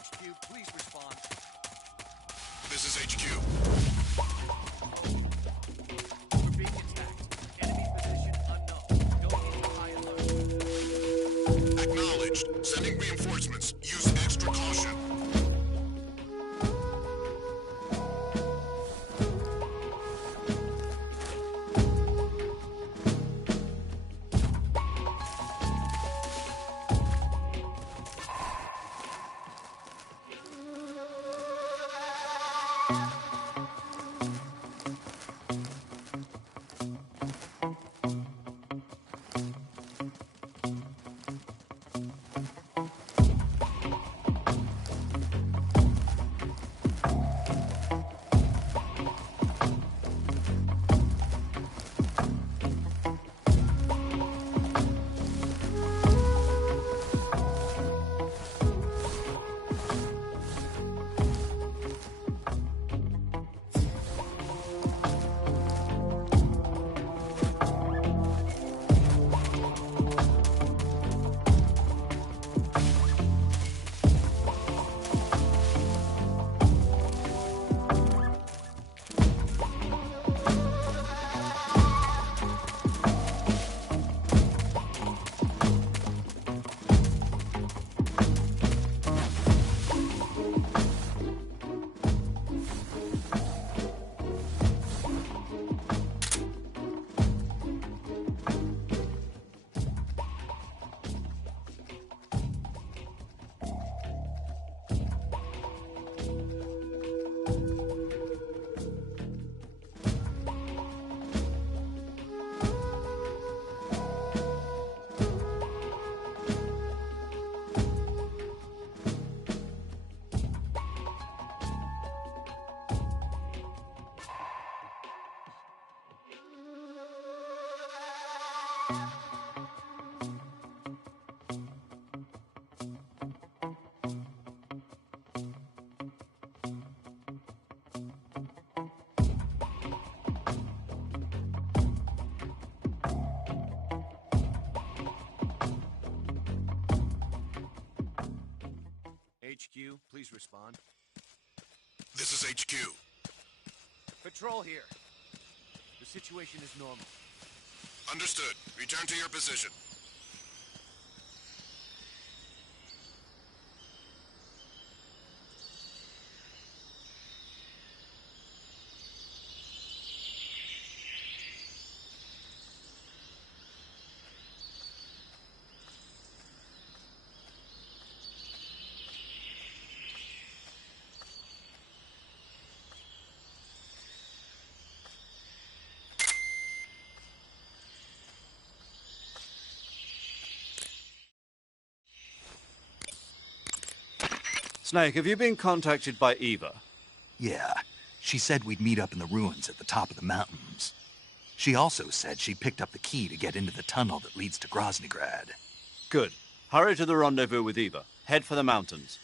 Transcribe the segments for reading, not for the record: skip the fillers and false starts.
HQ, please respond. This is HQ. We're being attacked. Enemy position unknown. Go into high alert. Acknowledged. Sending reinforcements. Use extra caution. HQ, please respond. This is HQ. Patrol here. The situation is normal. Understood. Return to your position. Snake, have you been contacted by Eva? Yeah, she said we'd meet up in the ruins at the top of the mountains. She also said she picked up the key to get into the tunnel that leads to Groznygrad. Good. Hurry to the rendezvous with Eva. Head for the mountains.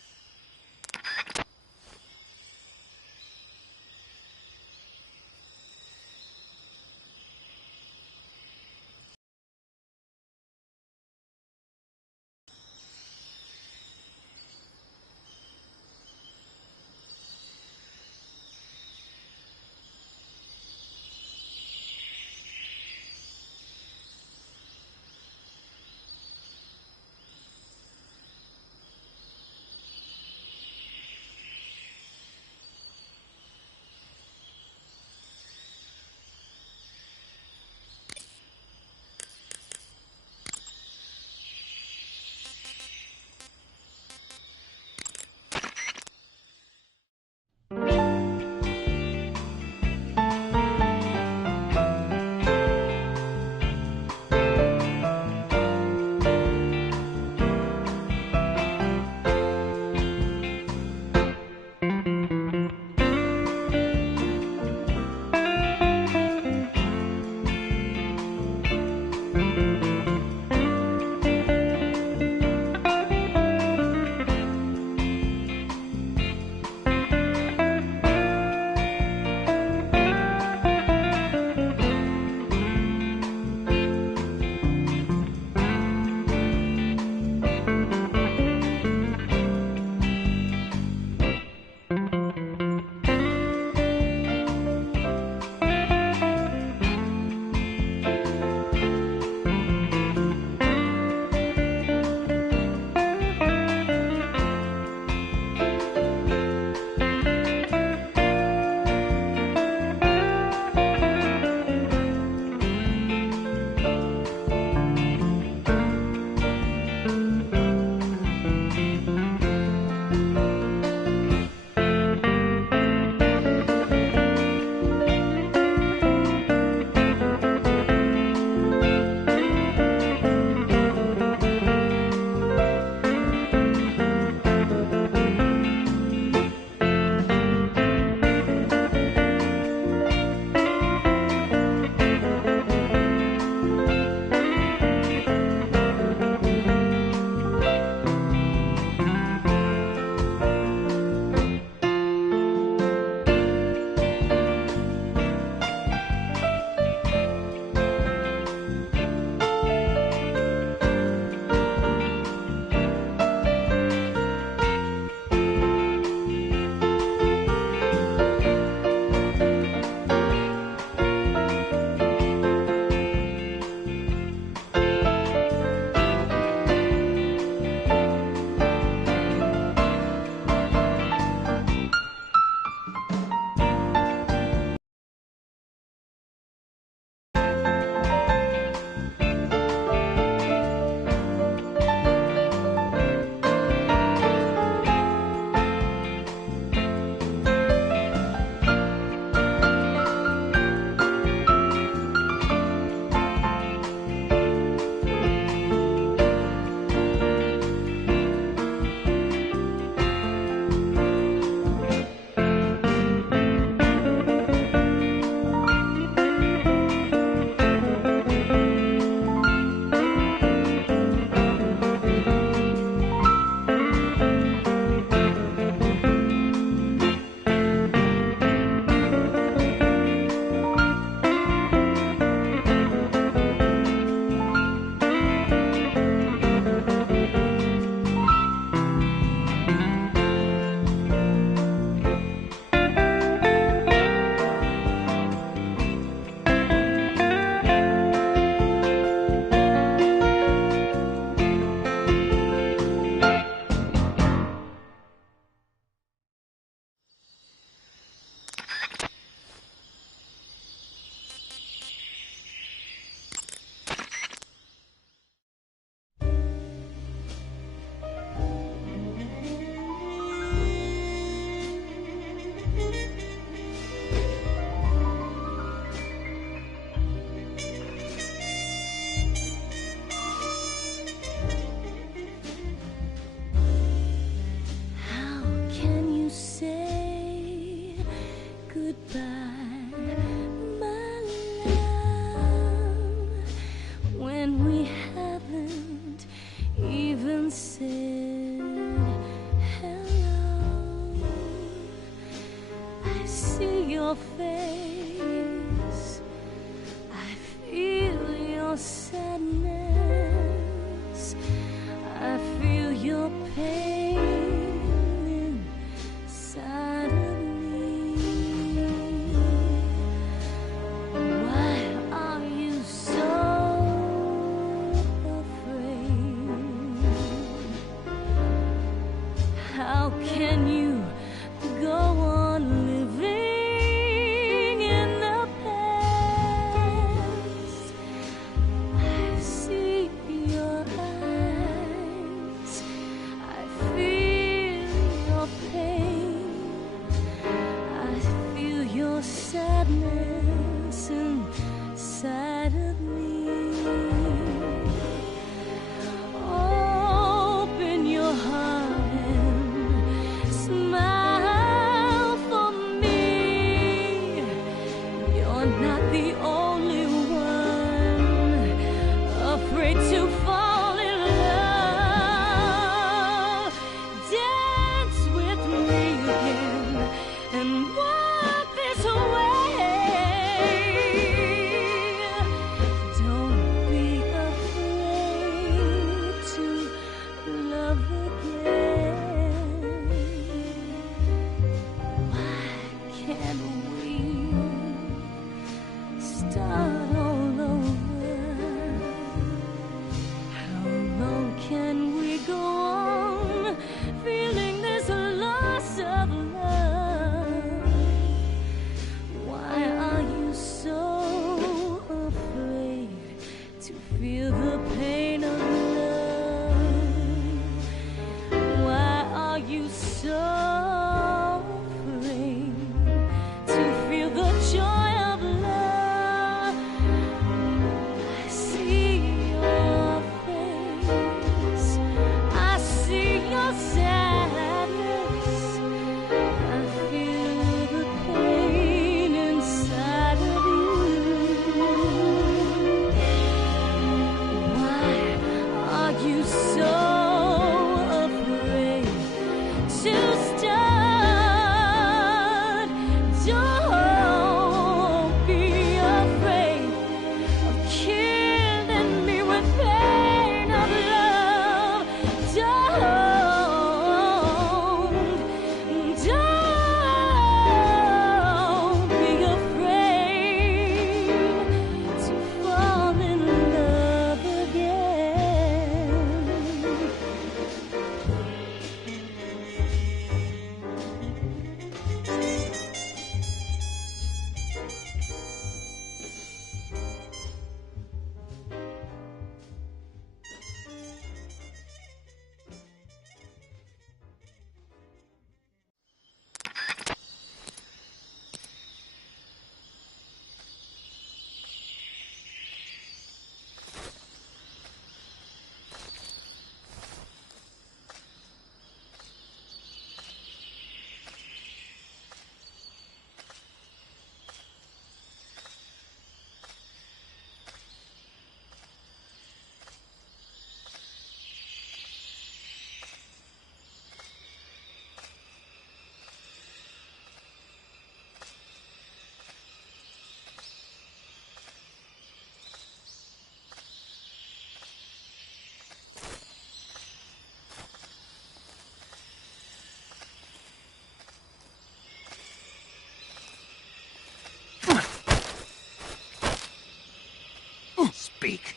Speak.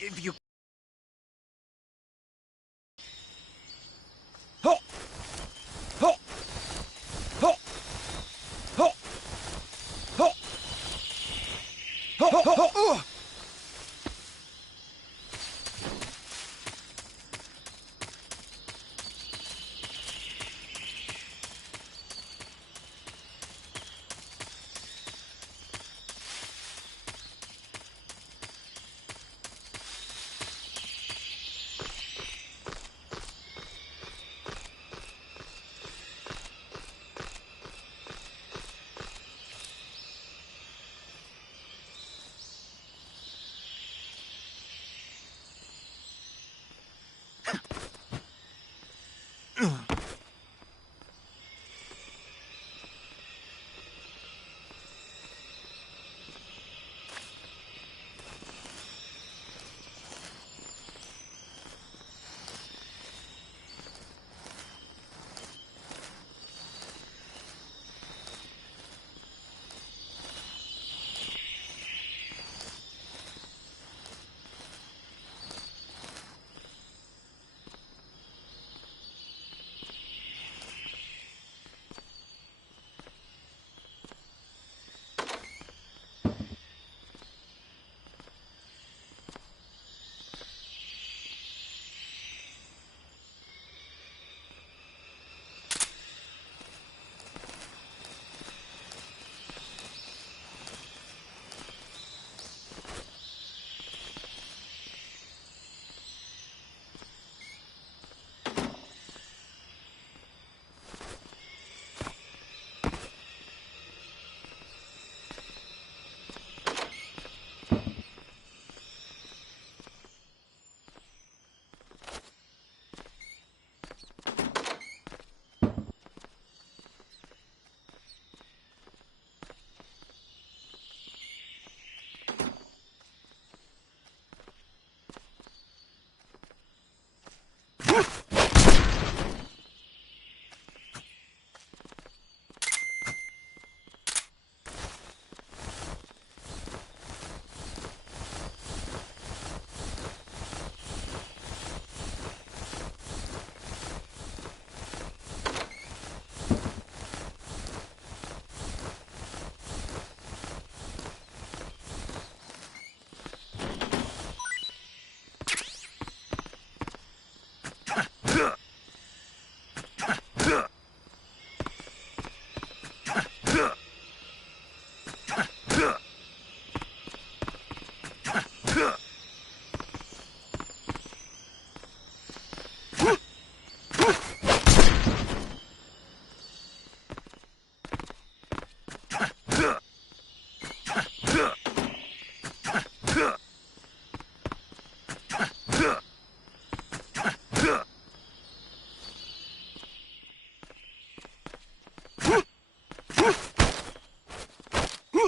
If you...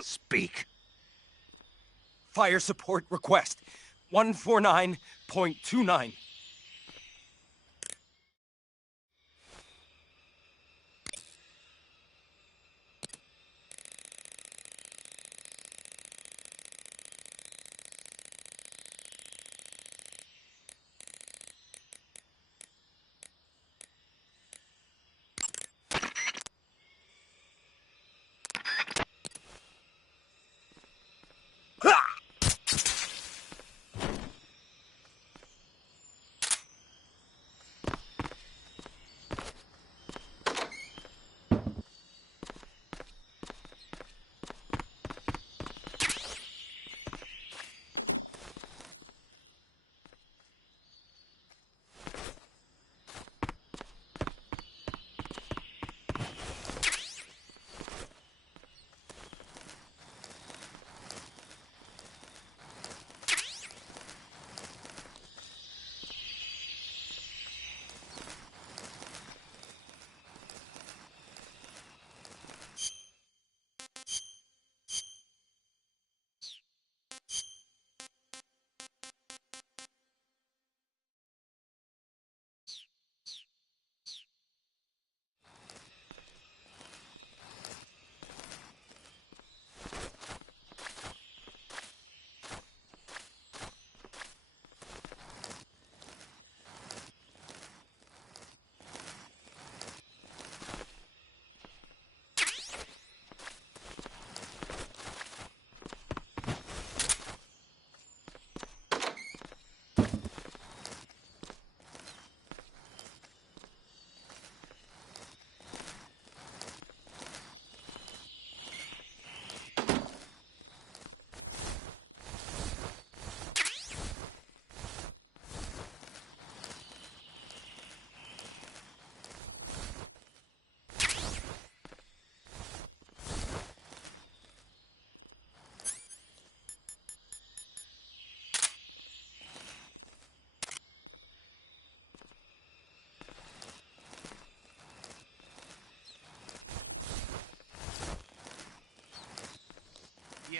Speak. Fire support request 149.29.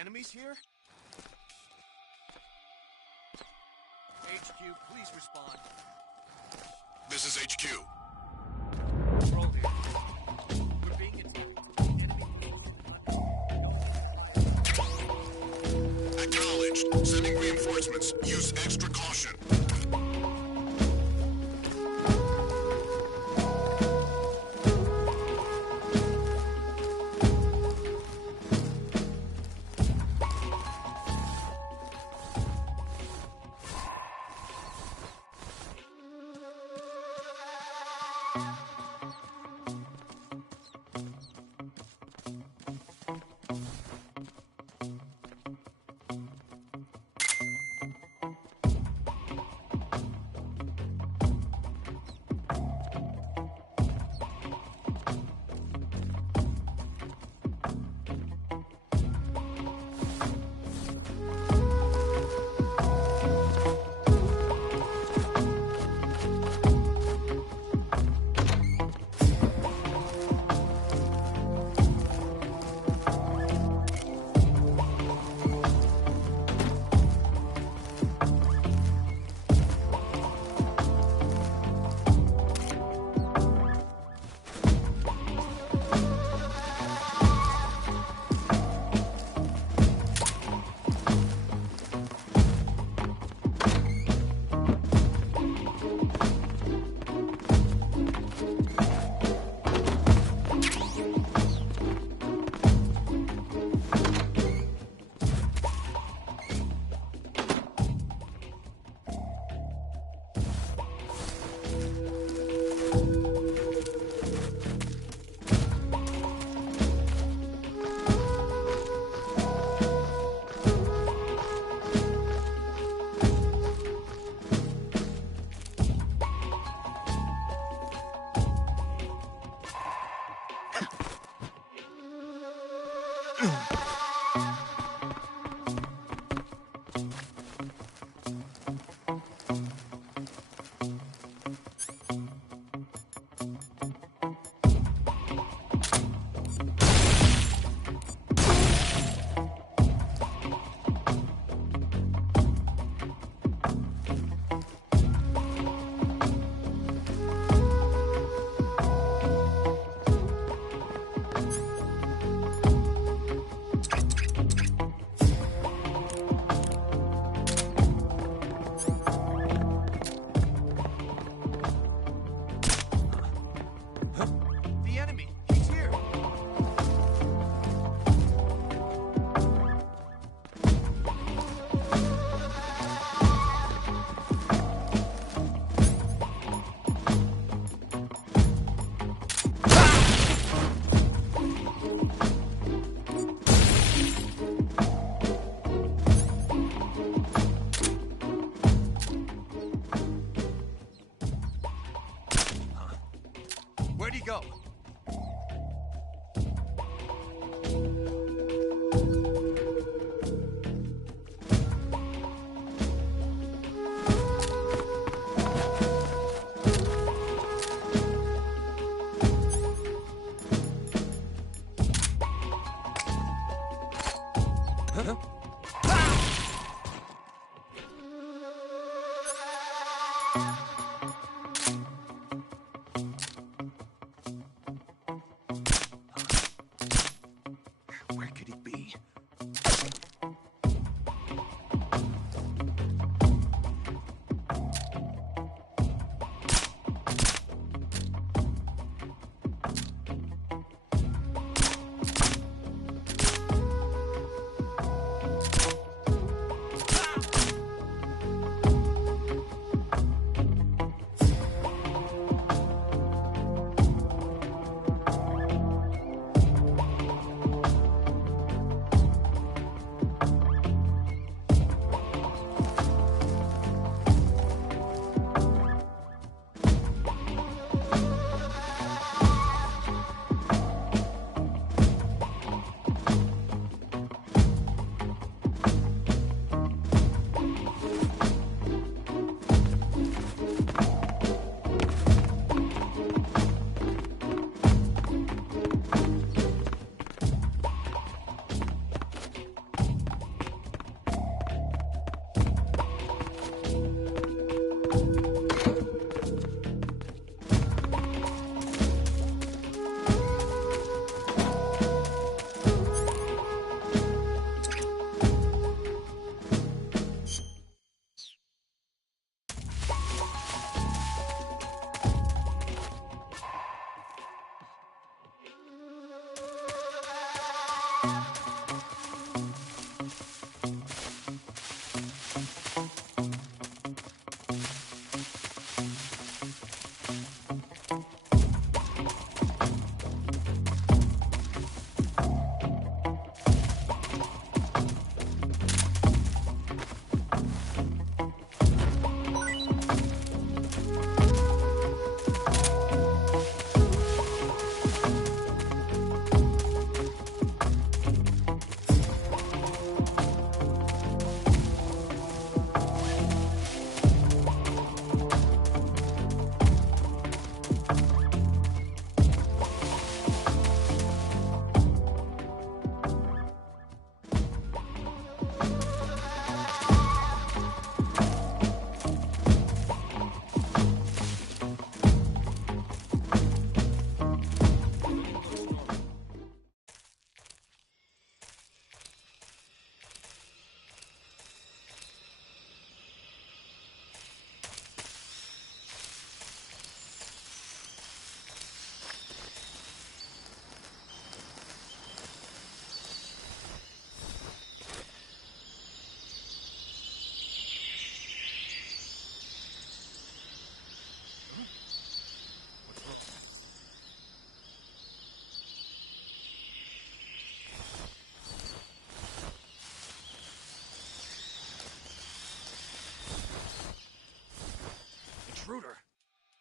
enemy's here? HQ, please respond. This is HQ. We're all here. We're being attacked. Enemy. Acknowledged. Sending reinforcements. Use extra caution. The enemy. He's here. Where'd he go? Where could he be?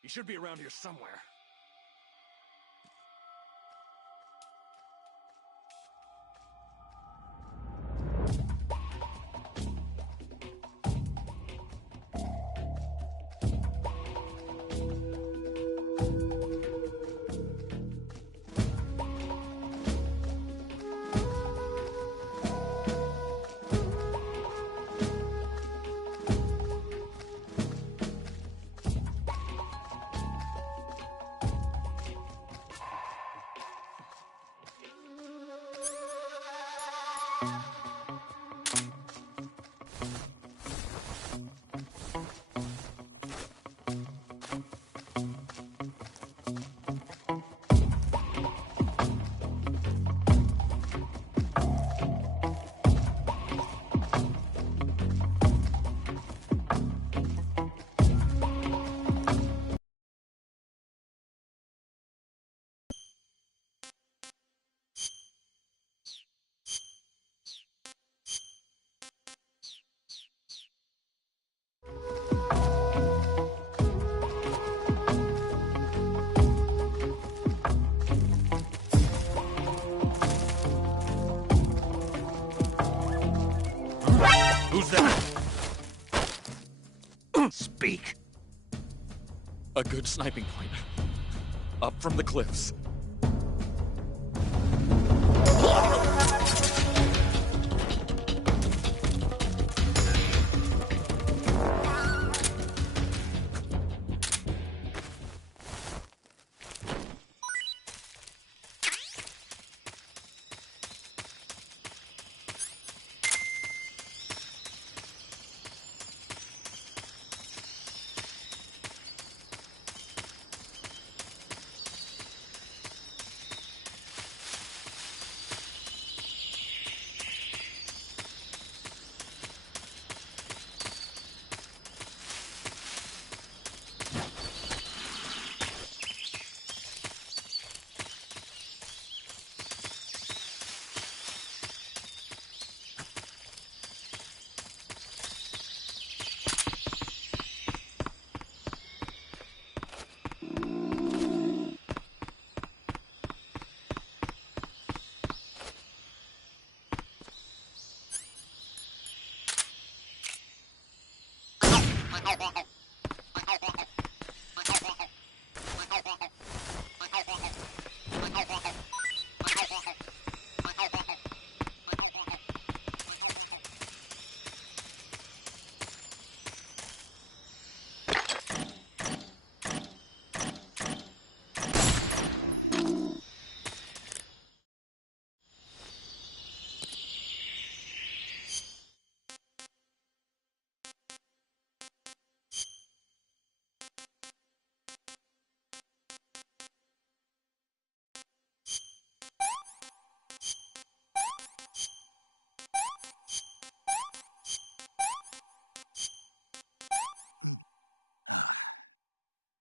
He should be around here somewhere. Who's that? Speak. A good sniping point. Up from the cliffs.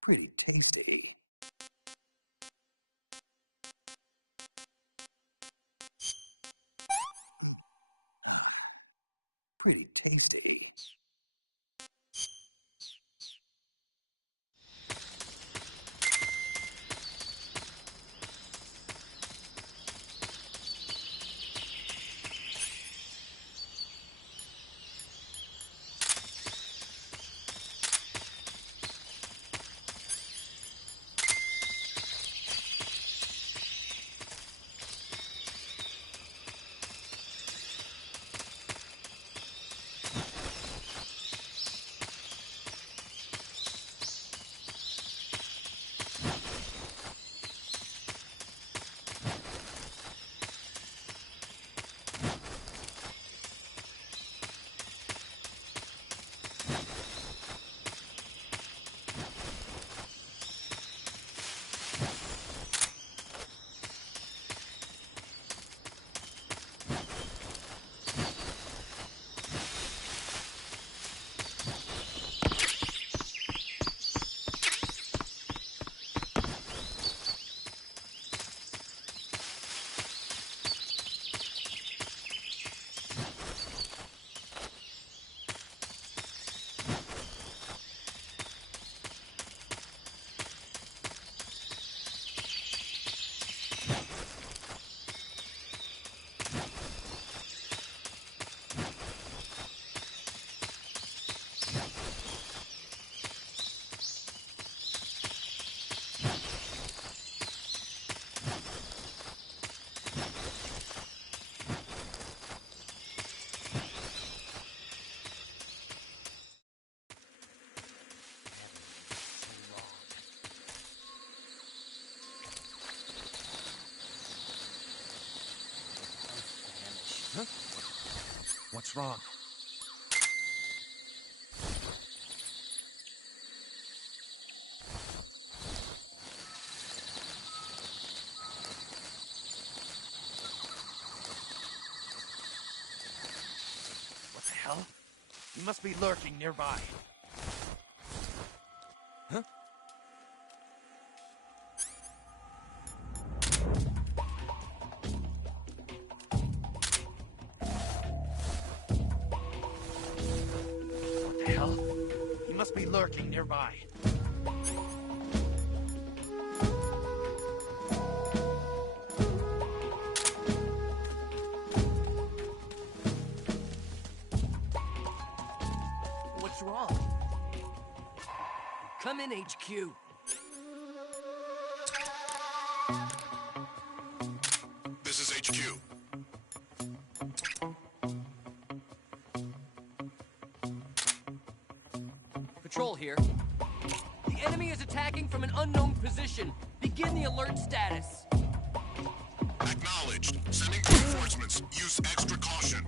Pretty tasty. Pretty tasty. What's wrong? What the hell? He must be lurking nearby. Huh? What the hell? He must be lurking nearby. What's wrong? Come in, HQ. This is HQ. Patrol here. The enemy is attacking from an unknown position. Begin the alert status. Acknowledged. Sending reinforcements. Use extra caution.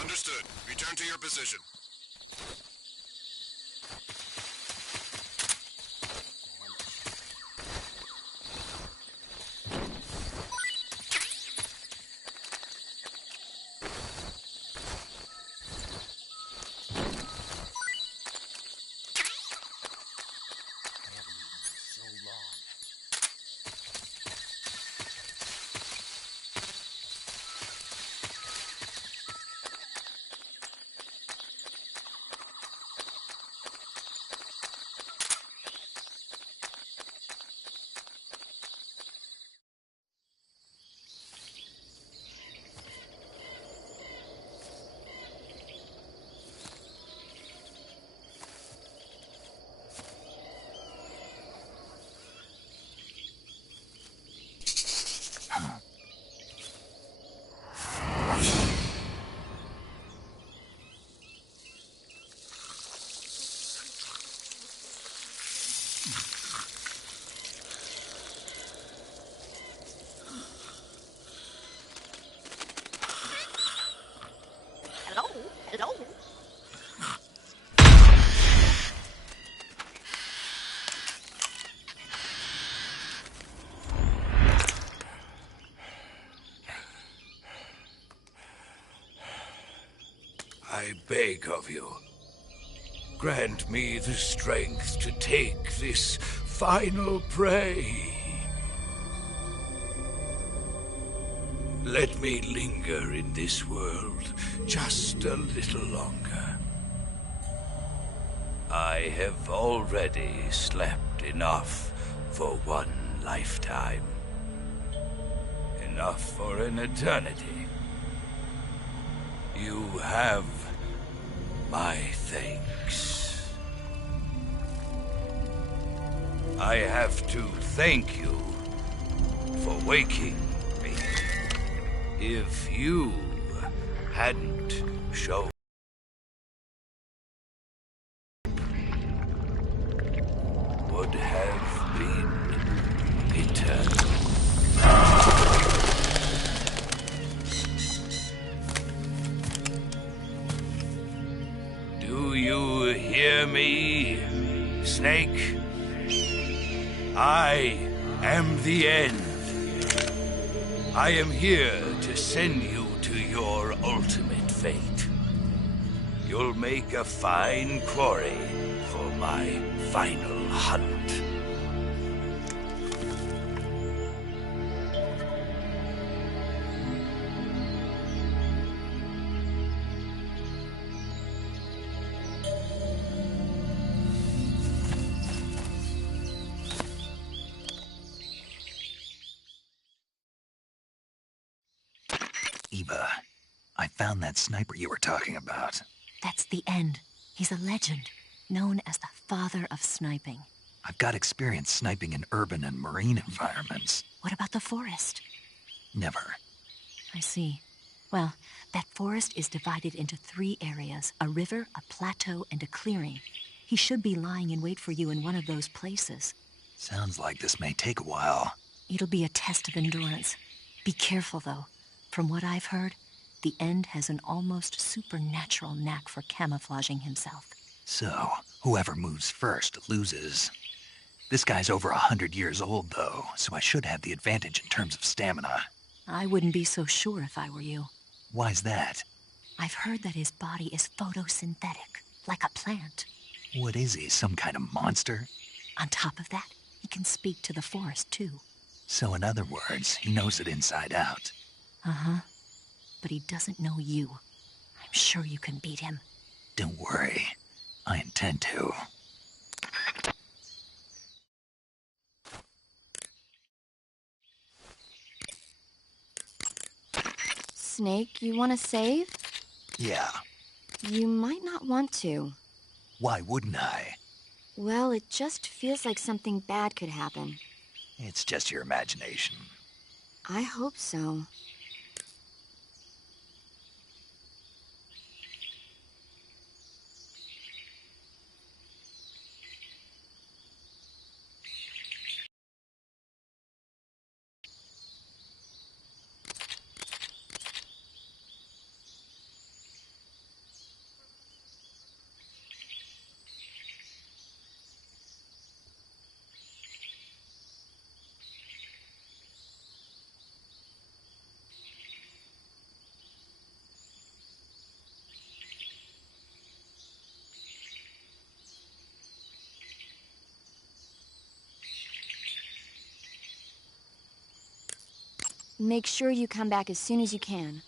Understood. Return to your position. I beg of you, grant me the strength to take this final prey. Let me linger in this world just a little longer. I have already slept enough for one lifetime. Enough for an eternity. You have my thanks. I have to thank you for waking me. If you hadn't shown would have been eternal. Do you hear me, Snake? I am the end. I am here to send you to your ultimate fate. You'll make a fine quarry for my final hunt. Eva, I found that sniper you were talking about. That's the end. He's a legend, known as the father of sniping. I've got experience sniping in urban and marine environments. What about the forest? Never. I see. Well, that forest is divided into 3 areas, a river, a plateau, and a clearing. He should be lying in wait for you in one of those places. Sounds like this may take a while. It'll be a test of endurance. Be careful, though. From what I've heard, the End has an almost supernatural knack for camouflaging himself. So, whoever moves first loses. This guy's over 100 years old, though, so I should have the advantage in terms of stamina. I wouldn't be so sure if I were you. Why's that? I've heard that his body is photosynthetic, like a plant. What is he, some kind of monster? On top of that, he can speak to the forest, too. So in other words, he knows it inside out. Uh-huh. But he doesn't know you. I'm sure you can beat him. Don't worry. I intend to. Snake, you want to save? Yeah. You might not want to. Why wouldn't I? Well, it just feels like something bad could happen. It's just your imagination. I hope so. Make sure you come back as soon as you can.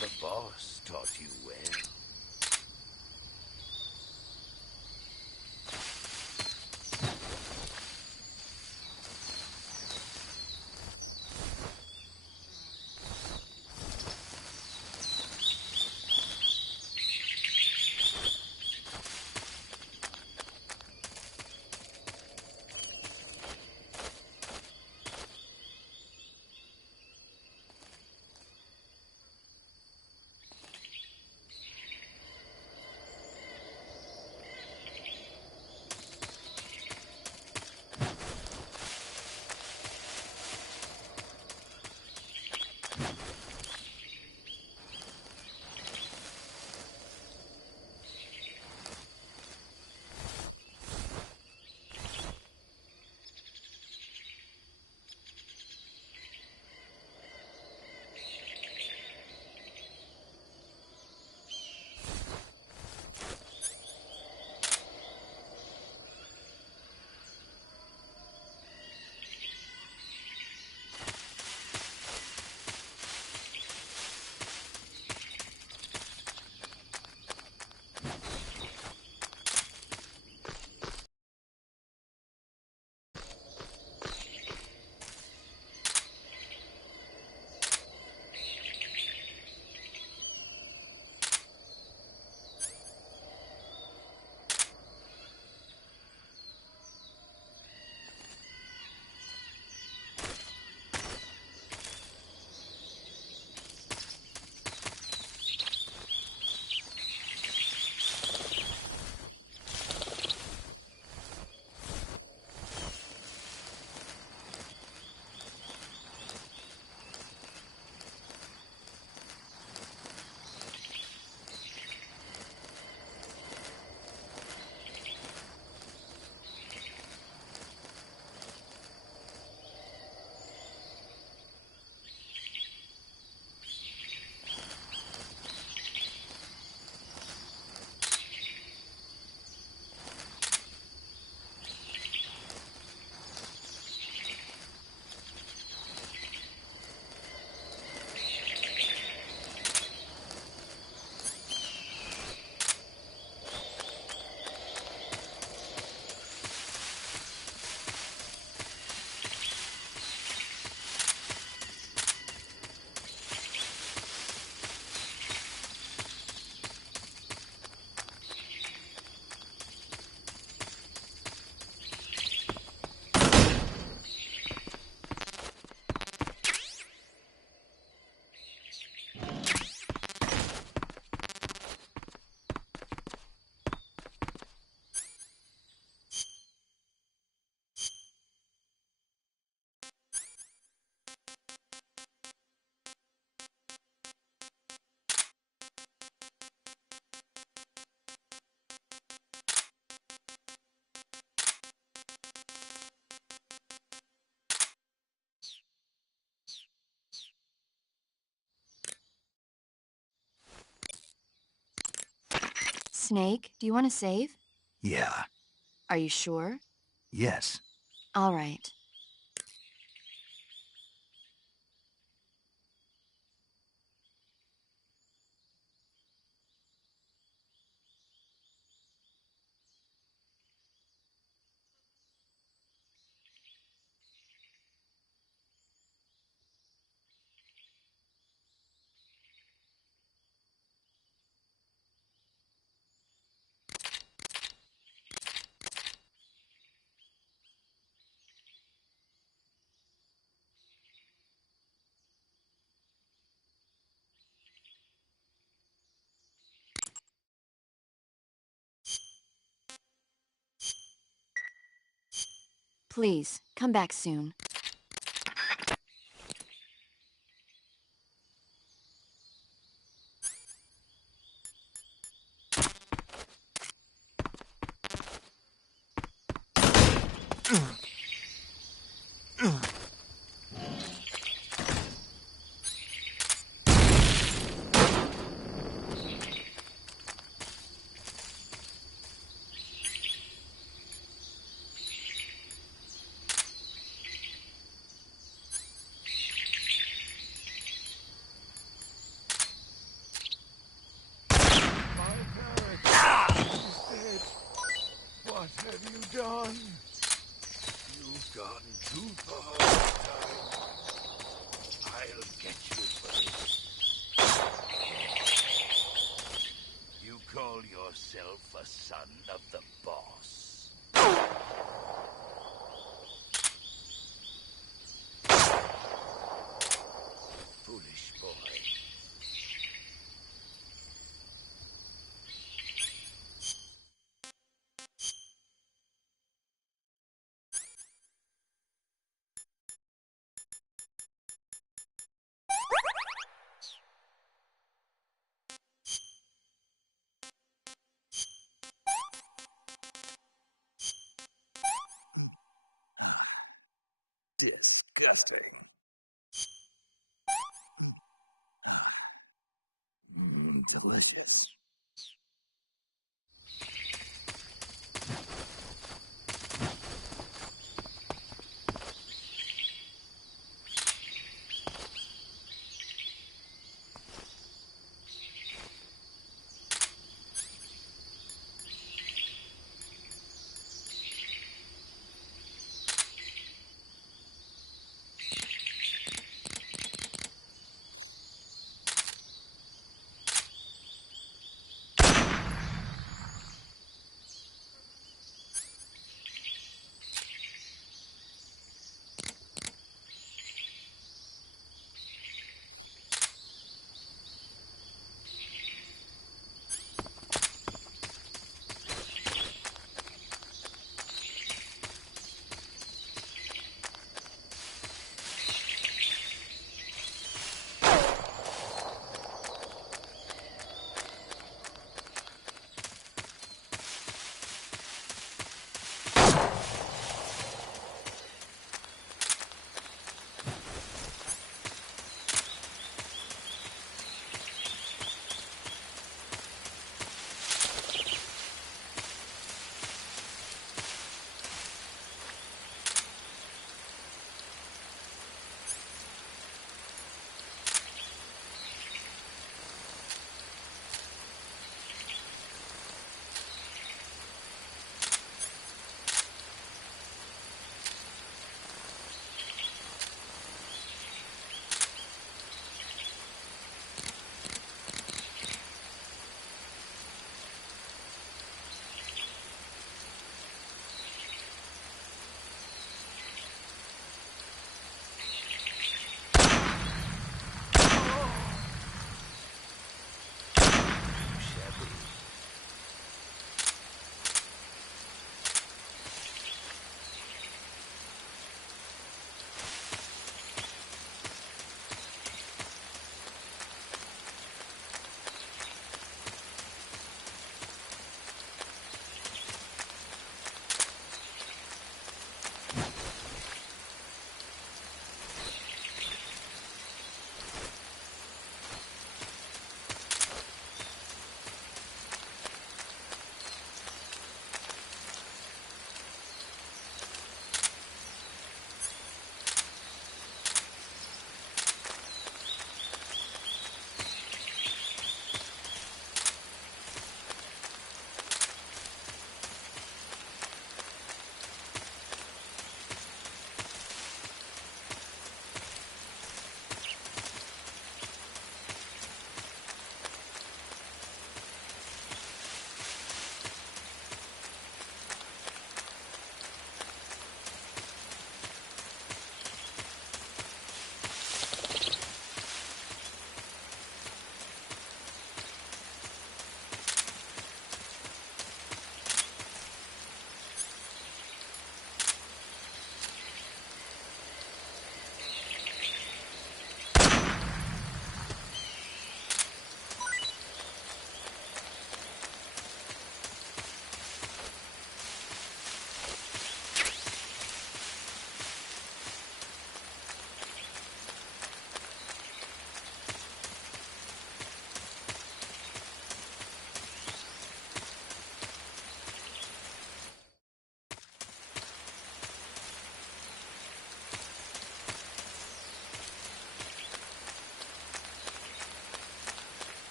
The boss taught you well. Snake, do you want to save? Yeah. Are you sure? Yes. All right. Please, come back soon. son of the boss. Foolish boy. Disgusting.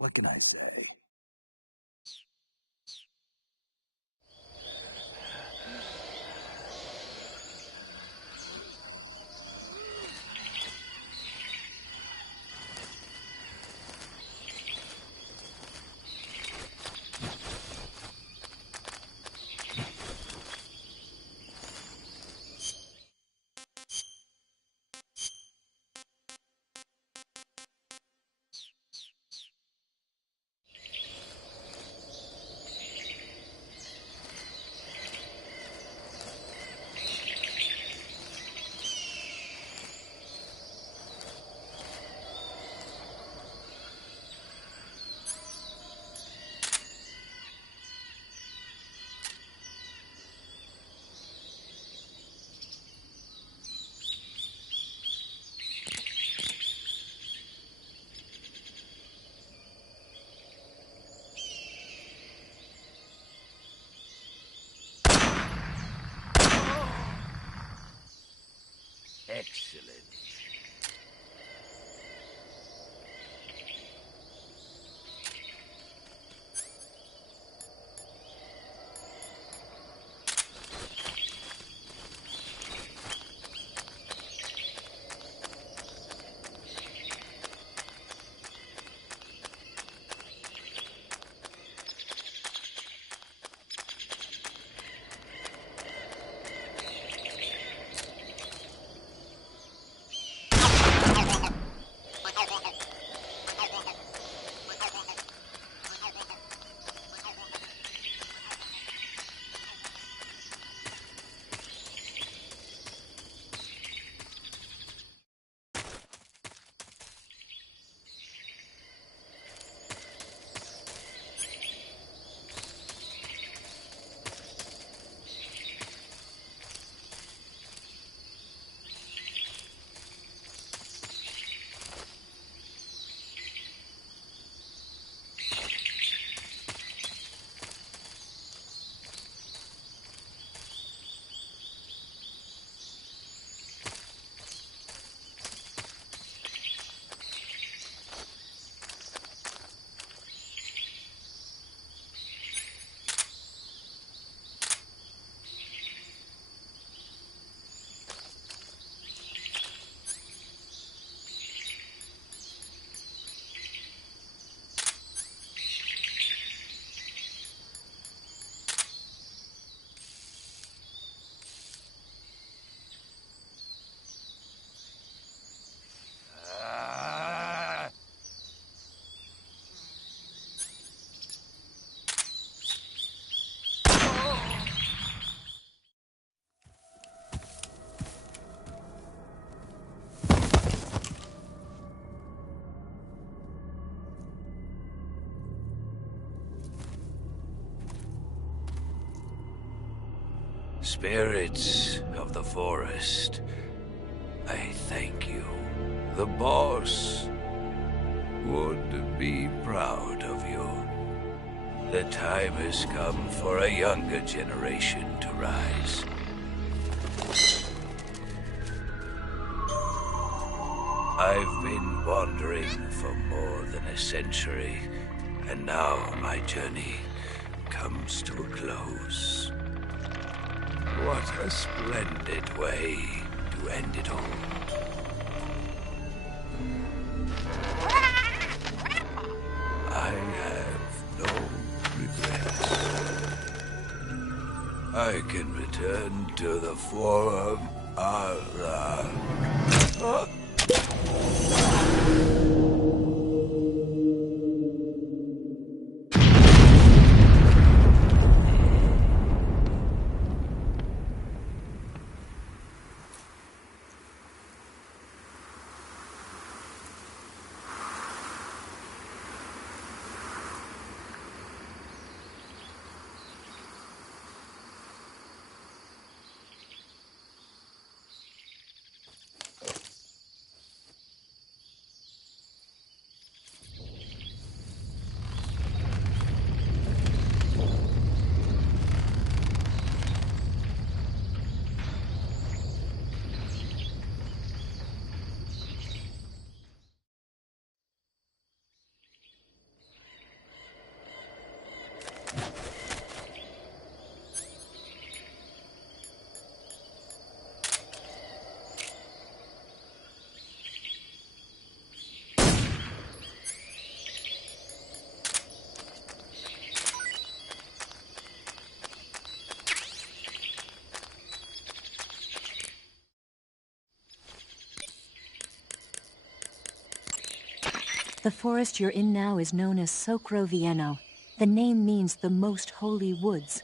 What can I say? Excellent. Spirits of the forest, I thank you. The boss would be proud of you. The time has come for a younger generation to rise. I've been wandering for more than a century, and now my journey comes to a close. What a splendid way to end it all. I have no regrets. I can return to the Forum. The forest you're in now is known as Socrovieno. The name means the most holy woods.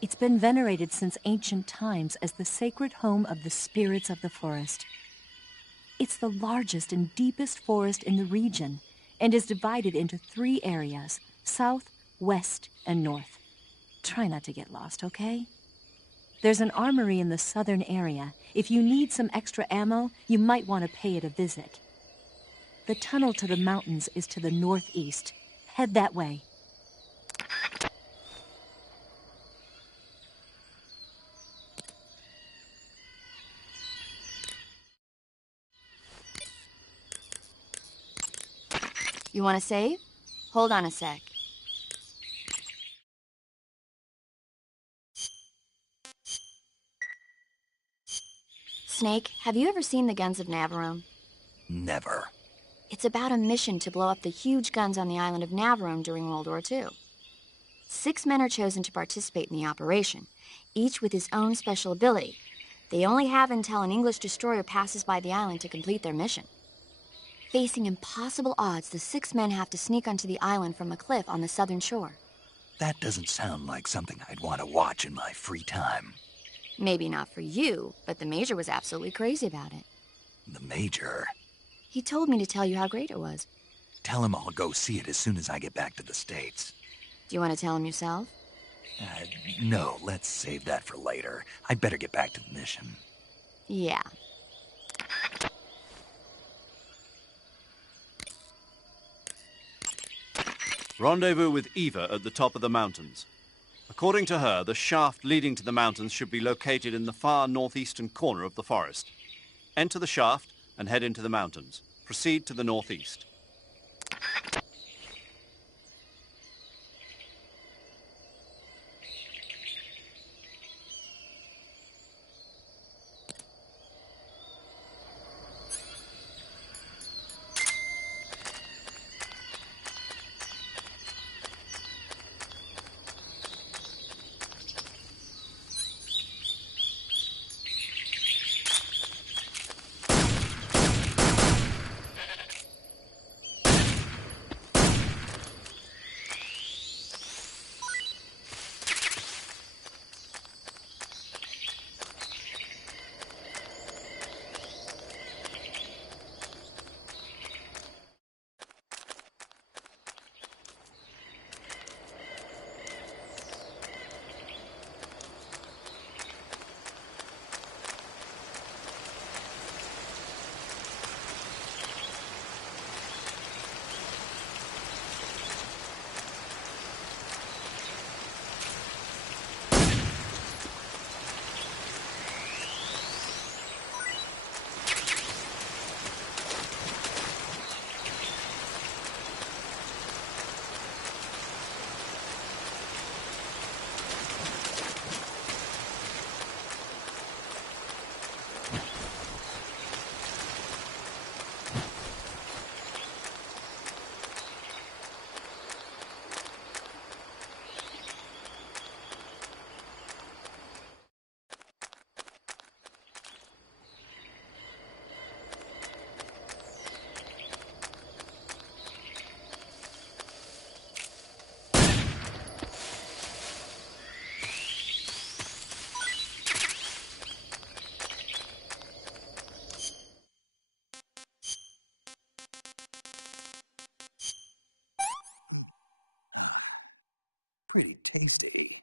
It's been venerated since ancient times as the sacred home of the spirits of the forest. It's the largest and deepest forest in the region and is divided into 3 areas: south, west, and north. Try not to get lost, okay? There's an armory in the southern area. If you need some extra ammo, you might want to pay it a visit. The tunnel to the mountains is to the northeast. Head that way. You want to save? Hold on a sec. Snake, have you ever seen the Guns of Navarone? Never. It's about a mission to blow up the huge guns on the island of Navarone during World War II. 6 men are chosen to participate in the operation, each with his own special ability. They only have until an English destroyer passes by the island to complete their mission. Facing impossible odds, the 6 men have to sneak onto the island from a cliff on the southern shore. That doesn't sound like something I'd want to watch in my free time. Maybe not for you, but the Major was absolutely crazy about it. The Major? He told me to tell you how great it was. Tell him I'll go see it as soon as I get back to the States. Do you want to tell him yourself? No, let's save that for later. I'd better get back to the mission. Yeah. Rendezvous with Eva at the top of the mountains. According to her, the shaft leading to the mountains should be located in the far northeastern corner of the forest. Enter the shaft and head into the mountains. Proceed to the northeast. Pretty tasty.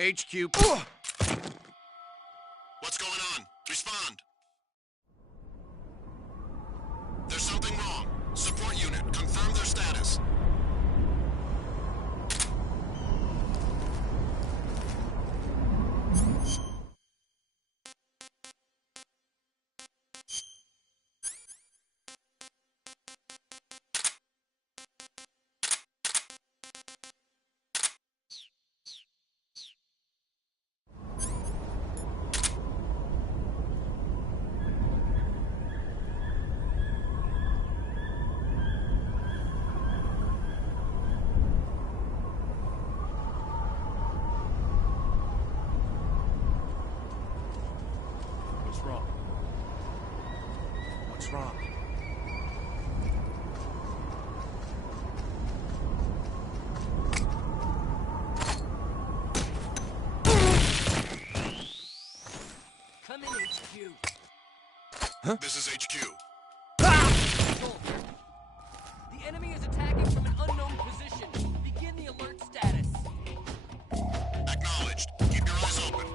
HQ. What's going on? Respond. There's something wrong. Support unit, confirm their status. What's wrong? What's wrong? Come in, HQ. This is HQ. Control. The enemy is attacking from an unknown position. Begin the alert status. Acknowledged. Keep your eyes open.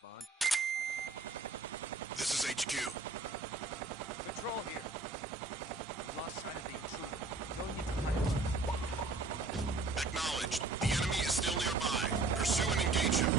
respond. This is HQ. Patrol here. Lost sight of the intruder. Going into high alert. Acknowledged. The enemy is still nearby. Pursue and engage him.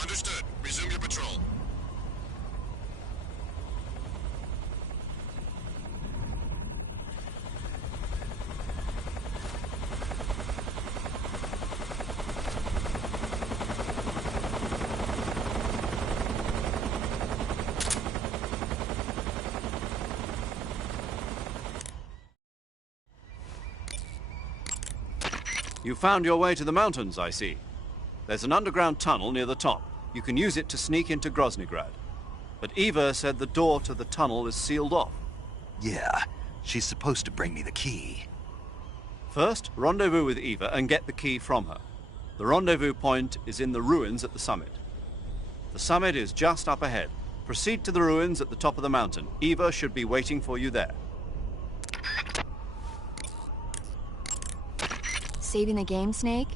Understood. Resume your patrol. You found your way to the mountains, I see. There's an underground tunnel near the top. You can use it to sneak into Groznygrad. But Eva said the door to the tunnel is sealed off. Yeah, she's supposed to bring me the key. First, rendezvous with Eva and get the key from her. The rendezvous point is in the ruins at the summit. The summit is just up ahead. Proceed to the ruins at the top of the mountain. Eva should be waiting for you there. Saving the game, Snake?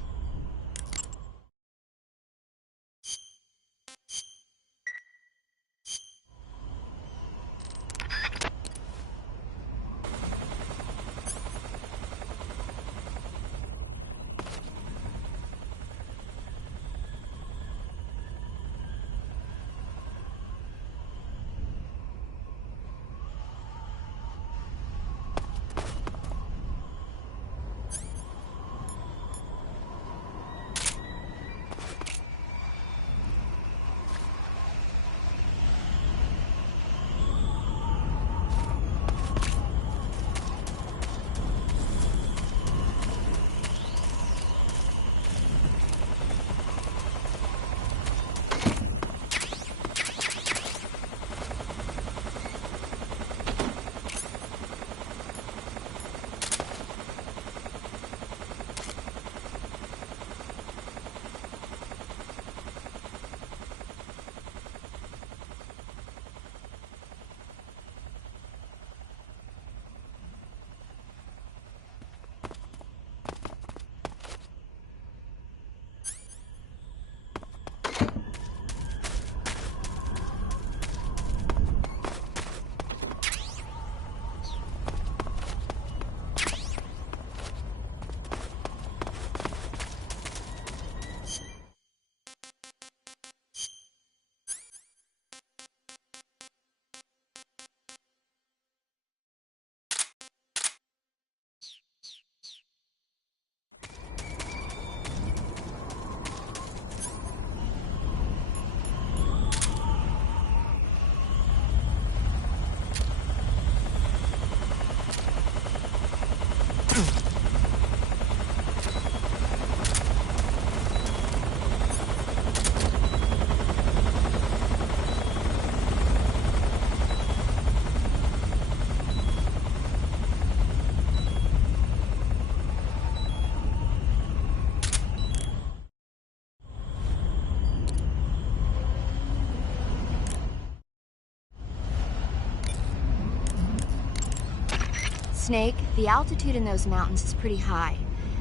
Snake, the altitude in those mountains is pretty high.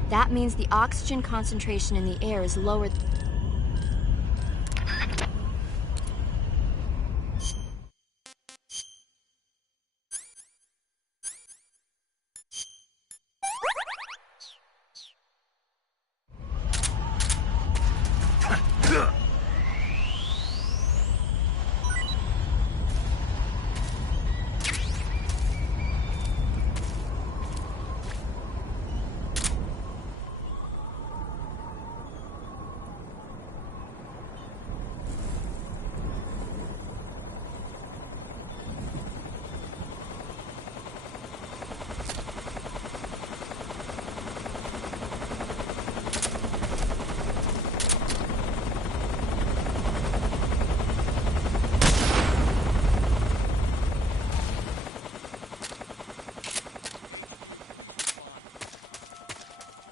That means the oxygen concentration in the air is lower.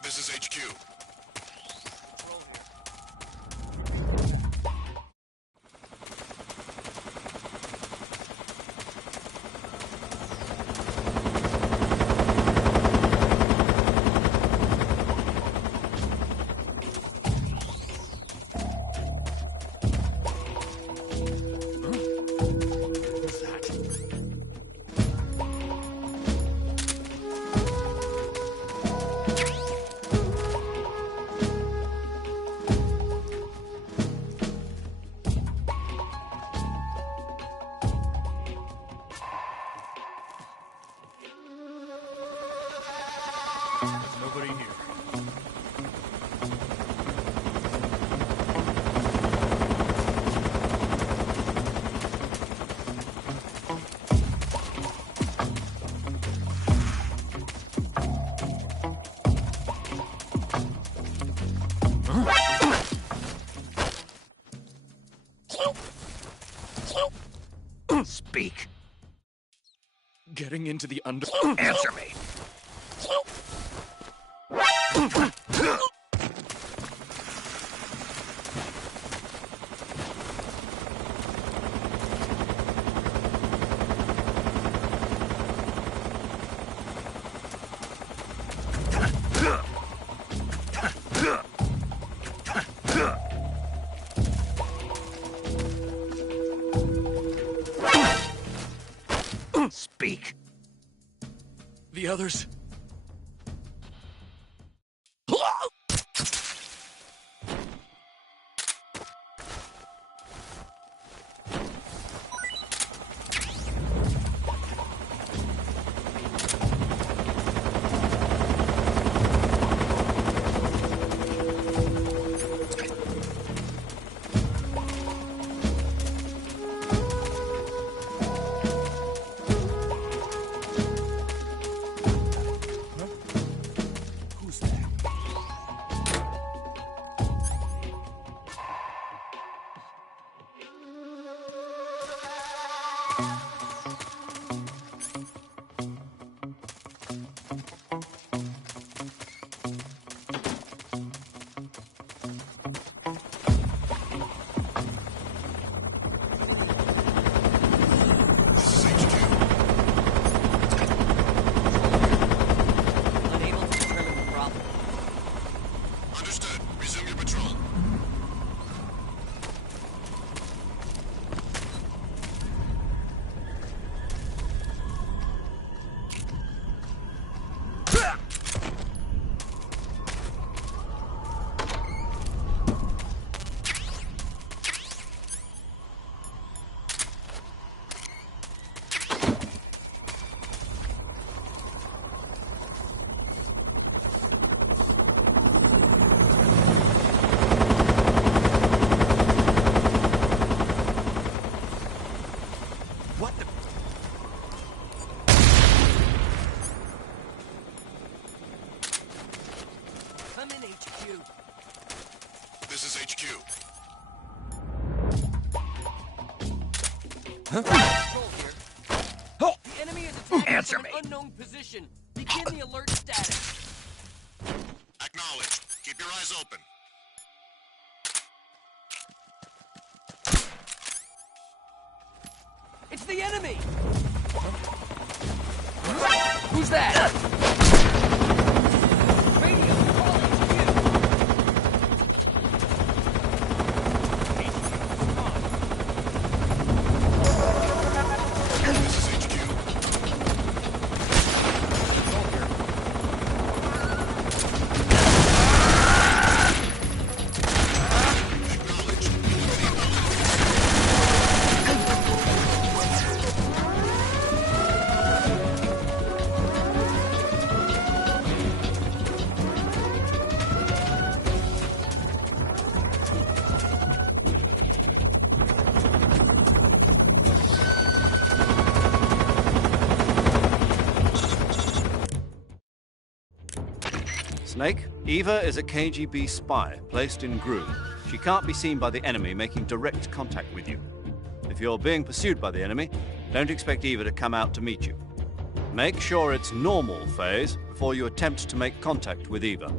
This is HQ. Nobody here. Speak. Getting into the under... Answer me. Speak. The others... Unable to determine the problem. Understood. Resume your patrol. What the... Come in, HQ. This is HQ. Control here. Oh! The enemy is attacking Answer from me. an unknown position. Begin the alert status. Acknowledged. Keep your eyes open. It's the enemy! Who's that? Radio, call This is HQ. Snake, Eva is a KGB spy placed in Groom. She can't be seen by the enemy making direct contact with you. If you're being pursued by the enemy, don't expect Eva to come out to meet you. Make sure it's normal phase before you attempt to make contact with Eva.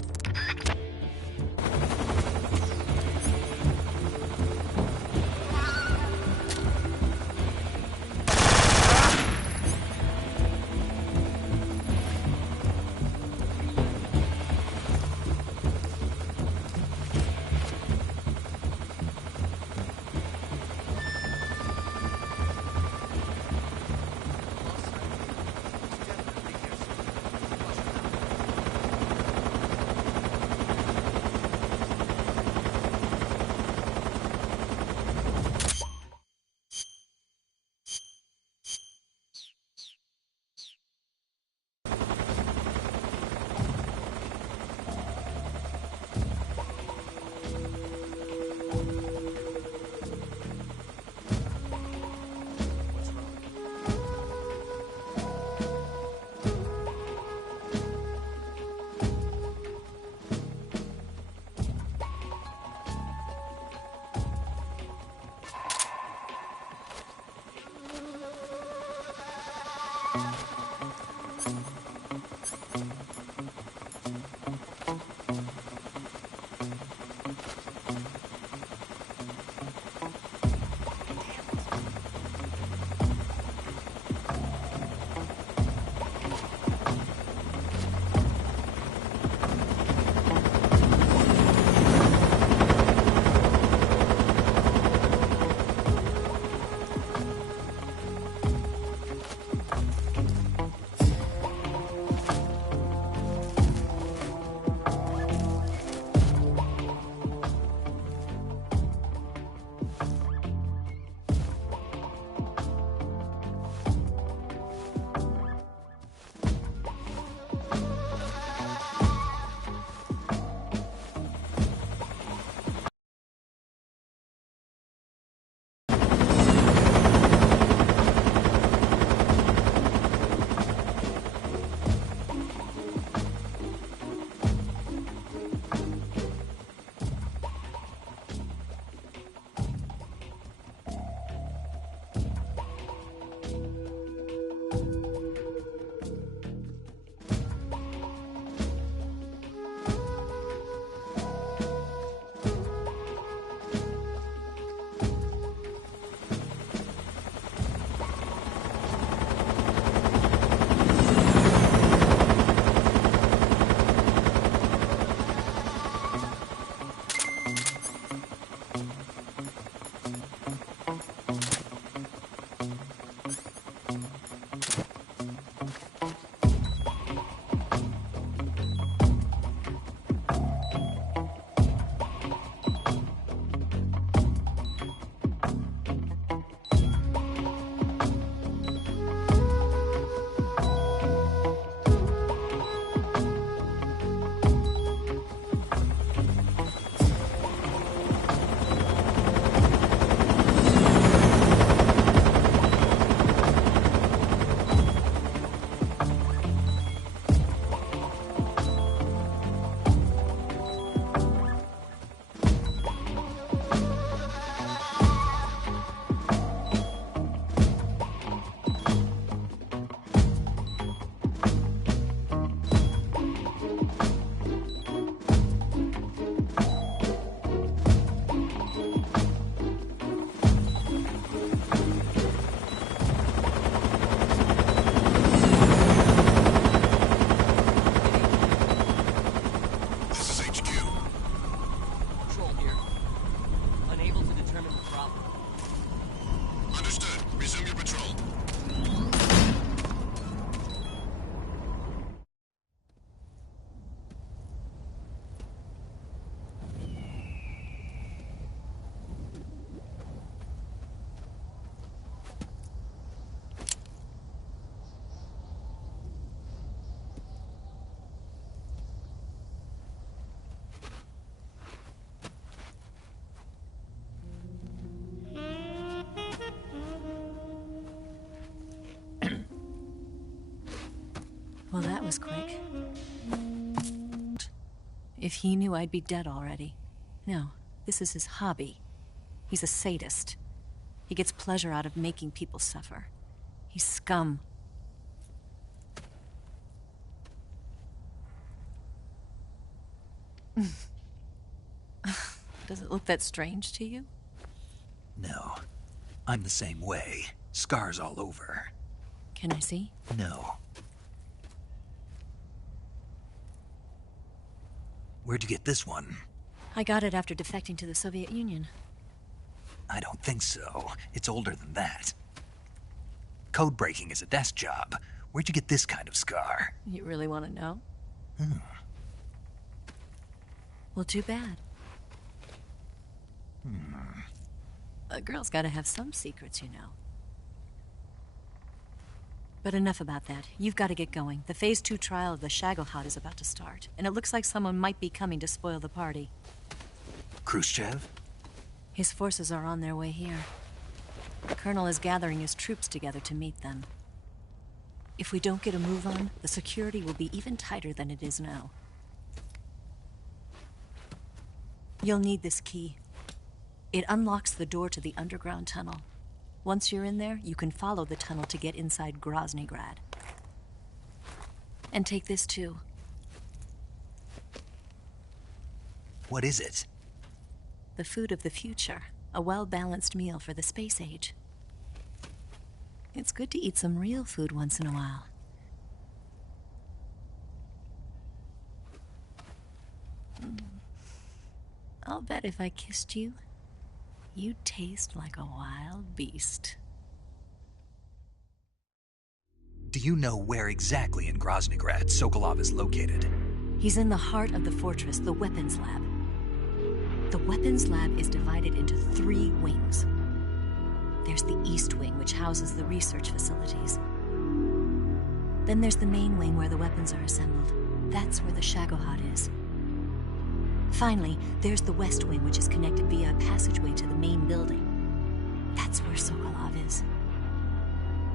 Well, that was quick. If he knew, I'd be dead already. No, this is his hobby. He's a sadist. He gets pleasure out of making people suffer. He's scum. Does it look that strange to you? No. I'm the same way. Scars all over. Can I see? No. Where'd you get this one? I got it after defecting to the Soviet Union. I don't think so. It's older than that. Code breaking is a desk job. Where'd you get this kind of scar? You really want to know? Hmm. Well, too bad. A girl's gotta have some secrets, you know. But enough about that. You've got to get going. The Phase 2 trial of the Shagohod is about to start, and it looks like someone might be coming to spoil the party. Khrushchev? His forces are on their way here. The Colonel is gathering his troops together to meet them. If we don't get a move on, the security will be even tighter than it is now. You'll need this key. It unlocks the door to the underground tunnel. Once you're in there, you can follow the tunnel to get inside Groznygrad. And take this too. What is it? The food of the future. A well-balanced meal for the space age. It's good to eat some real food once in a while. I'll bet if I kissed you, you'd taste like a wild beast. Do you know where exactly in Groznygrad Sokolov is located? He's in the heart of the fortress, the weapons lab. The weapons lab is divided into 3 wings. There's the East Wing, which houses the research facilities. Then there's the main wing where the weapons are assembled. That's where the Shagohod is. Finally, there's the West Wing, which is connected via a passageway to the main building. That's where Sokolov is.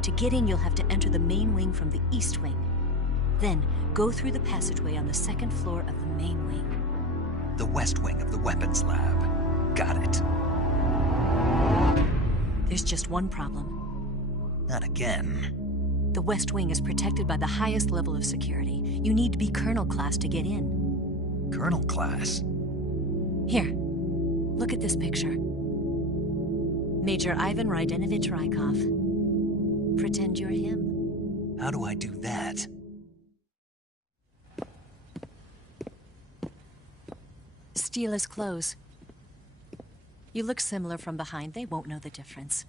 To get in, you'll have to enter the main wing from the East Wing. Then, go through the passageway on the 2nd floor of the main wing. The West Wing of the weapons lab. Got it. There's just one problem. Not again. The West Wing is protected by the highest level of security. You need to be Colonel class to get in. Colonel class? Here, look at this picture. Major Ivan Rydenovich Rykov. Pretend you're him. How do I do that? Steal his clothes. You look similar from behind. They won't know the difference.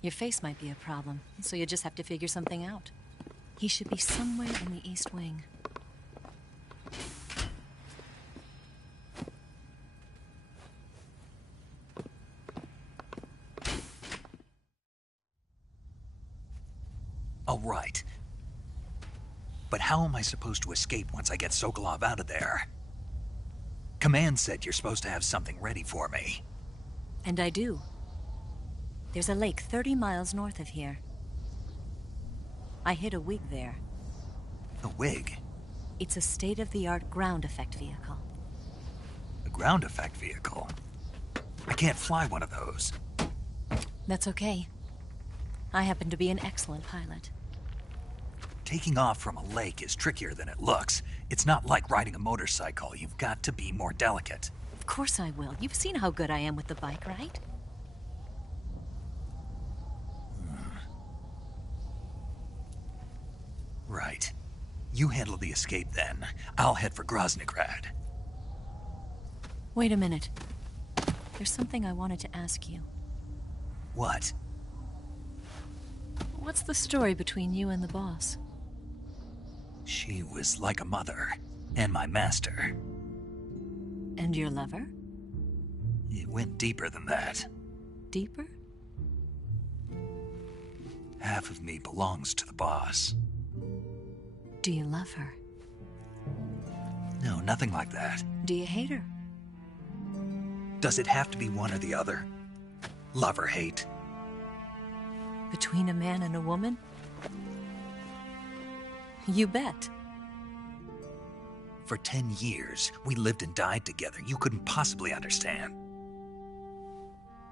Your face might be a problem, so you just have to figure something out. He should be somewhere in the East Wing. All right. But how am I supposed to escape once I get Sokolov out of there? Command said you're supposed to have something ready for me. And I do. There's a lake 30 miles north of here. I hid a wig there. A wig? It's a state-of-the-art ground effect vehicle. A ground effect vehicle? I can't fly one of those. That's okay. I happen to be an excellent pilot. Taking off from a lake is trickier than it looks. It's not like riding a motorcycle. You've got to be more delicate. Of course I will. You've seen how good I am with the bike, right? Right. You handle the escape then. I'll head for Groznygrad. Wait a minute. There's something I wanted to ask you. What? What's the story between you and the boss? She was like a mother, and my master. And your lover? It went deeper than that. Deeper? Half of me belongs to the boss. Do you love her? No, nothing like that. Do you hate her? Does it have to be one or the other? Love or hate? Between a man and a woman? You bet. For 10 years, we lived and died together. You couldn't possibly understand.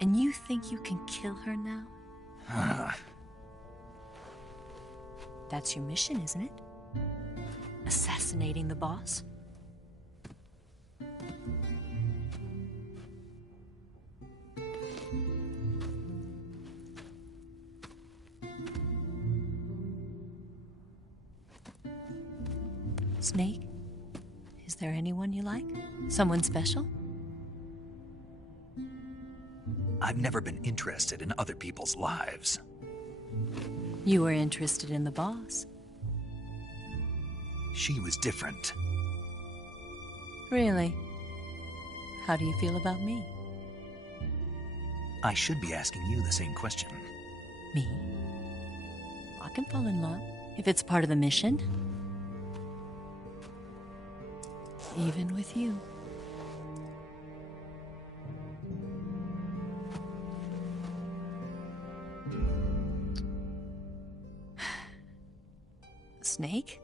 And you think you can kill her now? That's your mission, isn't it? Assassinating the boss? Snake? Is there anyone you like? Someone special? I've never been interested in other people's lives. You were interested in the boss. She was different. Really? How do you feel about me? I should be asking you the same question. Me? I can fall in love if it's part of the mission. Even with you. Snake?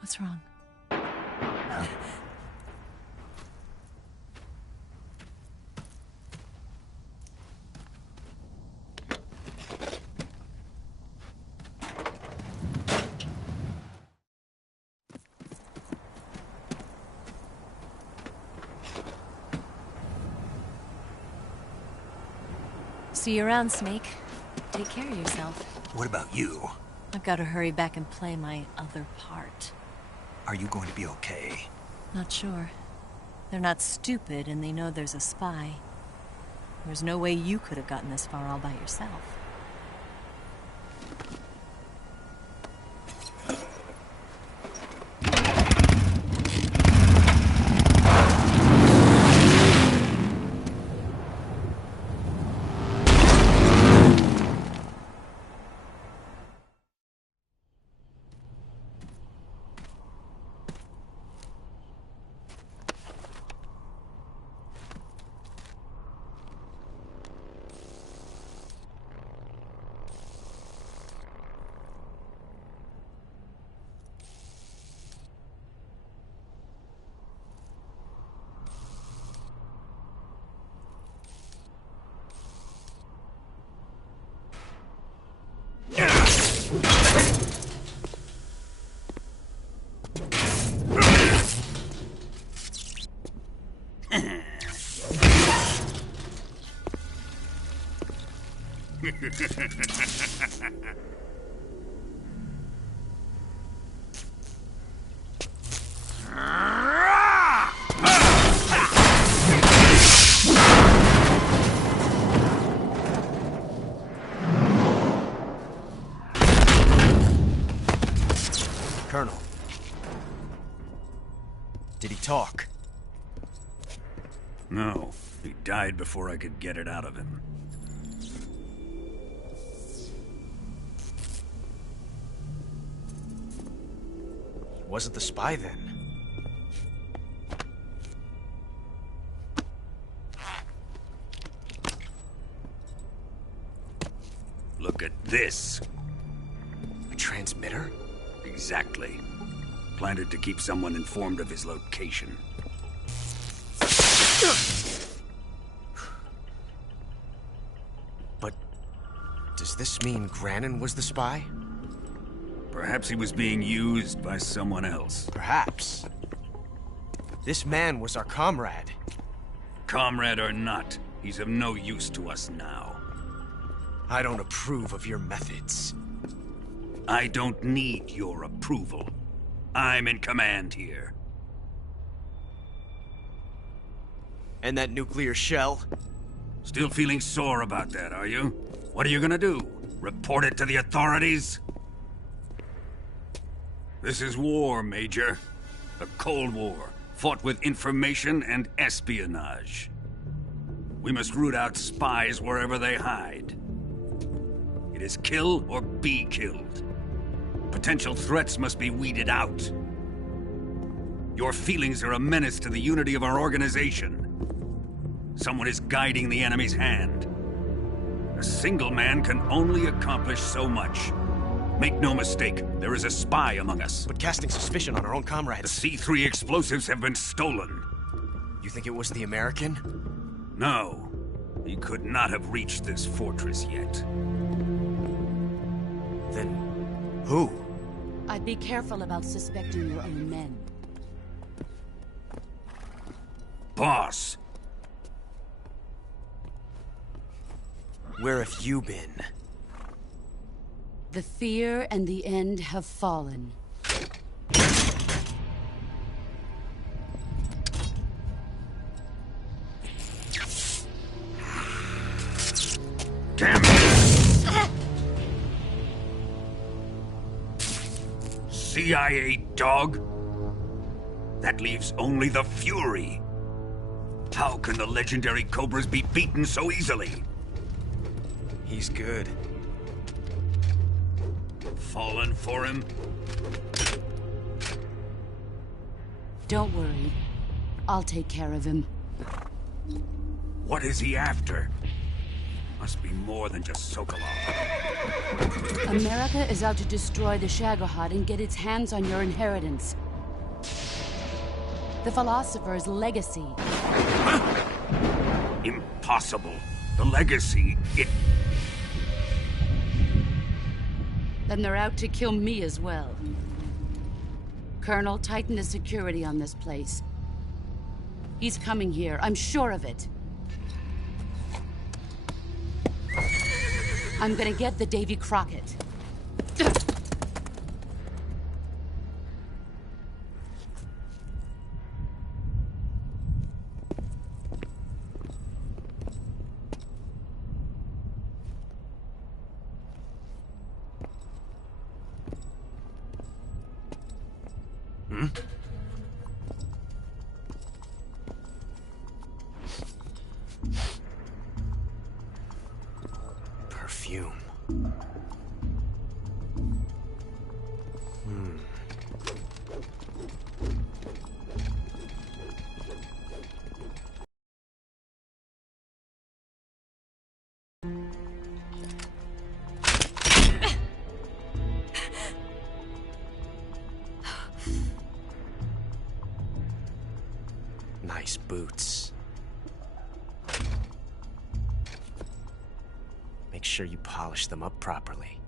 What's wrong? See you around, Snake. Take care of yourself. What about you? I've got to hurry back and play my other part. Are you going to be okay? Not sure. They're not stupid, and they know there's a spy. There's no way you could have gotten this far all by yourself. Colonel. Did he talk? No. He died before I could get it out of him. Wasn't the spy then? Look at this. A transmitter? Exactly. Planted to keep someone informed of his location. But does this mean Grannon was the spy? Perhaps he was being used by someone else. Perhaps. This man was our comrade. Comrade or not, he's of no use to us now. I don't approve of your methods. I don't need your approval. I'm in command here. And that nuclear shell? Still feeling sore about that, are you? What are you gonna do? Report it to the authorities? This is war, Major. A Cold War, fought with information and espionage. We must root out spies wherever they hide. It is kill or be killed. Potential threats must be weeded out. Your feelings are a menace to the unity of our organization. Someone is guiding the enemy's hand. A single man can only accomplish so much. Make no mistake, there is a spy among us. But casting suspicion on our own The comrades. C3 explosives have been stolen. You think it was the American? No, he could not have reached this fortress yet. Then who? I'd be careful about suspecting your own men. Boss, Where have you been? The fear and the end have fallen. damn it! CIA dog? That leaves only the Fury. How can the legendary Cobras be beaten so easily? He's good. Fallen for him? Don't worry. I'll take care of him. What is he after? Must be more than just Sokolov. America is out to destroy the Shagohod and get its hands on your inheritance. The Philosopher's legacy. Impossible. The legacy, Then they're out to kill me as well. Colonel, tighten the security on this place. He's coming here, I'm sure of it. I'm gonna get the Davy Crockett. Perfume. Nice boots. Make sure you polish them up properly.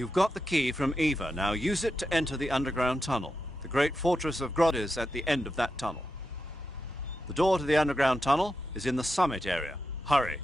You've got the key from Eva. Now use it to enter the underground tunnel. The great fortress of Grod is at the end of that tunnel. The door to the underground tunnel is in the summit area. Hurry.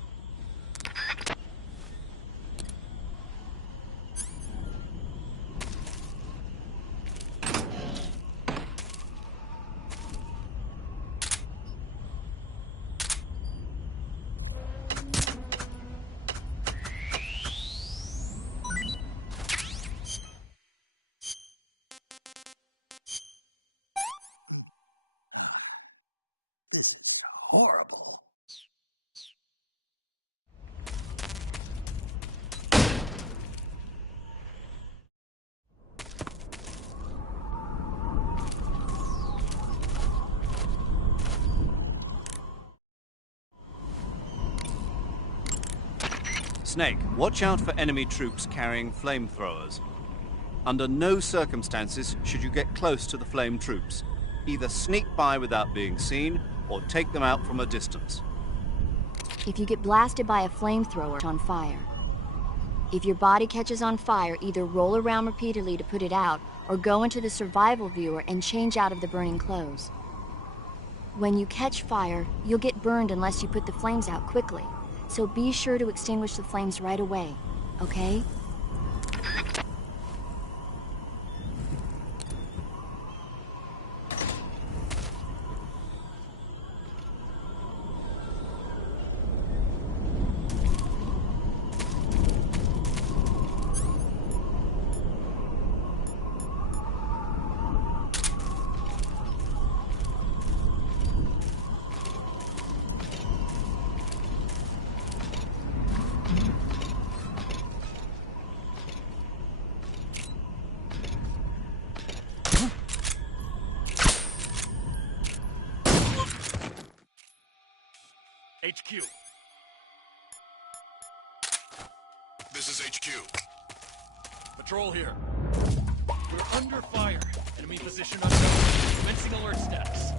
Snake, watch out for enemy troops carrying flamethrowers. Under no circumstances should you get close to the flame troops. Either sneak by without being seen, or take them out from a distance. If you get blasted by a flamethrower, on fire. If your body catches on fire, either roll around repeatedly to put it out, or go into the survival viewer and change out of the burning clothes. When you catch fire, you'll get burned unless you put the flames out quickly. So be sure to extinguish the flames right away, okay? HQ. This is HQ. Patrol here. We're under fire. Enemy position unknown. Commencing alert status.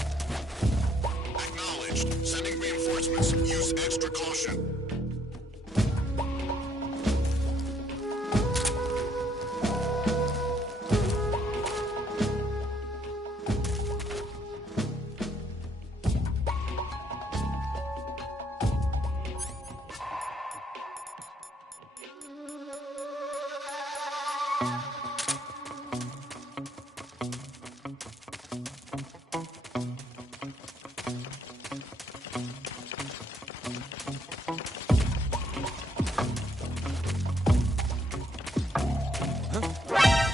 Acknowledged. Sending reinforcements. Use extra caution.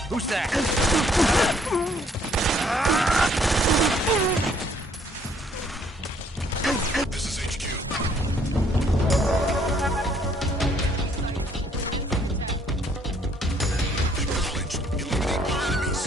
Who's that? This is HQ. Acknowledged. Eliminate all enemies.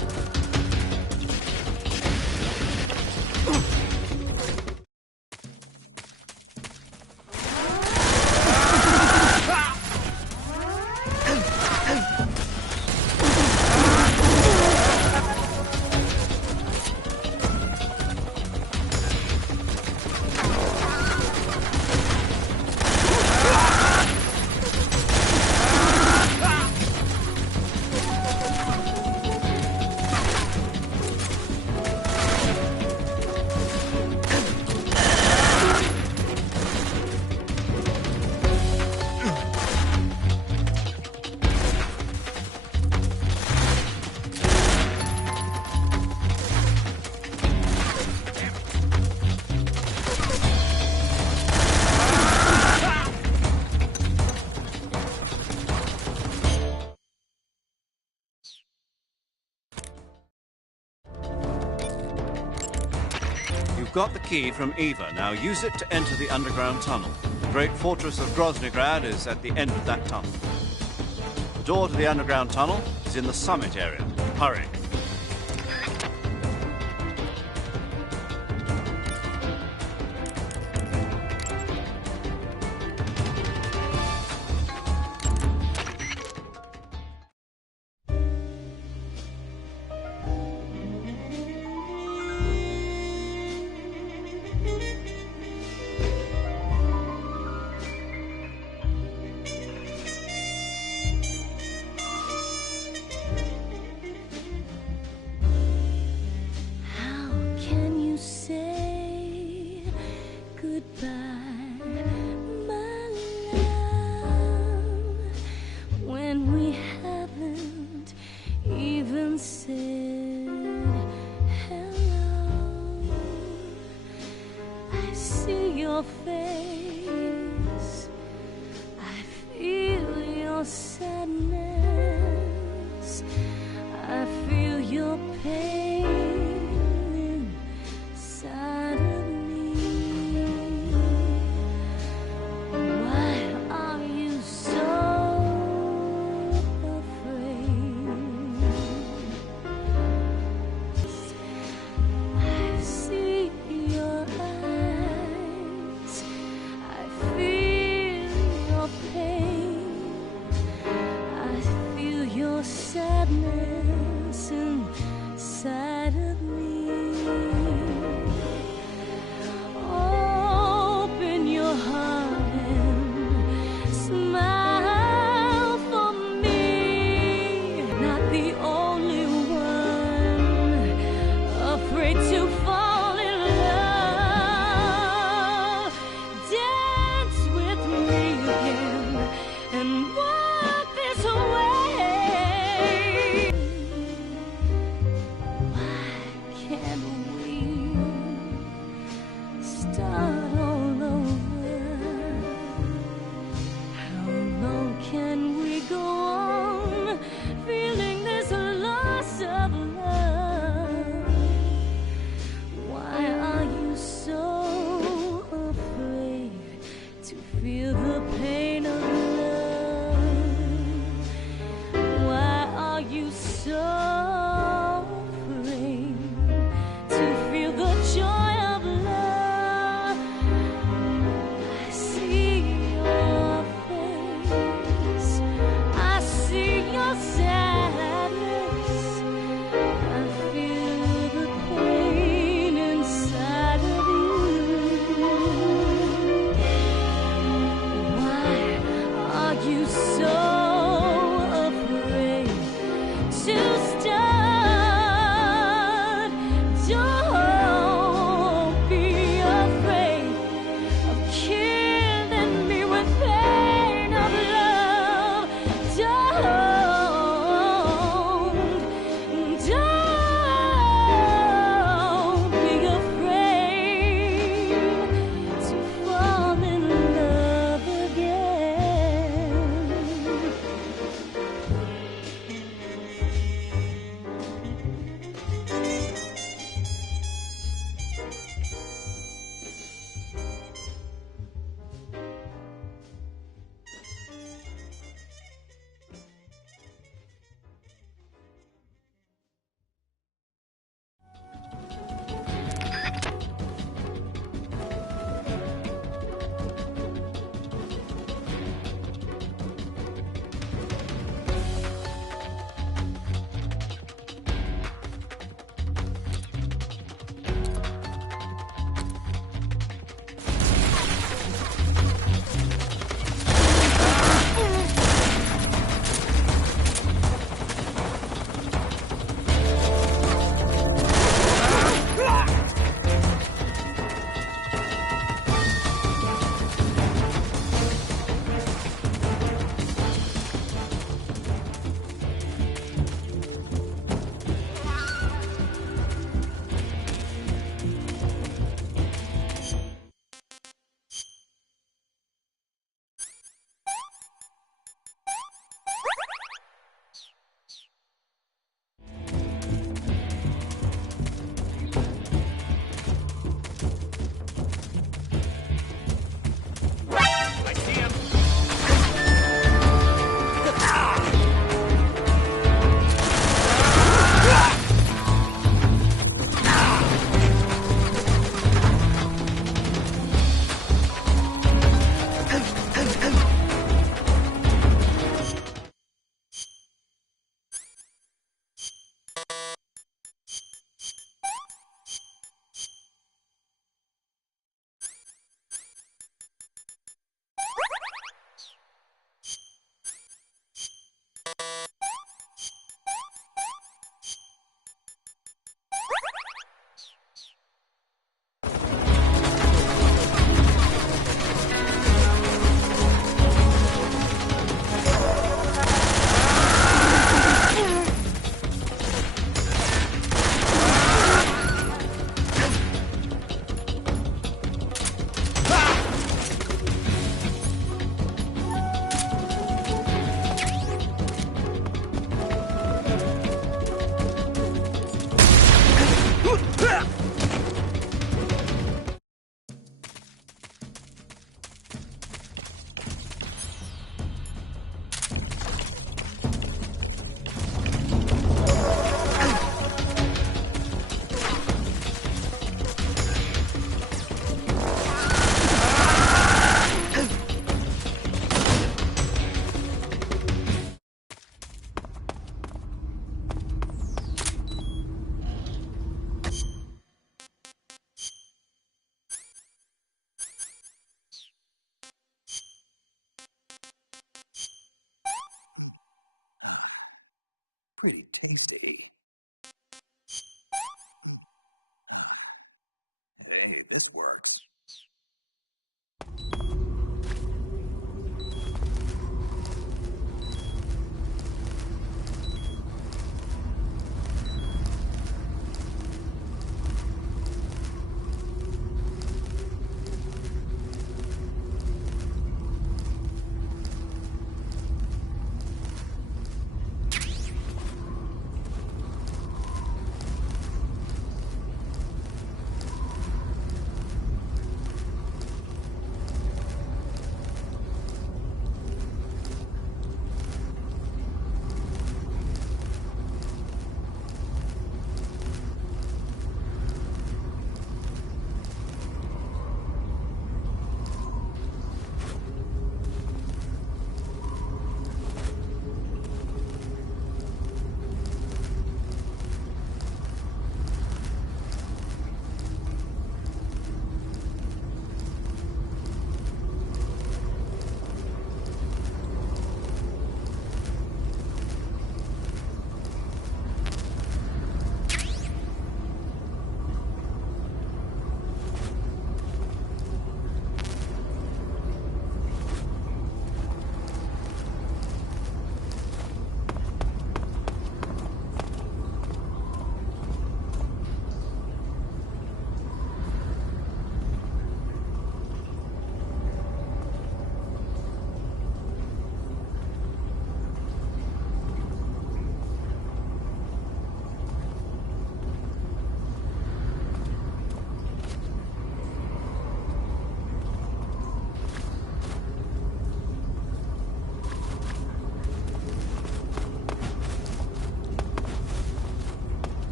You've got the key from Eva. Now use it to enter the underground tunnel. The great fortress of Groznygrad is at the end of that tunnel. The door to the underground tunnel is in the summit area. Hurry. your face. I feel your sadness. I feel your pain inside of me. Why are you so afraid? I see your eyes. I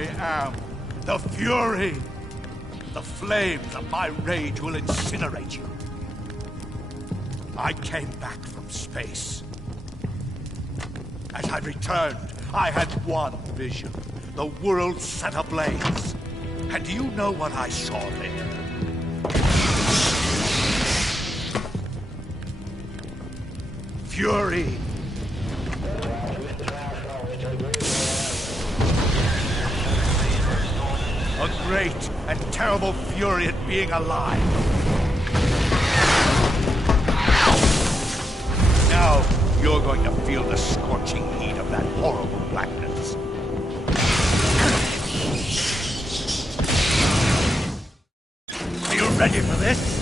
I am the Fury. The flames of my rage will incinerate you. I came back from space. As I returned, I had one vision. The world set ablaze. And do you know what I saw there? Fury. A great and terrible fury at being alive. Now, you're going to feel the scorching heat of that horrible blackness. Are you ready for this?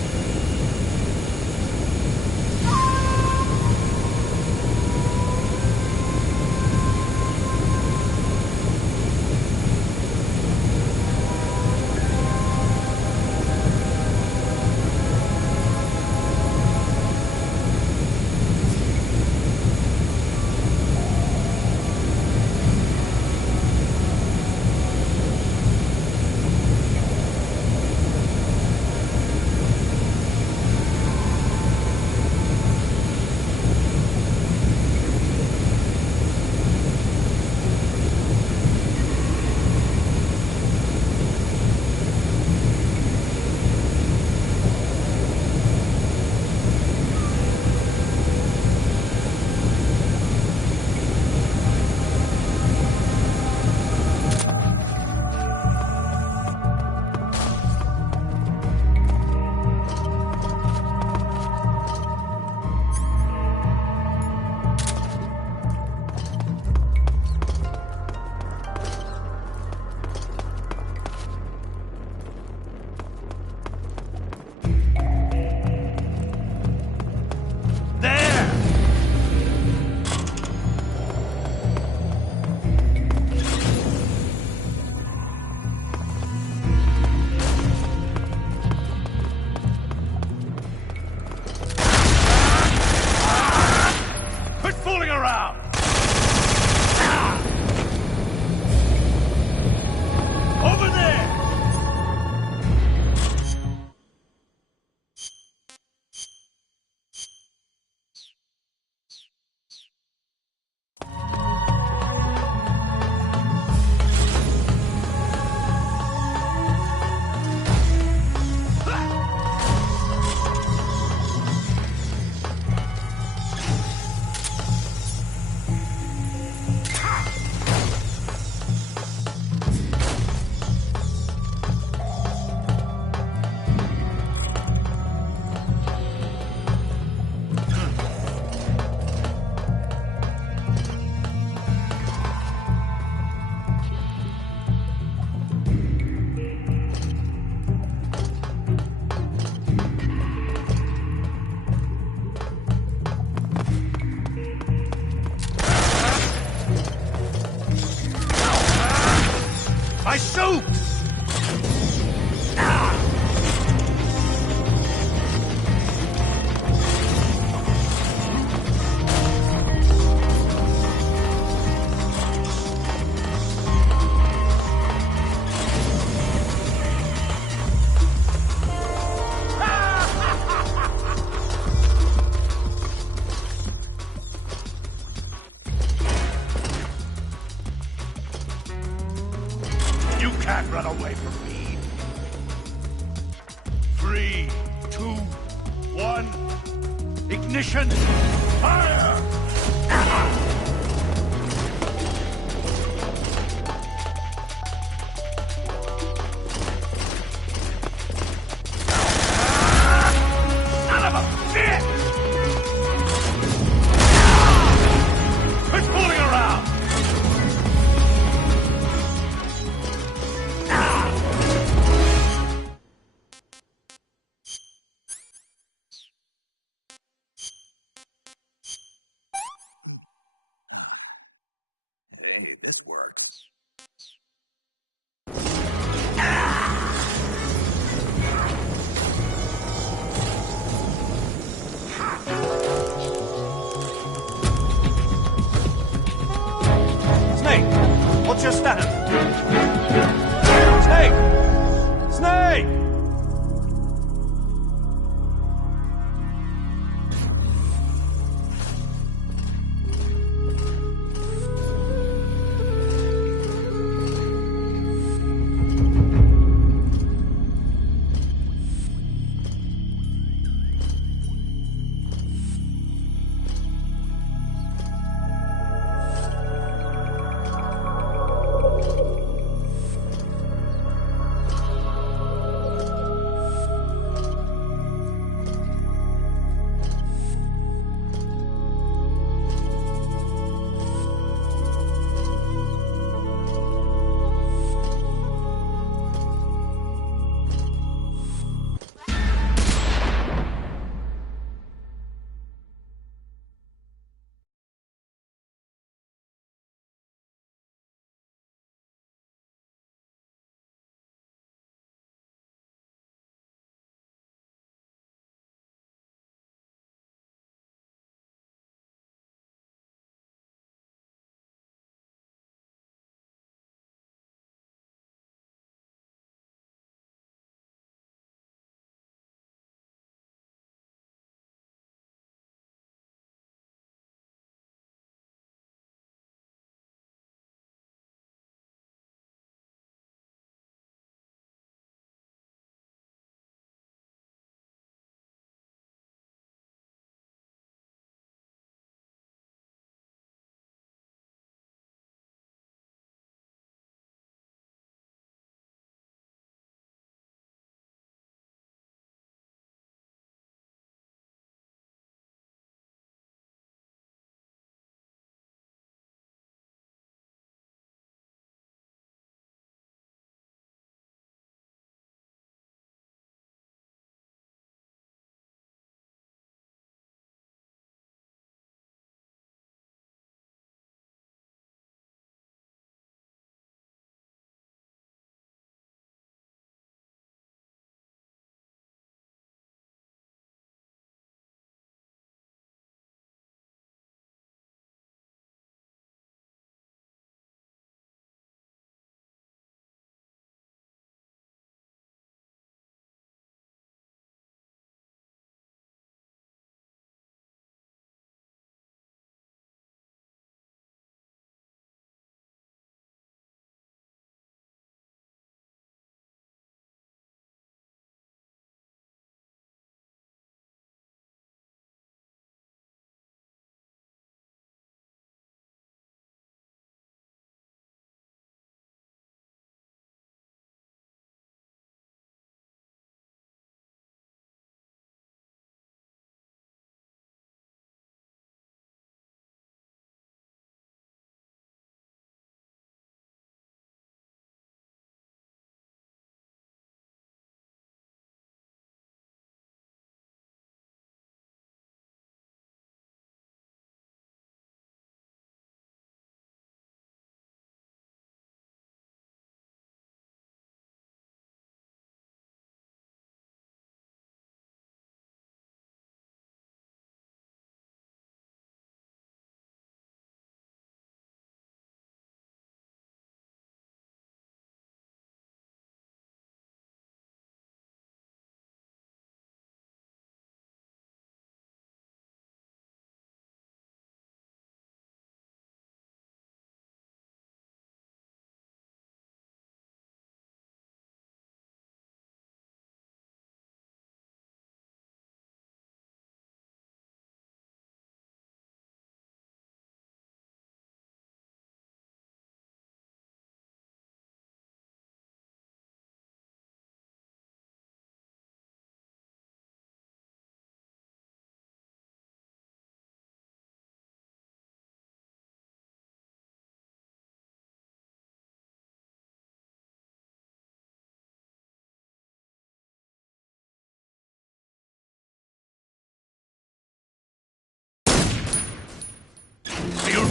My suit! You can't run away from me. 3, 2, 1. Ignition! Fire! Son of a bitch! Quit fooling around! Hey, this works. Snake, what's your status?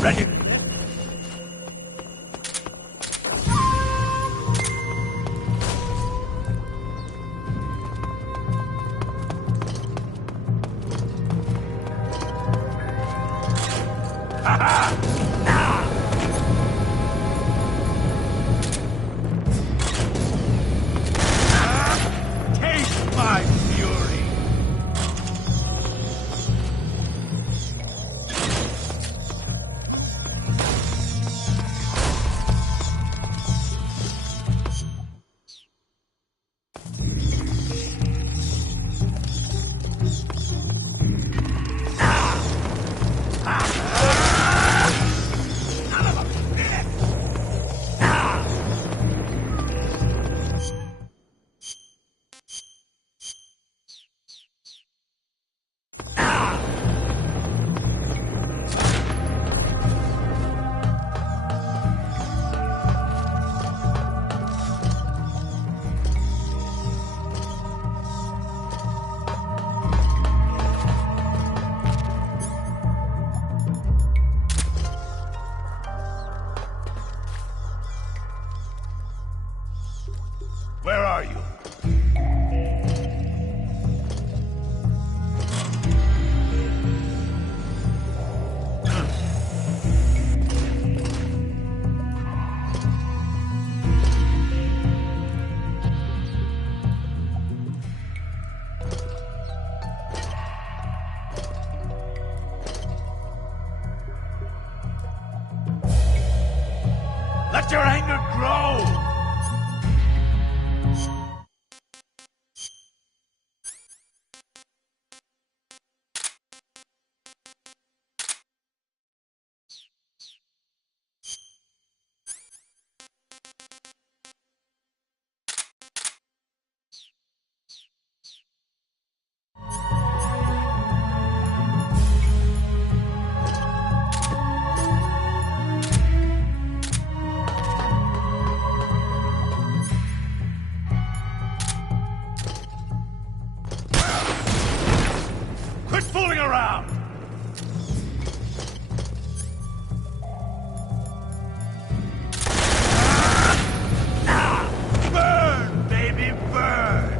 Ready. Taste my fury! Where are you? Let your anger grow! Quit fooling around! Burn, baby, burn!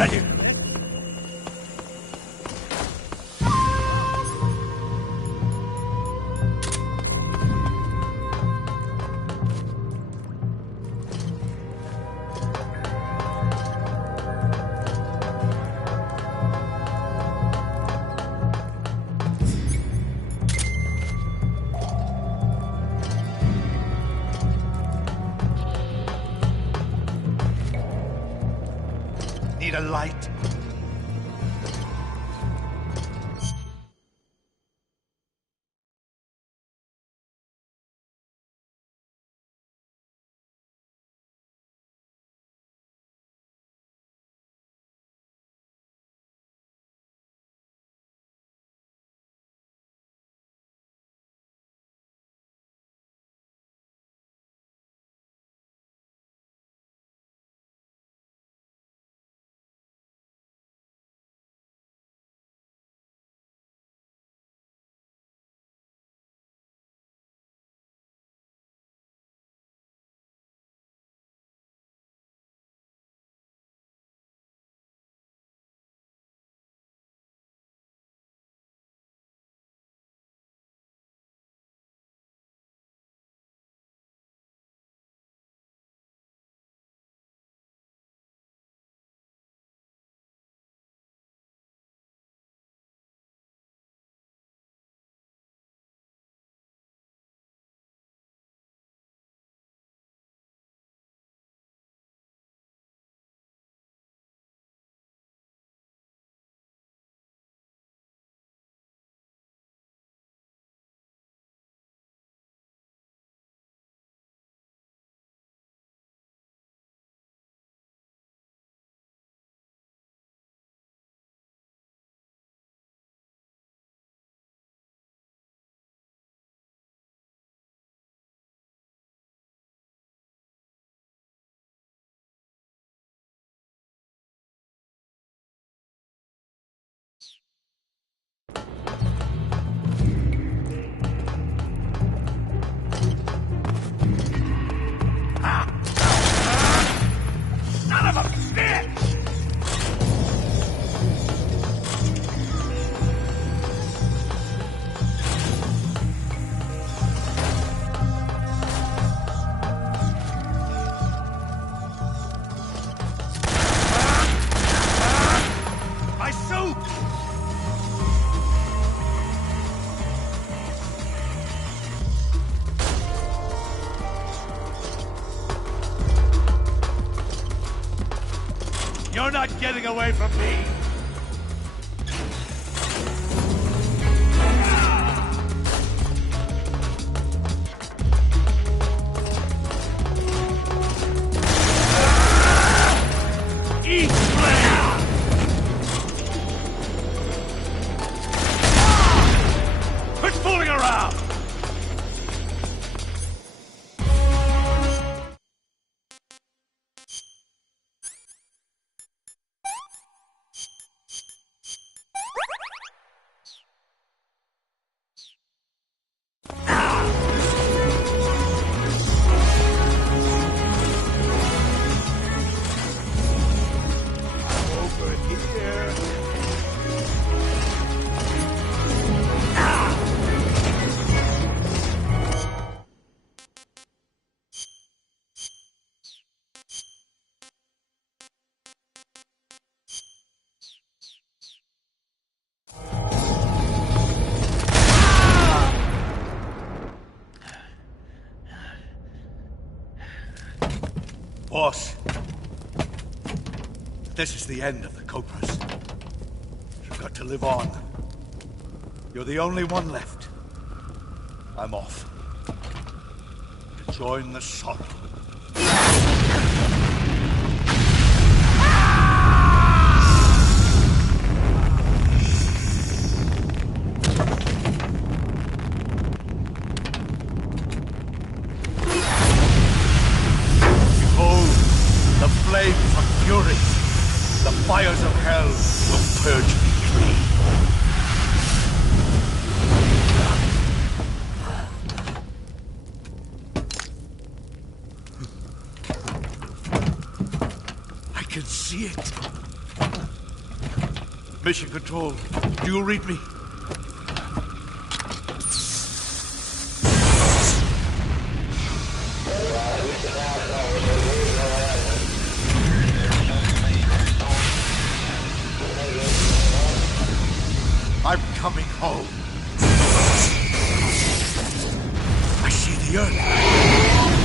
Ready. Need a light? Son of a bitch! My suit! You're not getting away from me! Eat flame! Quit fooling around! Over here. Boss, this is the end of the Cobras. You've got to live on. You're the only one left. I'm off. To join the sun. Behold, the flames of fury. The fires of hell will purge me clean. I can see it. Mission Control, do you read me? I'm coming home. I see the Earth.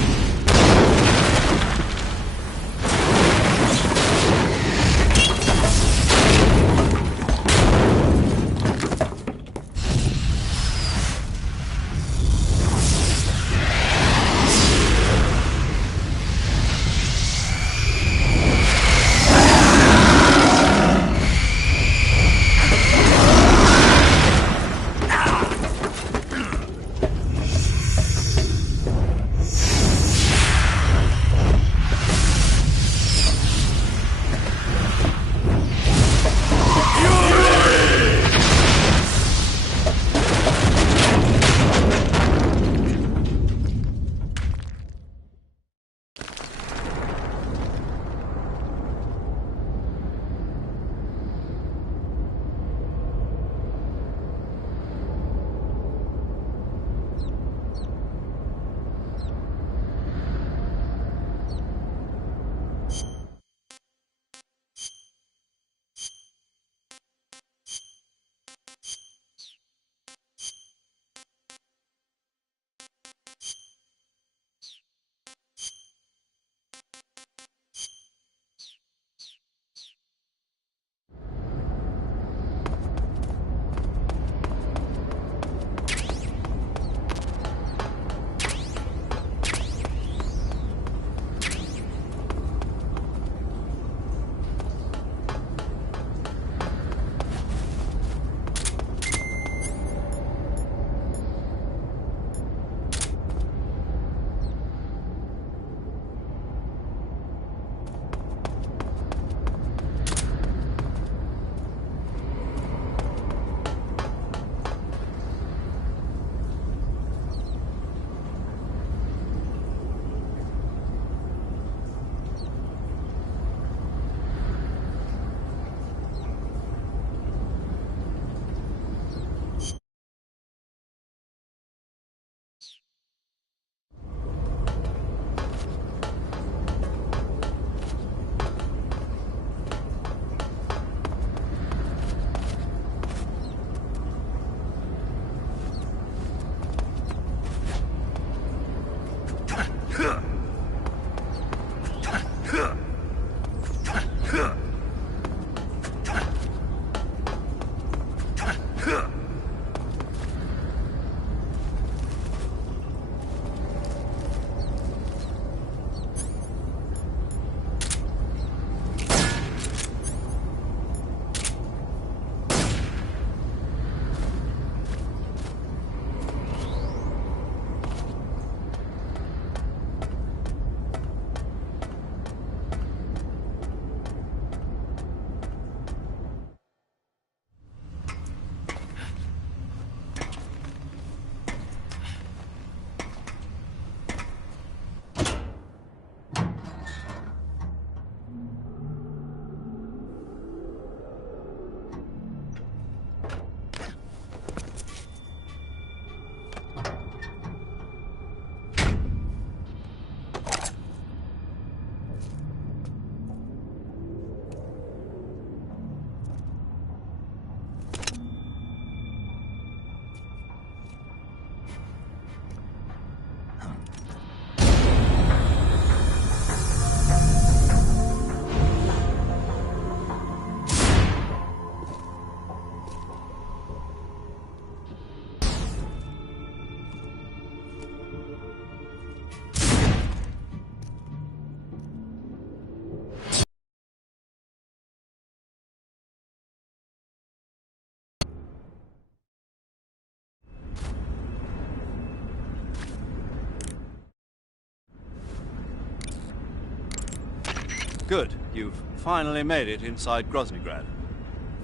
Good. You've finally made it inside Groznygrad.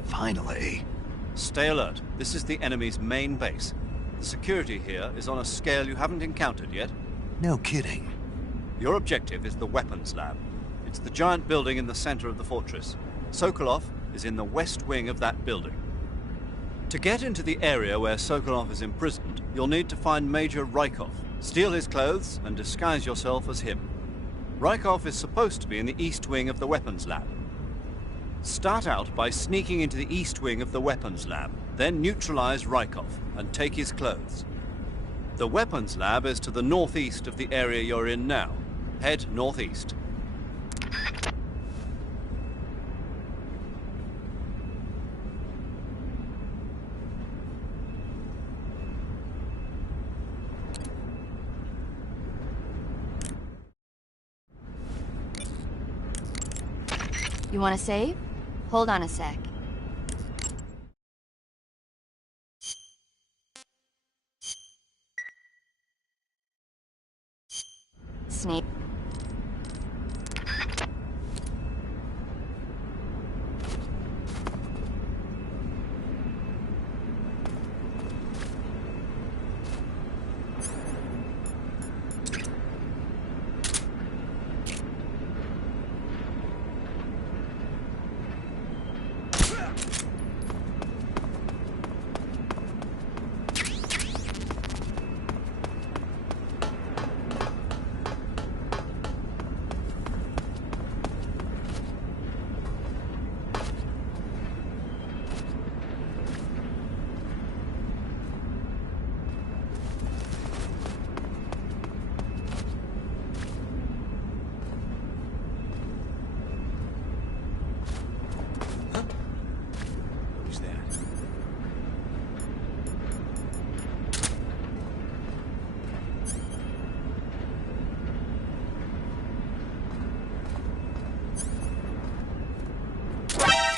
Finally. Stay alert. This is the enemy's main base. The security here is on a scale you haven't encountered yet. No kidding. Your objective is the weapons lab. It's the giant building in the center of the fortress. Sokolov is in the west wing of that building. To get into the area where Sokolov is imprisoned, you'll need to find Major Rykov, steal his clothes, and disguise yourself as him. Rykov is supposed to be in the east wing of the weapons lab. Start out by sneaking into the east wing of the weapons lab, then neutralize Rykov and take his clothes. The weapons lab is to the northeast of the area you're in now. Head northeast. You want to save? Hold on a sec. Snake.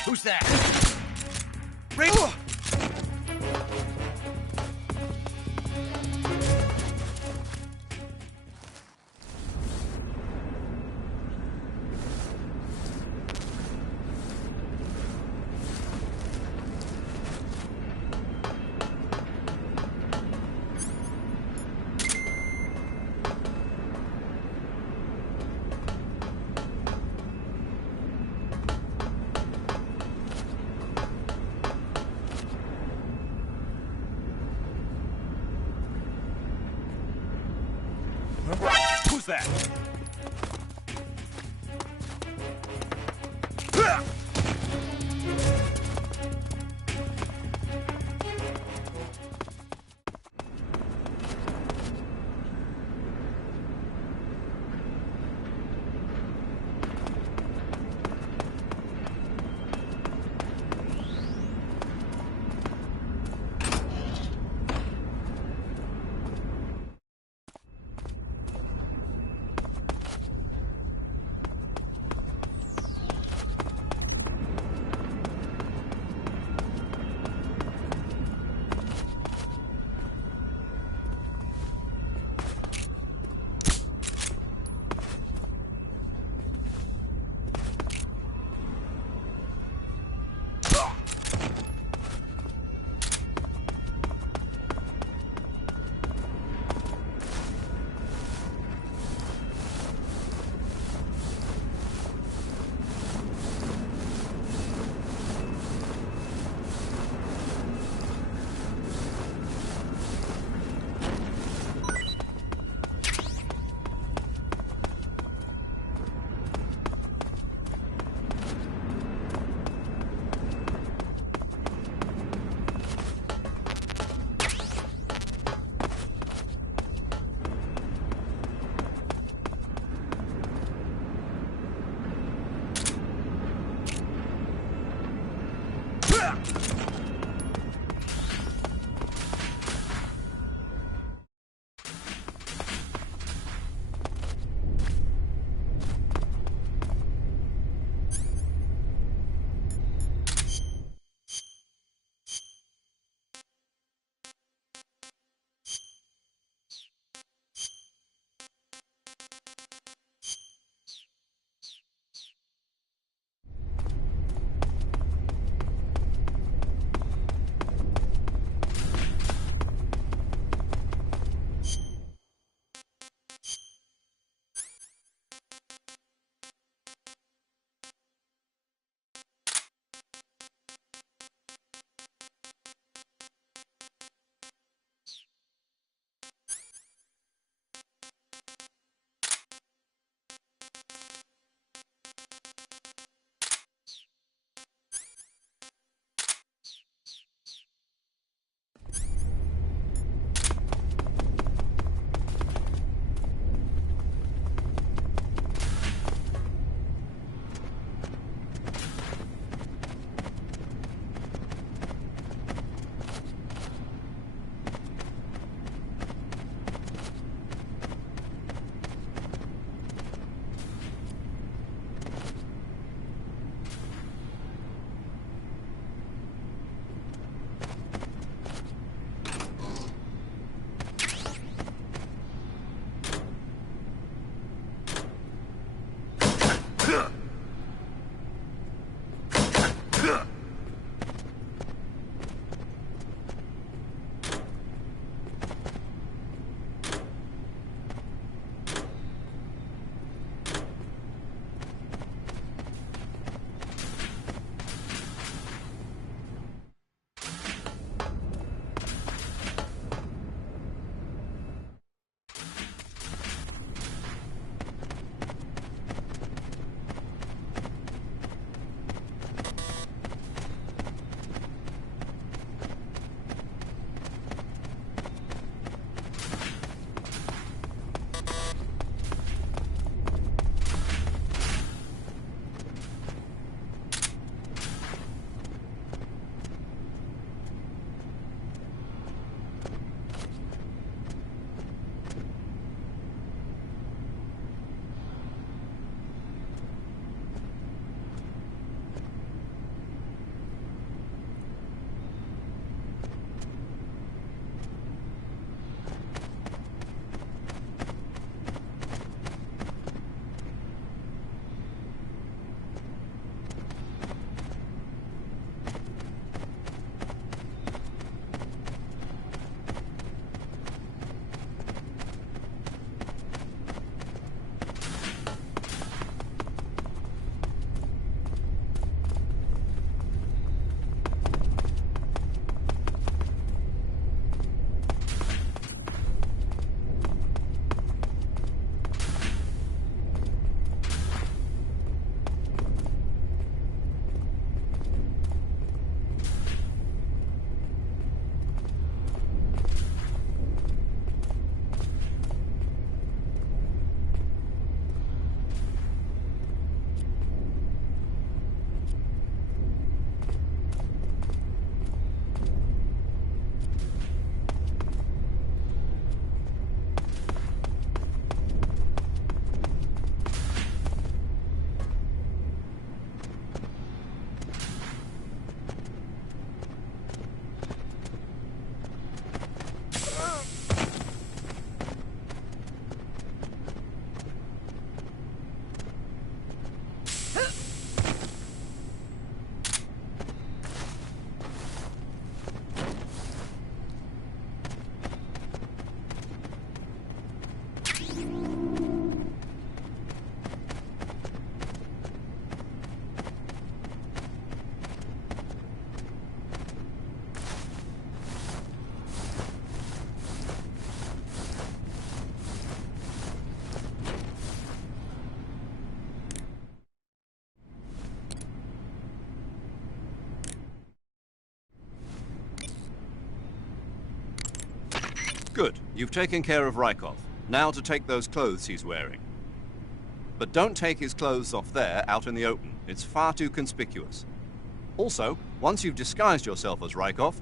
Who's that? Who's that? Good. You've taken care of Rykov. Now to take those clothes he's wearing. But don't take his clothes off there, out in the open. It's far too conspicuous. Also, once you've disguised yourself as Rykov,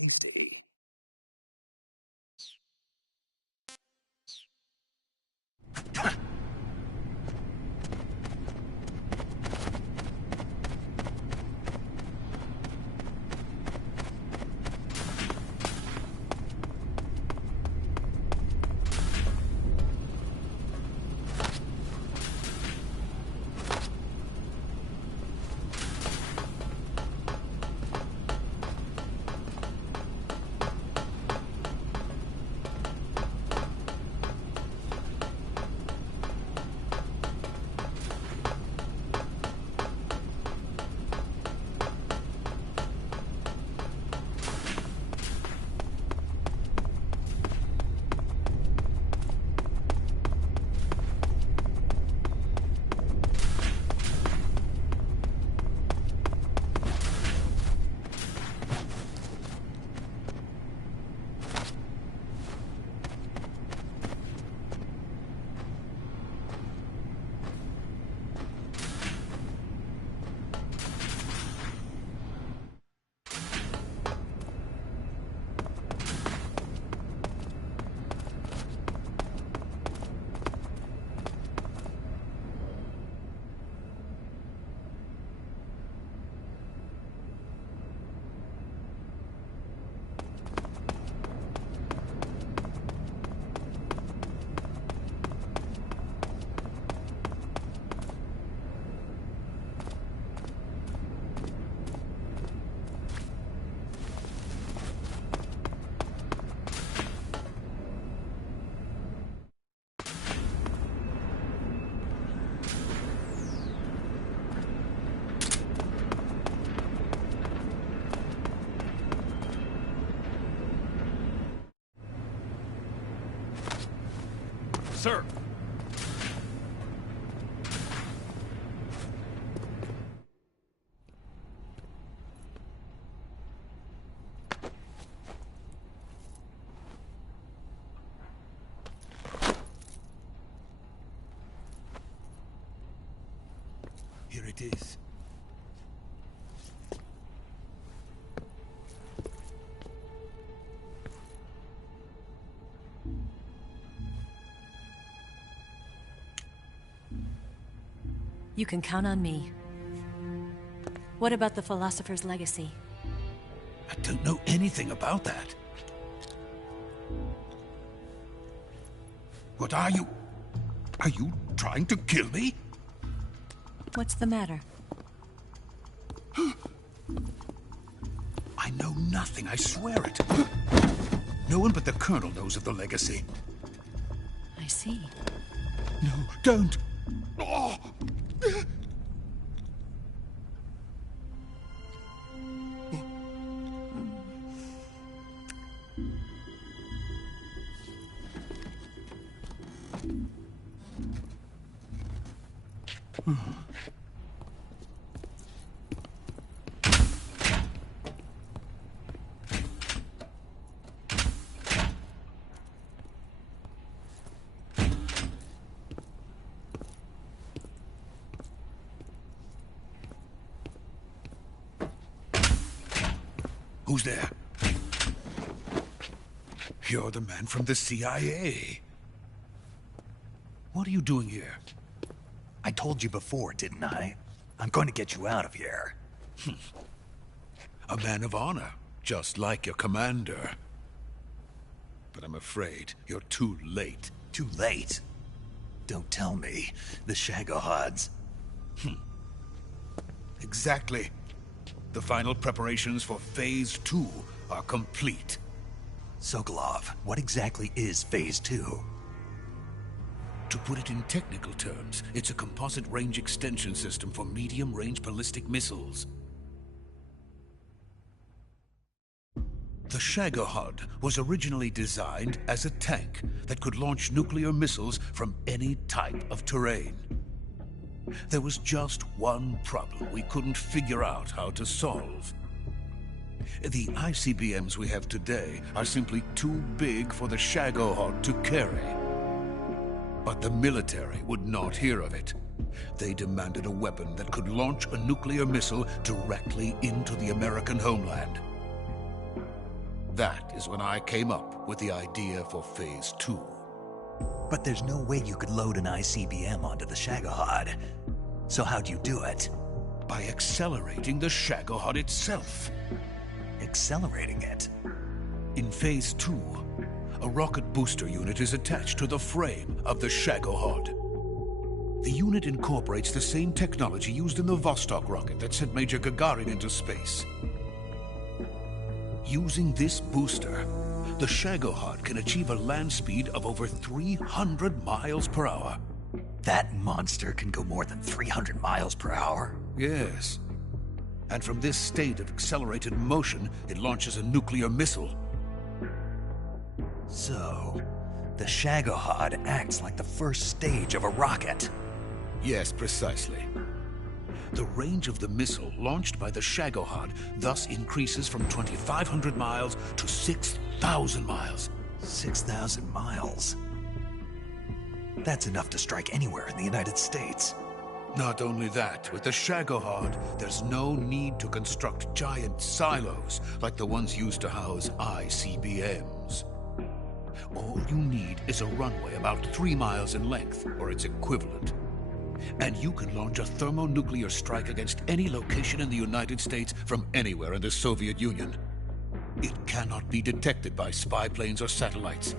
safety. Sir! Here it is. You can count on me. What about the philosopher's legacy? I don't know anything about that. What are you? Are you trying to kill me? What's the matter? I know nothing, I swear it. No one but the Colonel knows of the legacy. I see. No, don't! Oh. Who's there? You're the man from the CIA. What are you doing here? I told you before, didn't I? I'm going to get you out of here. A man of honor, just like your commander. But I'm afraid you're too late. Too late? Don't tell me. The Shagohods. Exactly. The final preparations for Phase 2 are complete. Sokolov, what exactly is Phase 2? To put it in technical terms, it's a composite range extension system for medium-range ballistic missiles. The Shagohod was originally designed as a tank that could launch nuclear missiles from any type of terrain. There was just one problem we couldn't figure out how to solve. The ICBMs we have today are simply too big for the Shagohod to carry. But the military would not hear of it. They demanded a weapon that could launch a nuclear missile directly into the American homeland. that is when I came up with the idea for Phase 2. But there's no way you could load an ICBM onto the Shagohod. So how'd you do it? By accelerating the Shagohod itself. Accelerating it? In Phase 2, a rocket booster unit is attached to the frame of the Shagohod. The unit incorporates the same technology used in the Vostok rocket that sent Major Gagarin into space. Using this booster, the Shagohod can achieve a land speed of over 300 miles per hour. That monster can go more than 300 miles per hour? Yes. And from this state of accelerated motion, it launches a nuclear missile. So, the Shagohod acts like the first stage of a rocket. Yes, precisely. The range of the missile launched by the Shagohod thus increases from 2,500 miles to 6,000 miles. 6,000 miles? That's enough to strike anywhere in the United States. Not only that, with the Shagohod, there's no need to construct giant silos like the ones used to house ICBMs. All you need is a runway about 3 miles in length, or its equivalent. And you can launch a thermonuclear strike against any location in the United States from anywhere in the Soviet Union. It cannot be detected by spy planes or satellites.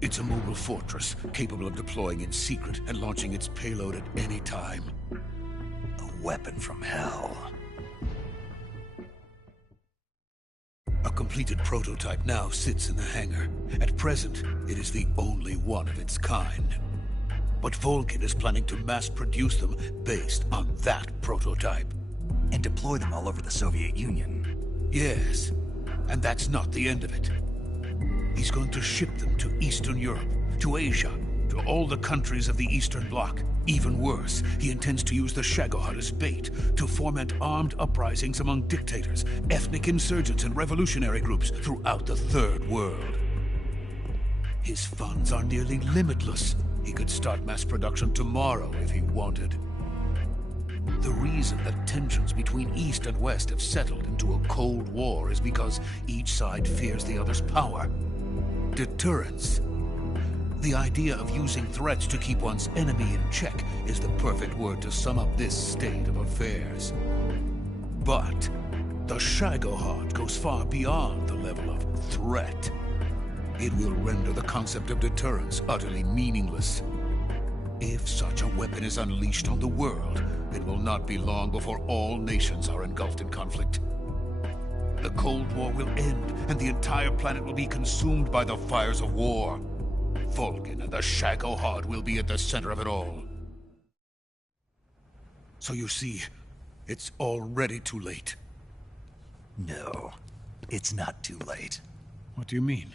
It's a mobile fortress, capable of deploying in secret and launching its payload at any time. A weapon from hell. A completed prototype now sits in the hangar. At present, it is the only one of its kind. But Volgin is planning to mass-produce them based on that prototype. And deploy them all over the Soviet Union. Yes, and that's not the end of it. He's going to ship them to Eastern Europe, to Asia, to all the countries of the Eastern Bloc. Even worse, he intends to use the Shagohod as bait to foment armed uprisings among dictators, ethnic insurgents, and revolutionary groups throughout the Third World. His funds are nearly limitless. He could start mass production tomorrow if he wanted. The reason that tensions between East and West have settled into a Cold War is because each side fears the other's power. Deterrence. The idea of using threats to keep one's enemy in check is the perfect word to sum up this state of affairs. But the Shagohod goes far beyond the level of threat. It will render the concept of deterrence utterly meaningless. If such a weapon is unleashed on the world, it will not be long before all nations are engulfed in conflict. The Cold War will end, and the entire planet will be consumed by the fires of war. Volgin and the Shagohod will be at the center of it all. So you see, it's already too late. No, it's not too late. What do you mean?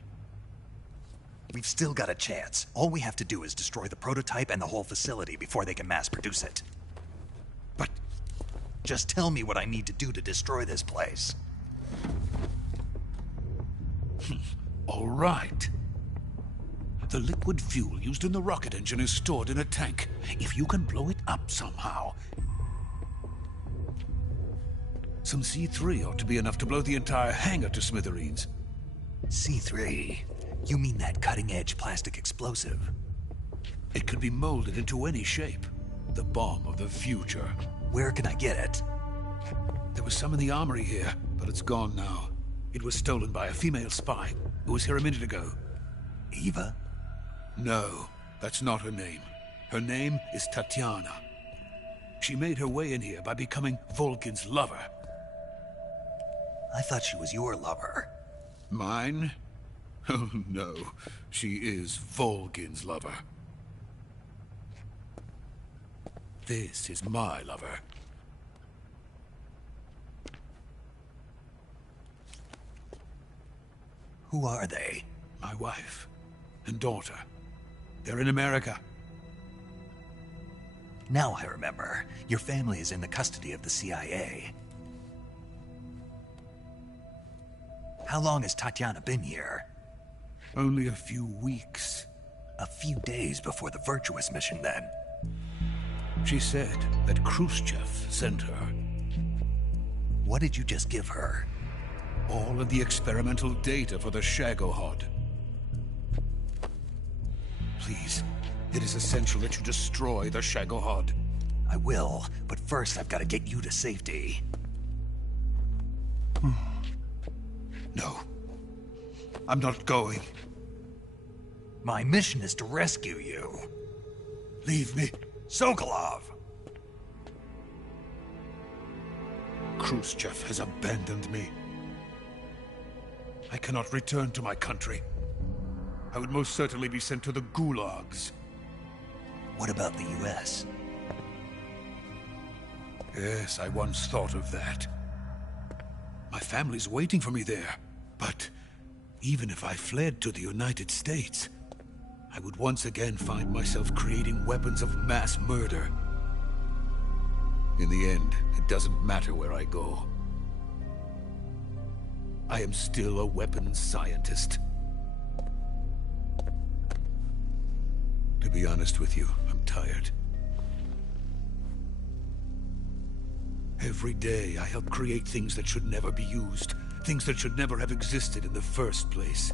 We've still got a chance. All we have to do is destroy the prototype and the whole facility before they can mass produce it. But just tell me what I need to do to destroy this place. All right. The liquid fuel used in the rocket engine is stored in a tank. If you can blow it up somehow, some C3 ought to be enough to blow the entire hangar to smithereens. C3? You mean that cutting-edge plastic explosive? It could be molded into any shape. The bomb of the future. Where can I get it? There was some in the armory here, but it's gone now. It was stolen by a female spy who was here a minute ago. Eva? No, that's not her name. Her name is Tatiana. She made her way in here by becoming Volgin's lover. I thought she was your lover. Mine? Oh no, she is Volgin's lover. This is my lover. Who are they? My wife and daughter. They're in America. Now I remember. Your family is in the custody of the CIA. How long has Tatiana been here? Only a few weeks. A few days before the Virtuous mission, then. She said that Khrushchev sent her. What did you just give her? all of the experimental data for the Shagohod. Please, it is essential that you destroy the Shagohod. I will, but first I've got to get you to safety. No. I'm not going. My mission is to rescue you. Leave me. Sokolov! Khrushchev has abandoned me. I cannot return to my country. I would most certainly be sent to the gulags. What about the US? Yes, I once thought of that. My family's waiting for me there. But even if I fled to the United States, I would once again find myself creating weapons of mass murder. In the end, it doesn't matter where I go. I am still a weapons scientist. To be honest with you, I'm tired. Every day, I help create things that should never be used. Things that should never have existed in the first place.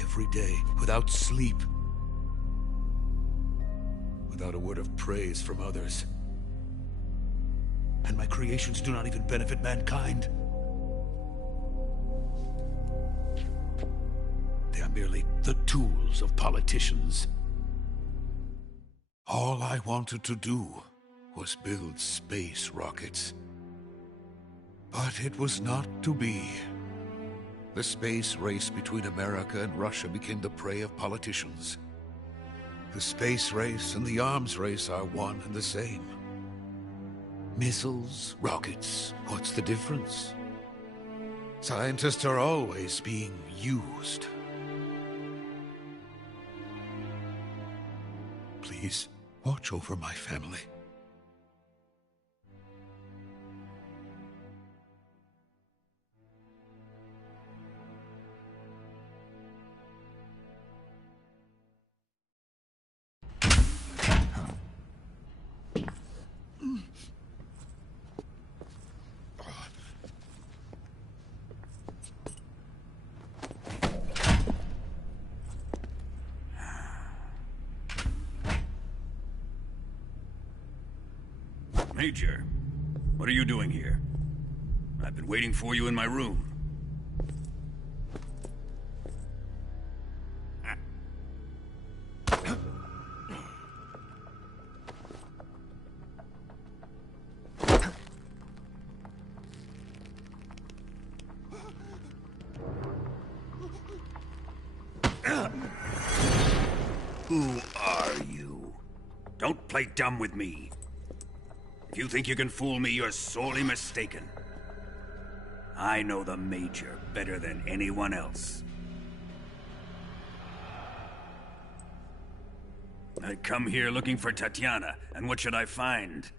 Every day, without sleep. Without a word of praise from others. And my creations do not even benefit mankind. They are merely the tools of politicians. All I wanted to do was build space rockets. But it was not to be. The space race between America and Russia became the prey of politicians. The space race and the arms race are one and the same. Missiles, rockets, what's the difference? Scientists are always being used. Please, watch over my family. Major, what are you doing here? I've been waiting for you in my room. Who are you? Don't play dumb with me. If you think you can fool me, you're sorely mistaken. I know the Major better than anyone else. I come here looking for Tatiana, and what should I find?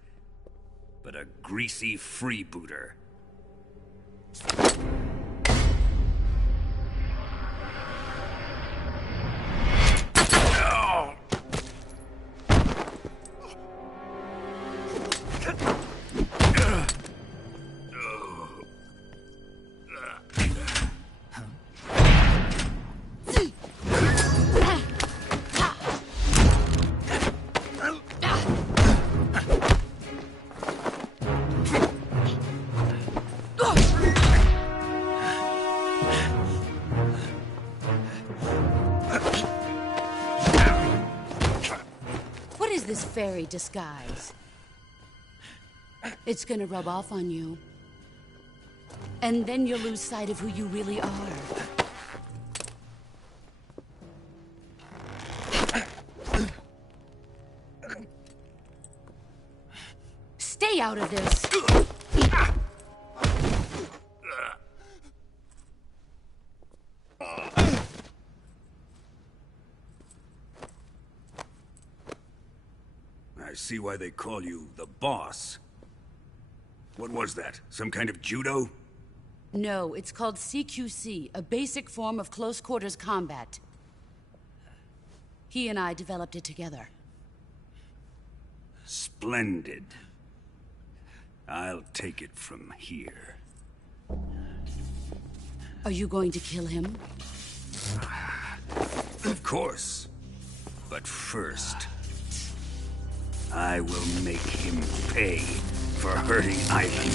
But a greasy freebooter. This fairy disguise. It's gonna rub off on you. And then you'll lose sight of who you really are. Stay out of this! I see why they call you the boss. What was that? Some kind of judo? No, it's called CQC, a basic form of close quarters combat. He and I developed it together. Splendid. I'll take it from here. Are you going to kill him? Of course. But first, I will make him pay for hurting Ivan.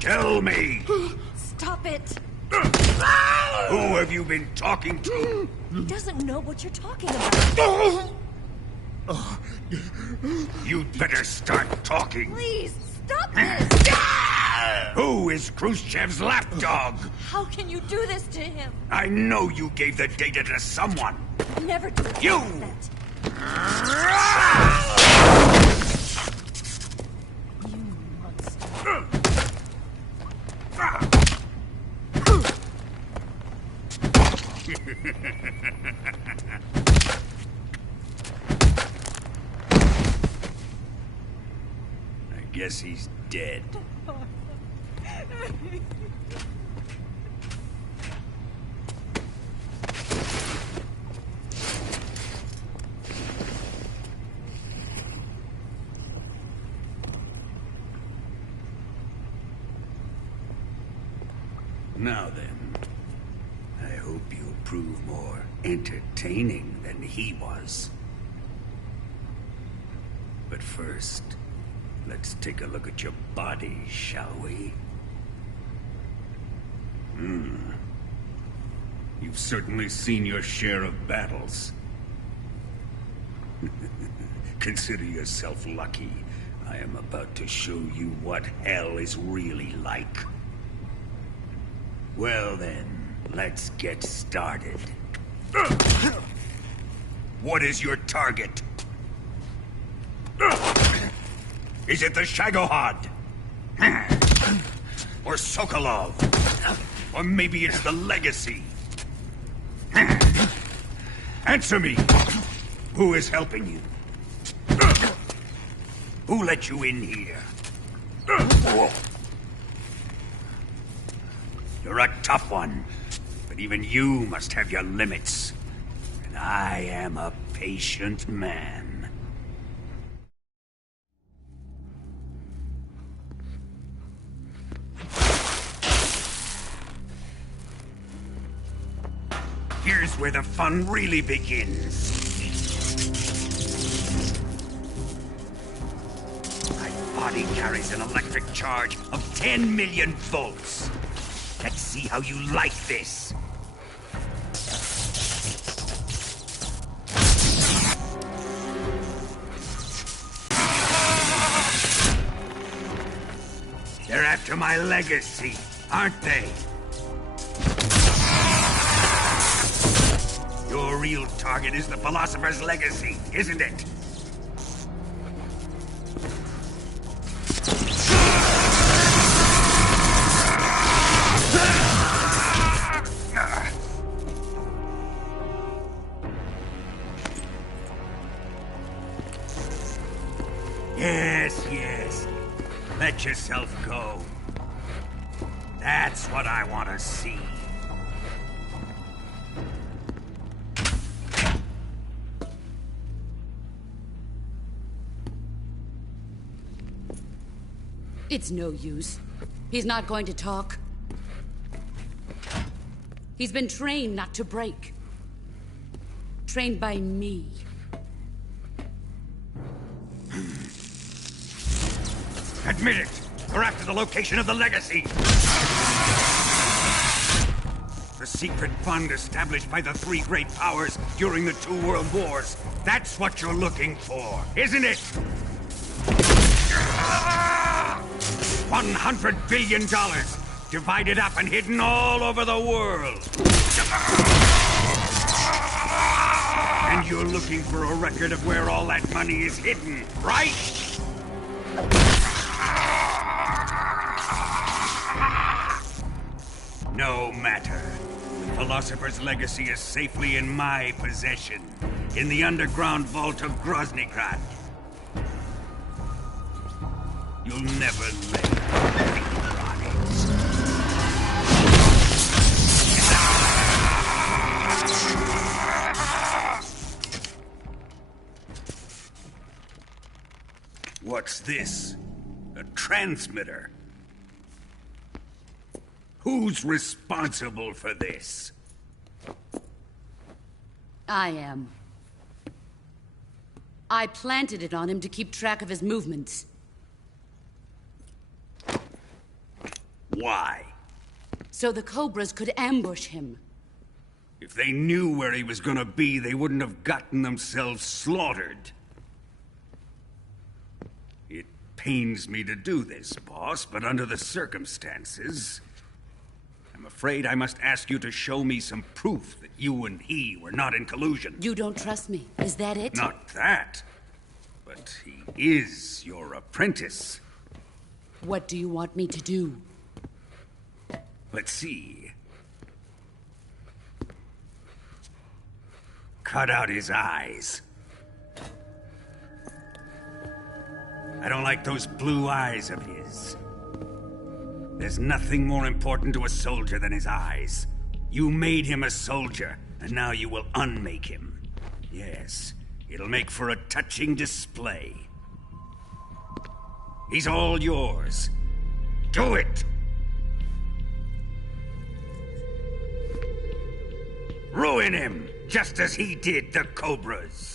Tell me! Stop it! Who have you been talking to? He doesn't know what you're talking about. You'd better start talking. Please, stop this! Who is Khrushchev's lapdog? How can you do this to him? I know you gave the data to someone. Never do You! I guess he's dead. Now then, I hope you'll prove more entertaining than he was. But first, let's take a look at your body, shall we? You've certainly seen your share of battles. Consider yourself lucky. I am about to show you what hell is really like. Well then, let's get started. What is your target? Is it the Shagohod? Or Sokolov? Or maybe it's the Legacy? Answer me! Who is helping you? Who let you in here? You're a tough one, but even you must have your limits. And I am a patient man. Here's where the fun really begins. I body carries an electric charge of 10 million volts. Let's see how you like this. They're after my legacy, aren't they? Your real target is the Philosopher's legacy, isn't it? Yes. Let yourself go. That's what I want to see. It's no use. He's not going to talk. He's been trained not to break. Trained by me. Admit it! We're after the location of the legacy! The secret fund established by the three great powers during the 2 world wars. That's what you're looking for, isn't it? $100 billion, divided up and hidden all over the world. And you're looking for a record of where all that money is hidden, right? No matter. The Philosopher's legacy is safely in my possession, in the underground vault of Groznygrad. You'll never lay a finger on it. What's this? A transmitter? Who's responsible for this? I am. I planted it on him to keep track of his movements. Why? So the Cobras could ambush him. If they knew where he was gonna be, they wouldn't have gotten themselves slaughtered. It pains me to do this, boss, but under the circumstances, I'm afraid I must ask you to show me some proof that you and he were not in collusion. You don't trust me, is that it? Not that, but he is your apprentice. What do you want me to do? Let's see. Cut out his eyes. I don't like those blue eyes of his. There's nothing more important to a soldier than his eyes. You made him a soldier, and now you will unmake him. Yes, it'll make for a touching display. He's all yours. Do it! Ruin him, just as he did the Cobras.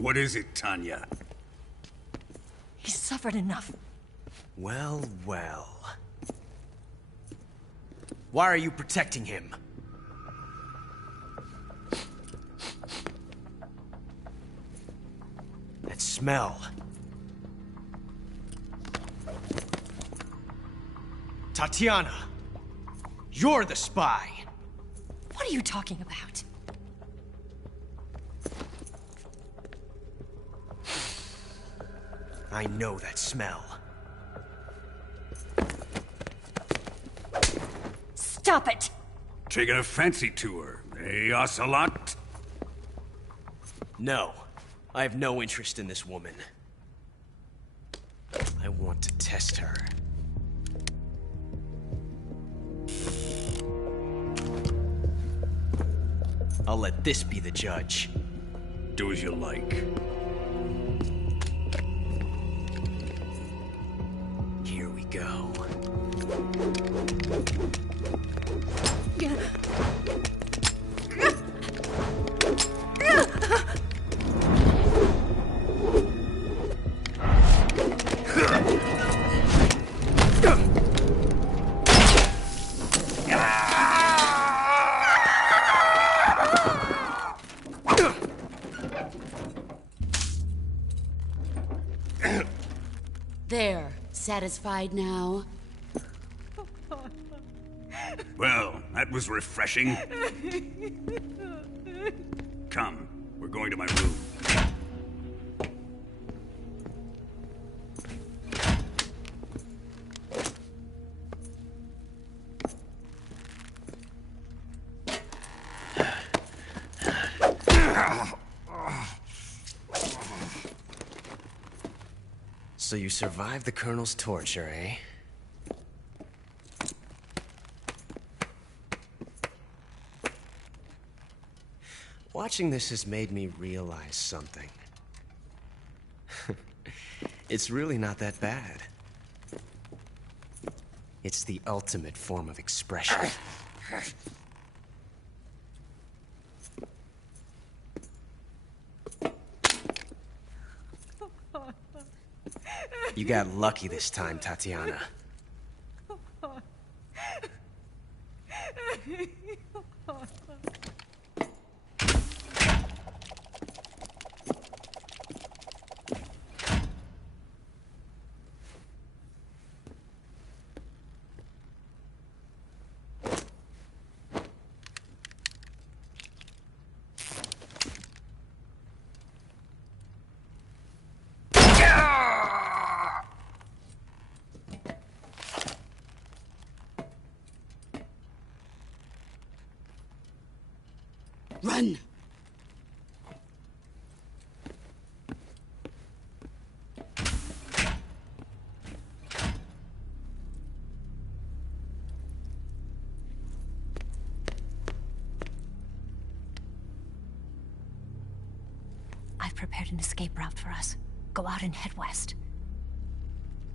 What is it, Tanya? He's suffered enough. Well, well. Why are you protecting him? That smell. Tatiana, you're the spy. What are you talking about? I know that smell. Stop it! Taking a fancy to her, eh, Ocelot? No. I have no interest in this woman. I want to test her. I'll let this be the judge. Do as you like. Here we go. There. Satisfied now? Well, that was refreshing. Come, we're going to my room. So you survived the Colonel's torture, eh? Watching this has made me realize something. It's really not that bad. It's the ultimate form of expression. You got lucky this time, Tatiana. Run! I've prepared an escape route for us. Go out and head west.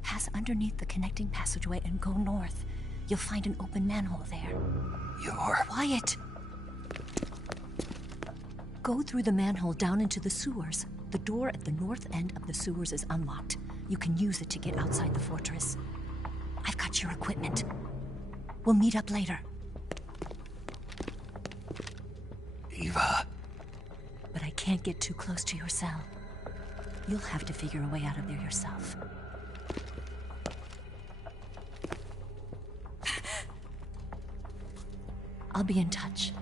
Pass underneath the connecting passageway and go north. You'll find an open manhole there. You're... Quiet! Go through the manhole down into the sewers. The door at the north end of the sewers is unlocked. You can use it to get outside the fortress. I've got your equipment. We'll meet up later. Eva. But I can't get too close to your cell. You'll have to figure a way out of there yourself. I'll be in touch.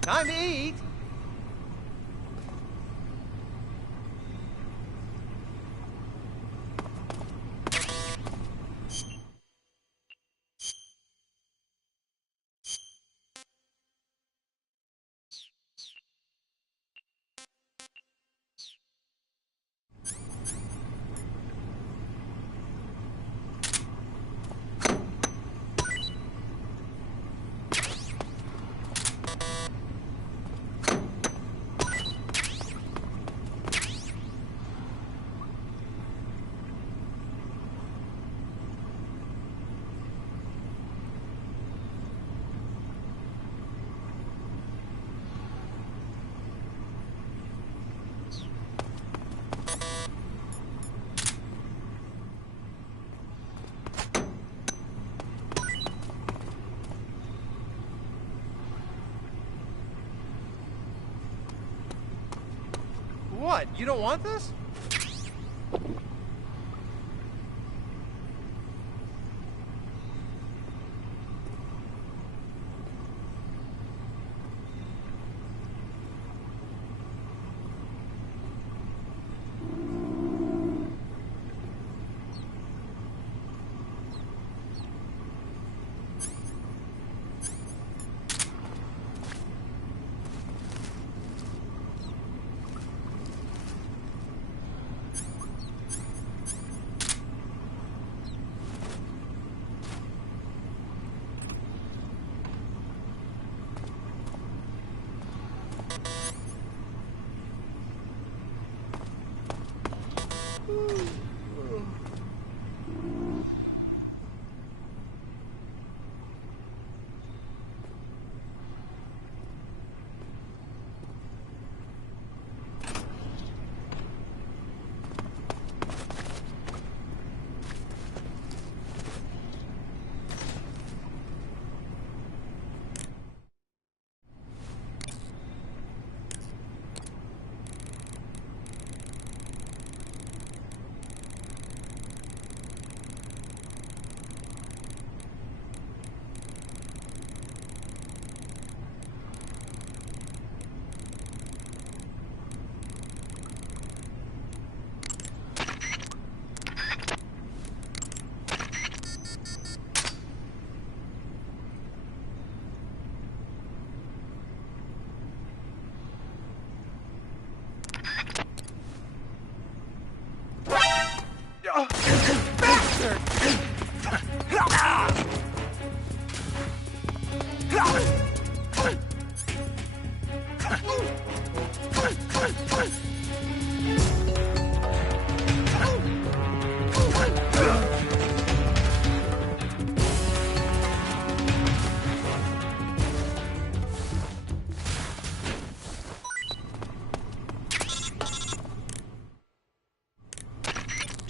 Time to eat! What? You don't want this?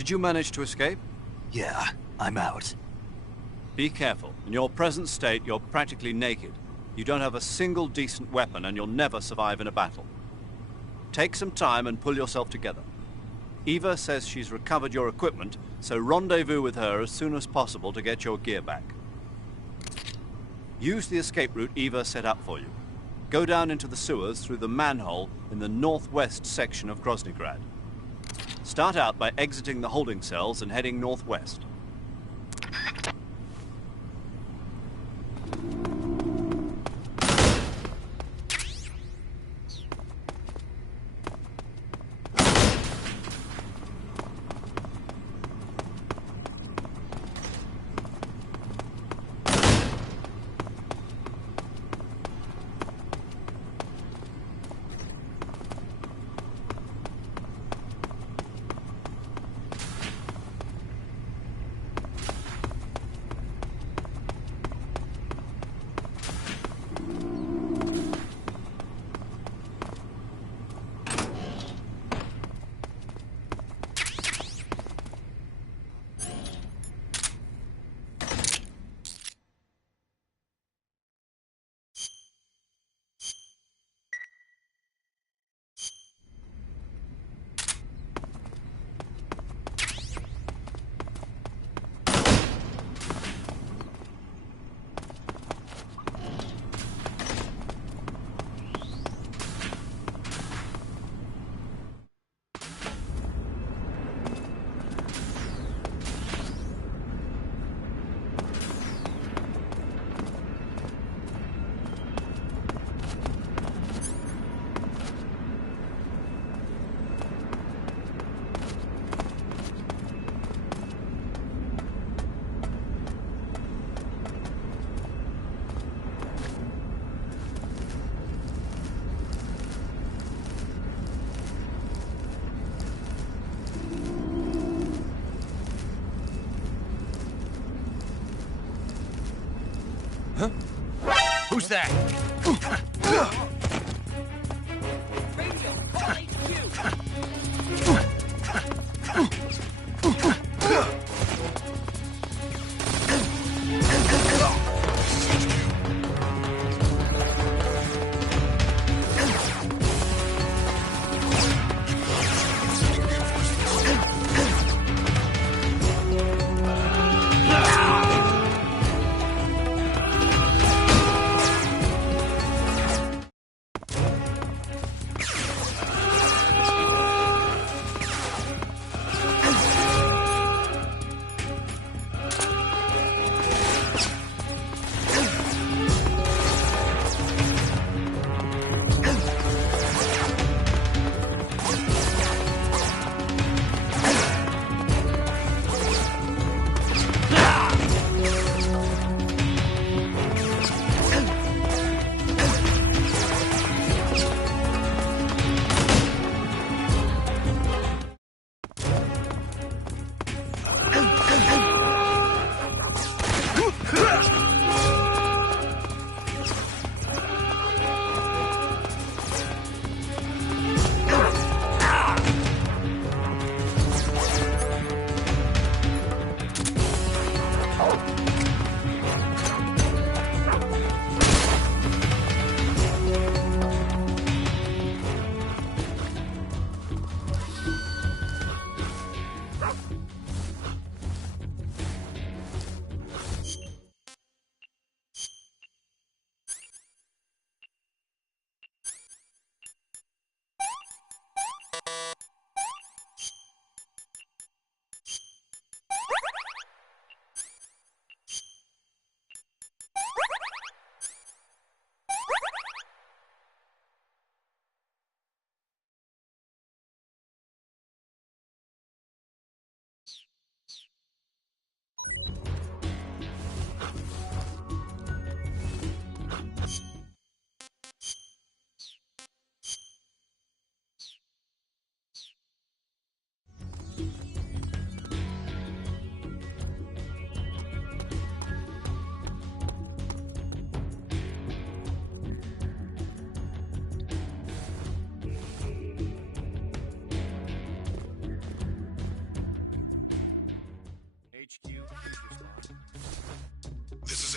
Did you manage to escape? Yeah, I'm out. Be careful. In your present state, you're practically naked. You don't have a single decent weapon, and you'll never survive in a battle. Take some time and pull yourself together. Eva says she's recovered your equipment, so rendezvous with her as soon as possible to get your gear back. Use the escape route Eva set up for you. Go down into the sewers through the manhole in the northwest section of Groznygrad. Start out by exiting the holding cells and heading northwest. Who's that? Radio, call HQ!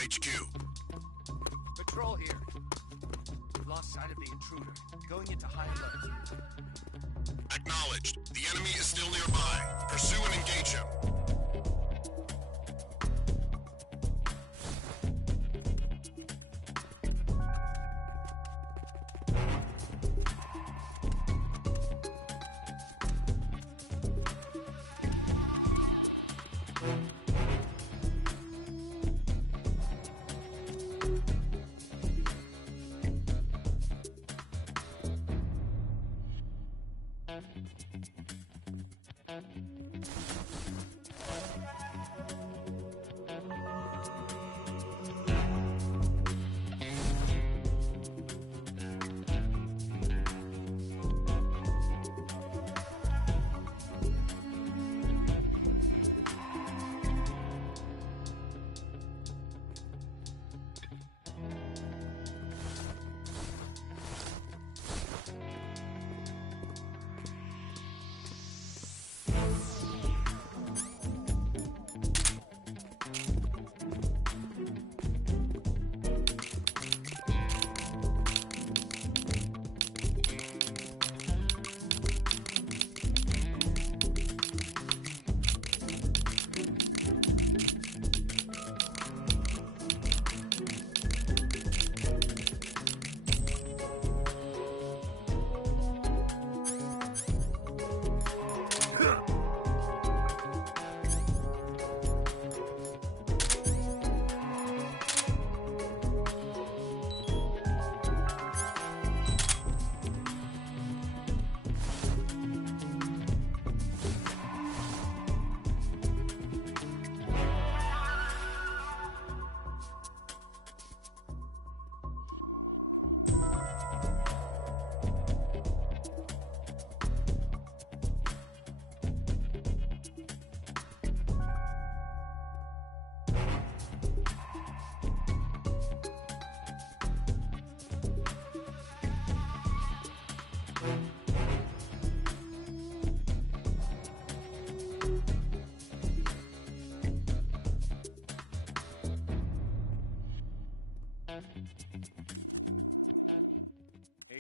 HQ. Patrol here. We've lost sight of the intruder. Going into high alert. Acknowledged. The enemy is still nearby. Pursue and engage him.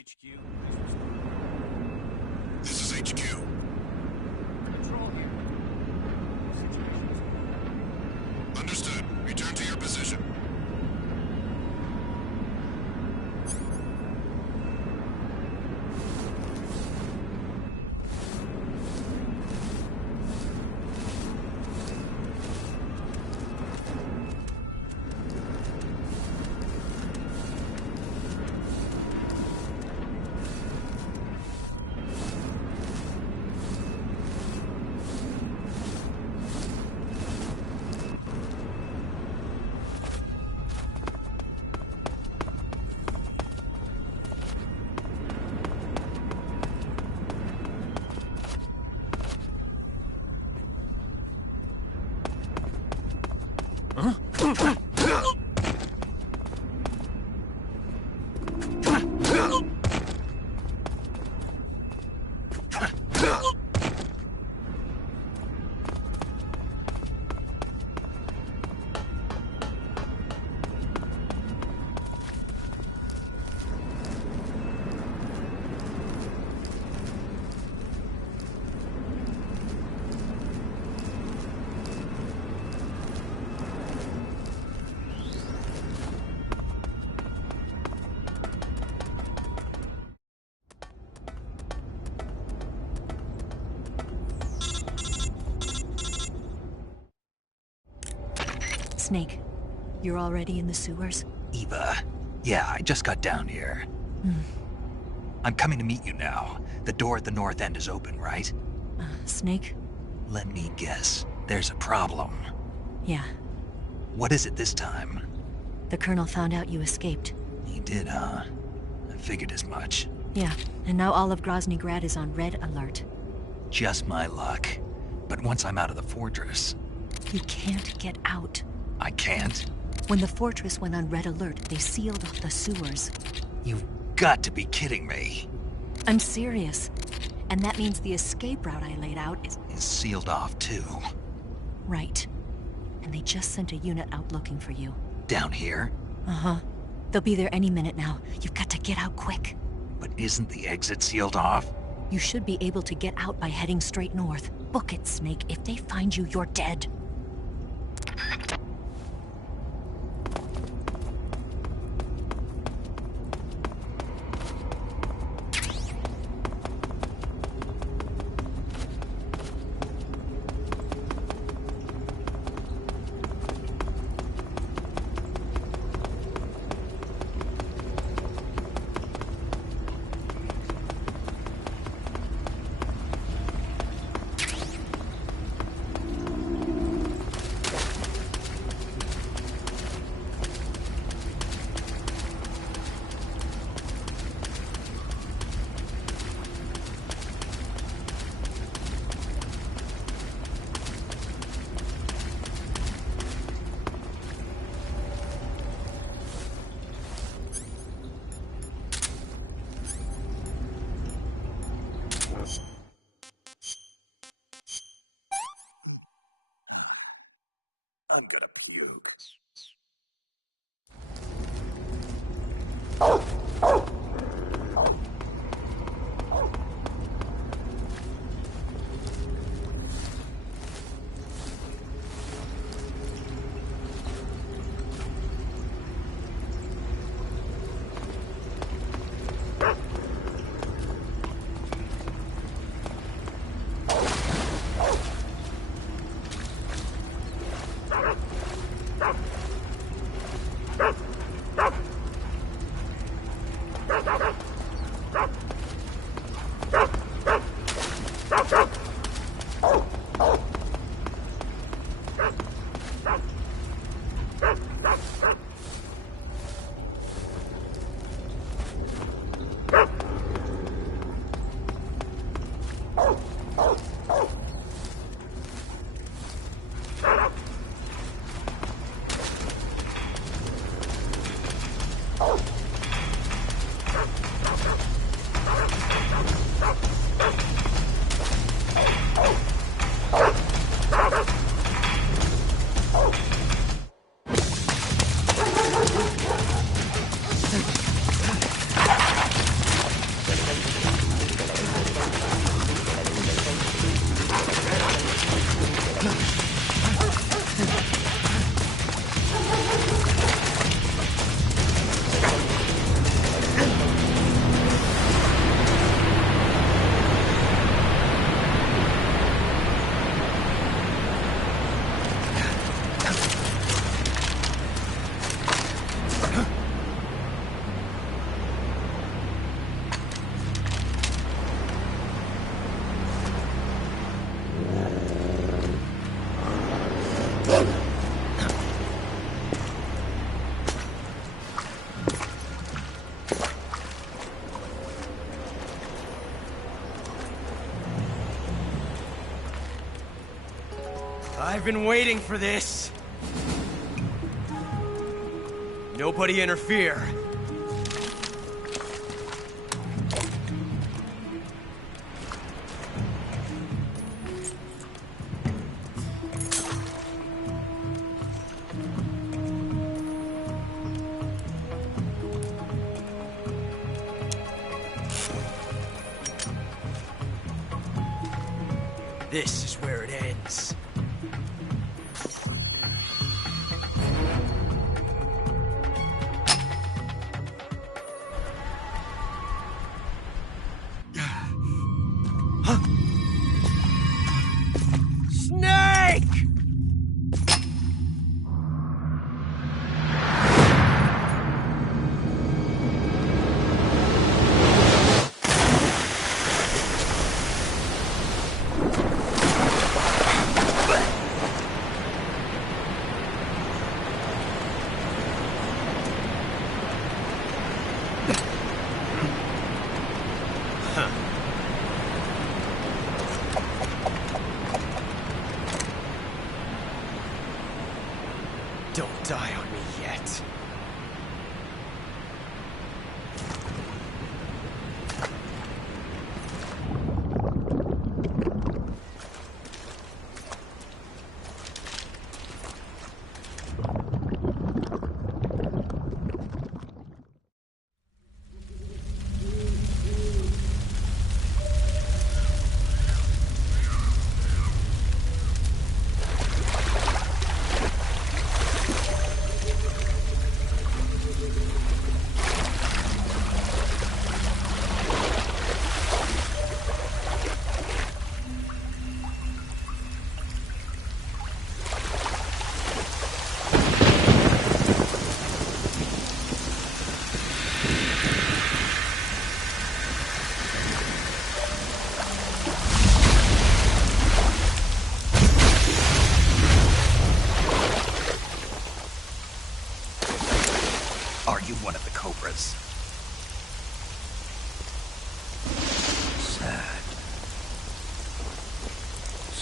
HQ. This is HQ. Patrol here. Situation's Understood. Return to your position. Snake, you're already in the sewers? Eva. Yeah, I just got down here. I'm coming to meet you now. The door at the north end is open, right? Snake? Let me guess. There's a problem. Yeah. What is it this time? The Colonel found out you escaped. He did, huh? I figured as much. Yeah, and now all of Grozny Grad is on red alert. Just my luck. But once I'm out of the fortress... You can't get out. I can't? When the fortress went on red alert, they sealed off the sewers. You've got to be kidding me. I'm serious. And that means the escape route I laid out is sealed off, too. Right. And they just sent a unit out looking for you. down here? Uh-huh. They'll be there any minute now. You've got to get out quick. But isn't the exit sealed off? You should be able to get out by heading straight north. Book it, Snake. If they find you, you're dead. I'm gonna puke. I've been waiting for this. Nobody interfere. This is where it ends. Snake! Don't die on me yet.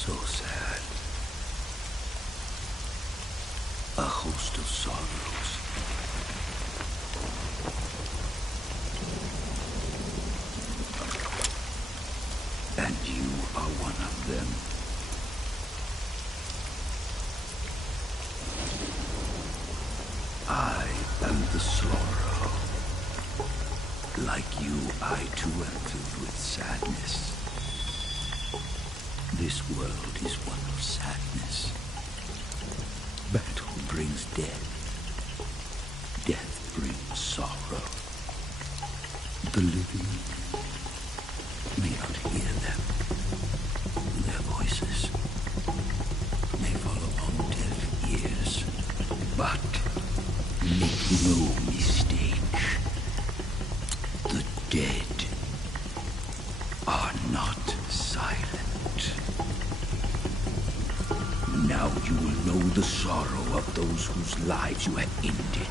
So sad. A host of sorrows. And you are one of them. I am the sorrow. Like you, I too am filled with sadness. This world is one of sadness. Battle brings death. Death brings sorrow. The living may not hear them. Their voices may fall upon deaf ears. But make no mistake. The dead are not silent. Now you will know the sorrow of those whose lives you have ended.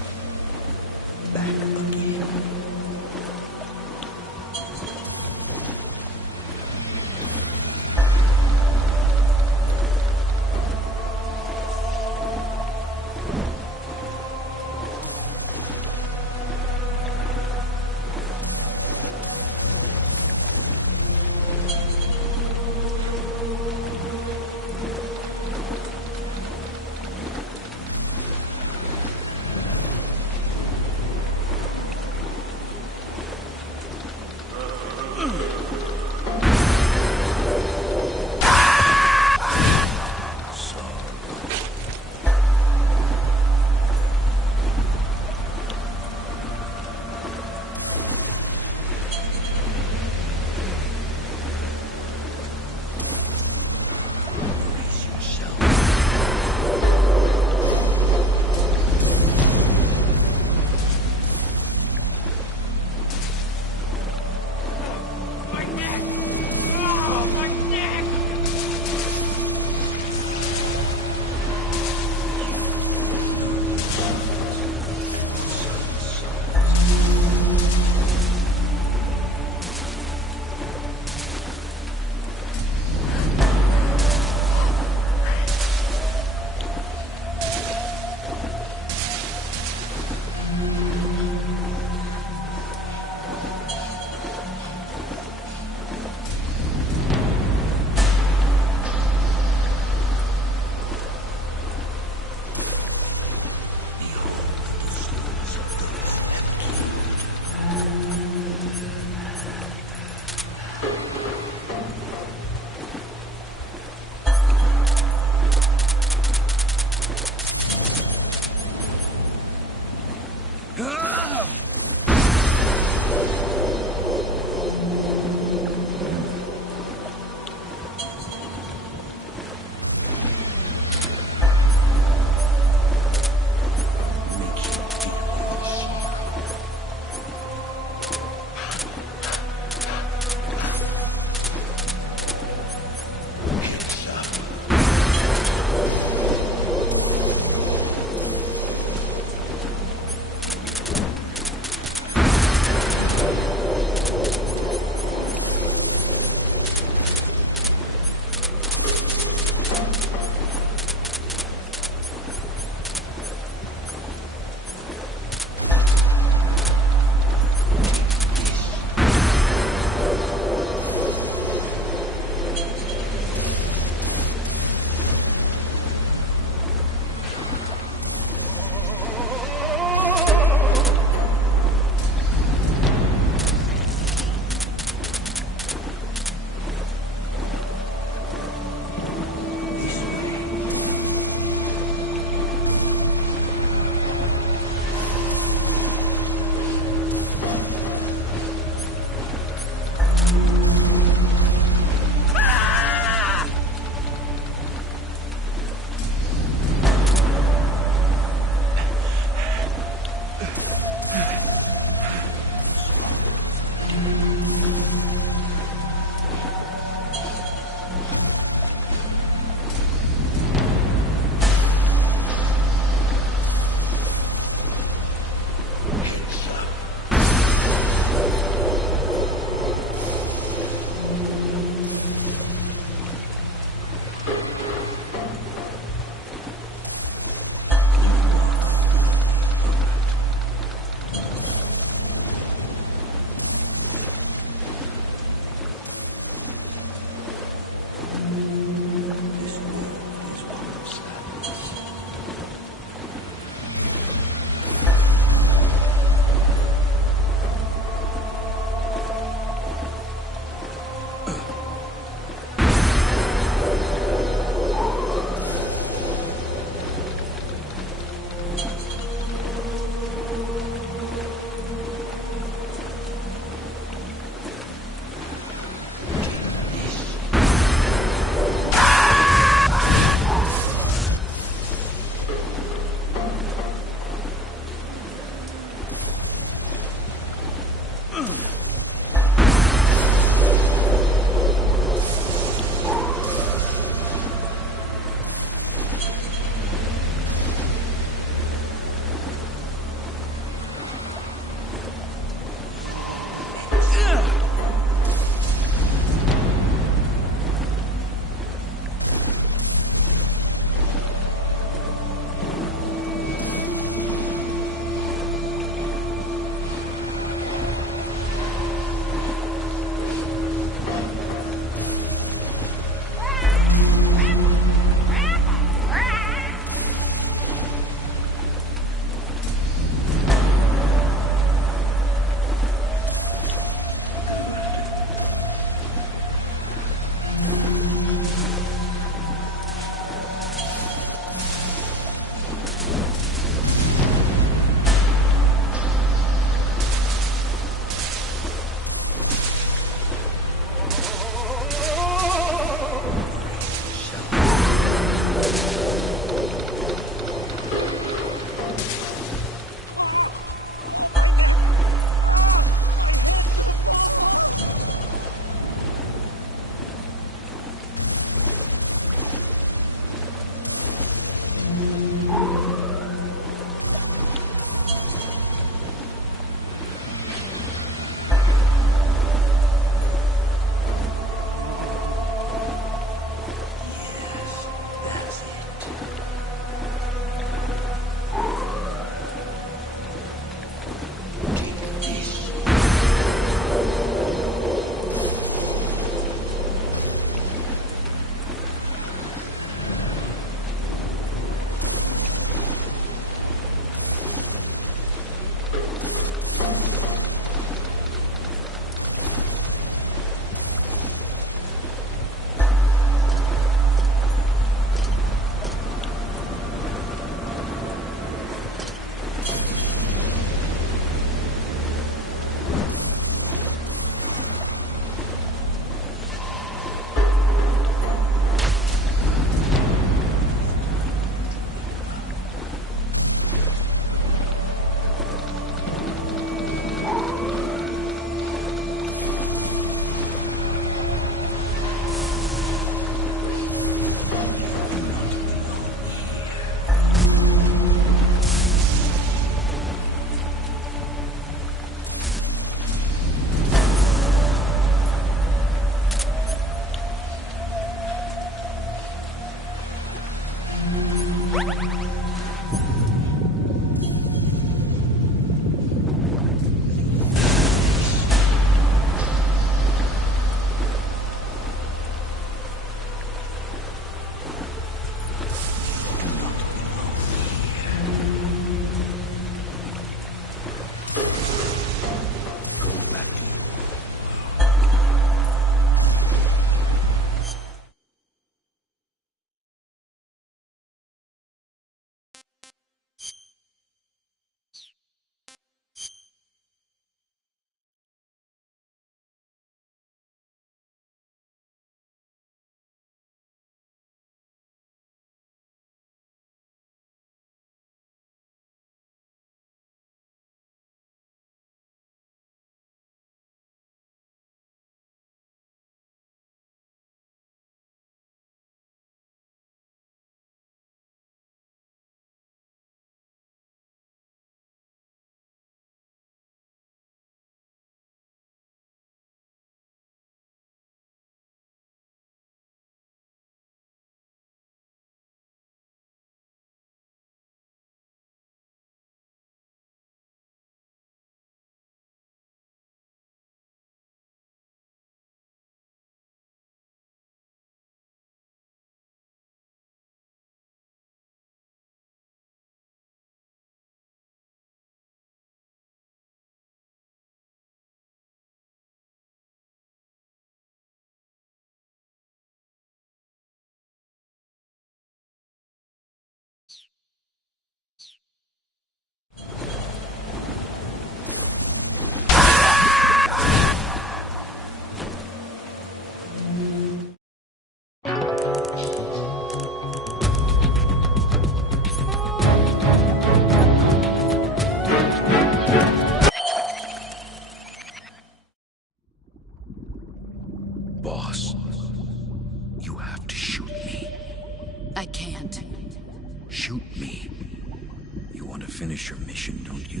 finish your mission, don't you?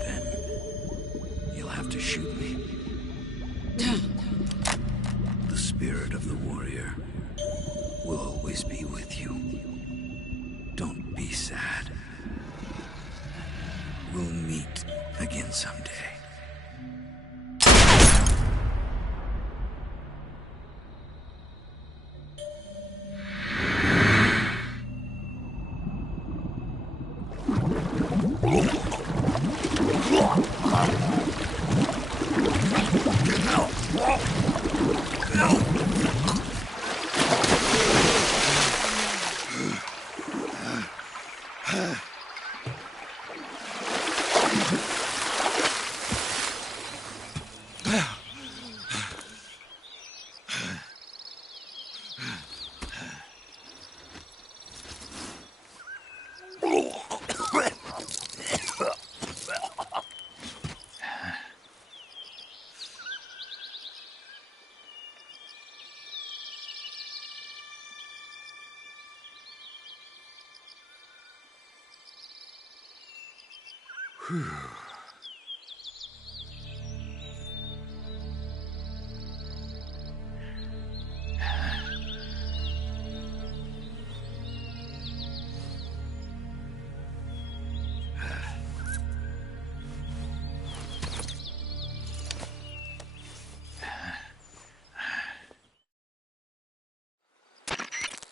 Then you'll have to shoot me. The spirit of the warrior will always be with you. Don't be sad. We'll meet again someday.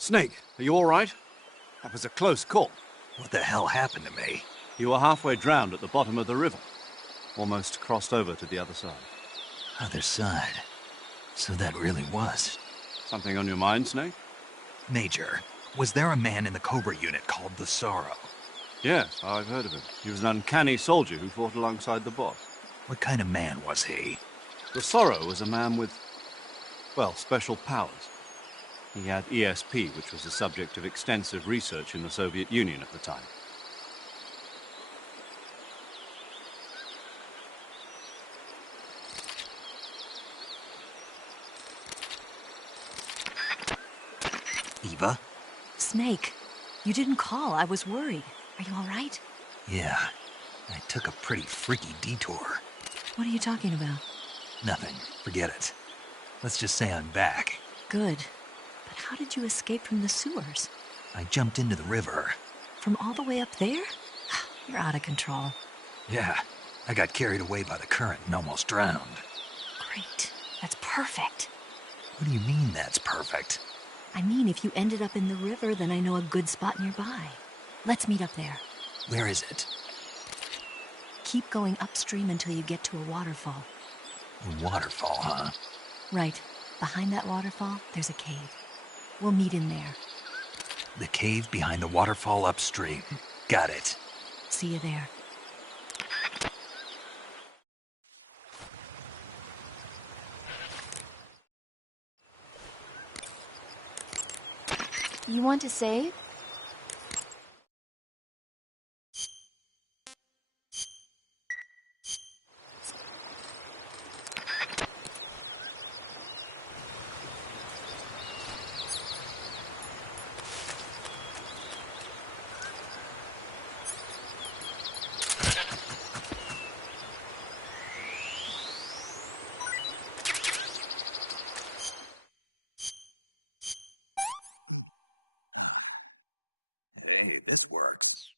Snake, are you all right? That was a close call. What the hell happened to me? You were halfway drowned at the bottom of the river. Almost crossed over to the other side. Other side? So that really was. Something on your mind, Snake? Major, was there a man in the Cobra unit called the Sorrow? Yes, I've heard of him. He was an uncanny soldier who fought alongside the boss. What kind of man was he? The Sorrow was a man with, well, special powers. He had ESP, which was the subject of extensive research in the Soviet Union at the time. Eva? Snake, you didn't call. I was worried. Are you all right? Yeah, I took a pretty freaky detour. What are you talking about? Nothing. Forget it. Let's just say I'm back. Good. But how did you escape from the sewers? I jumped into the river. From all the way up there? You're out of control. Yeah, I got carried away by the current and almost drowned. Great. That's perfect. What do you mean that's perfect? I mean, if you ended up in the river, then I know a good spot nearby. Let's meet up there. Where is it? Keep going upstream until you get to a waterfall. A waterfall, huh? Right. Behind that waterfall, there's a cave. We'll meet in there. The cave behind the waterfall upstream. Got it. See you there. You want to save? Hey, this works.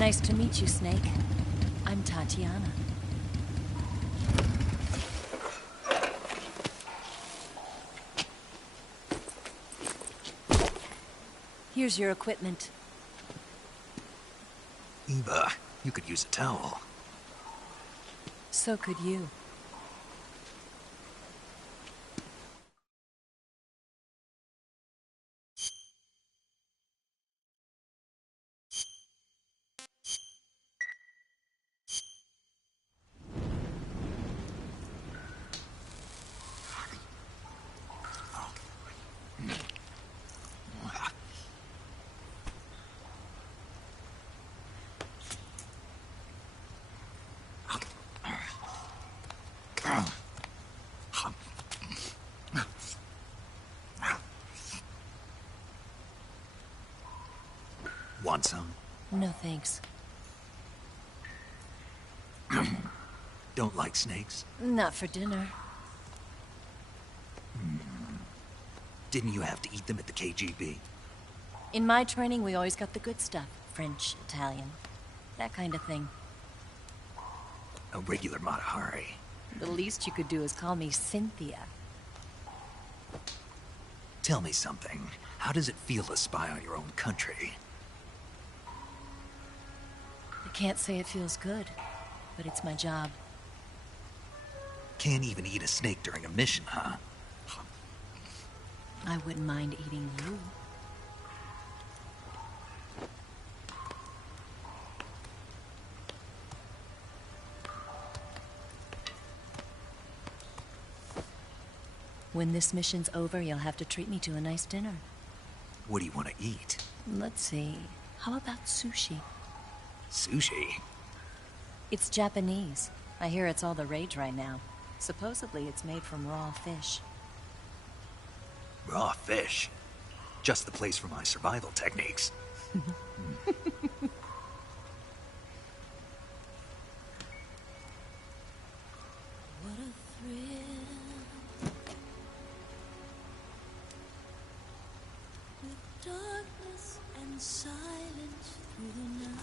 Nice to meet you, Snake. I'm Tatiana. Here's your equipment. Eva, you could use a towel. So could you. Want some? No thanks. Don't like snakes? Not for dinner. Didn't you have to eat them at the KGB? In my training, we always got the good stuff. French, Italian, that kind of thing. A regular Matahari. The least you could do is call me Cynthia. Tell me something. How does it feel to spy on your own country? I can't say it feels good, but it's my job. Can't even eat a snake during a mission, huh? I wouldn't mind eating you. When this mission's over, you'll have to treat me to a nice dinner. What do you want to eat? Let's see. How about sushi? Sushi? It's Japanese. I hear it's all the rage right now. Supposedly it's made from raw fish. Raw fish? Just the place for my survival techniques. What a thrill. With darkness and silence through the night.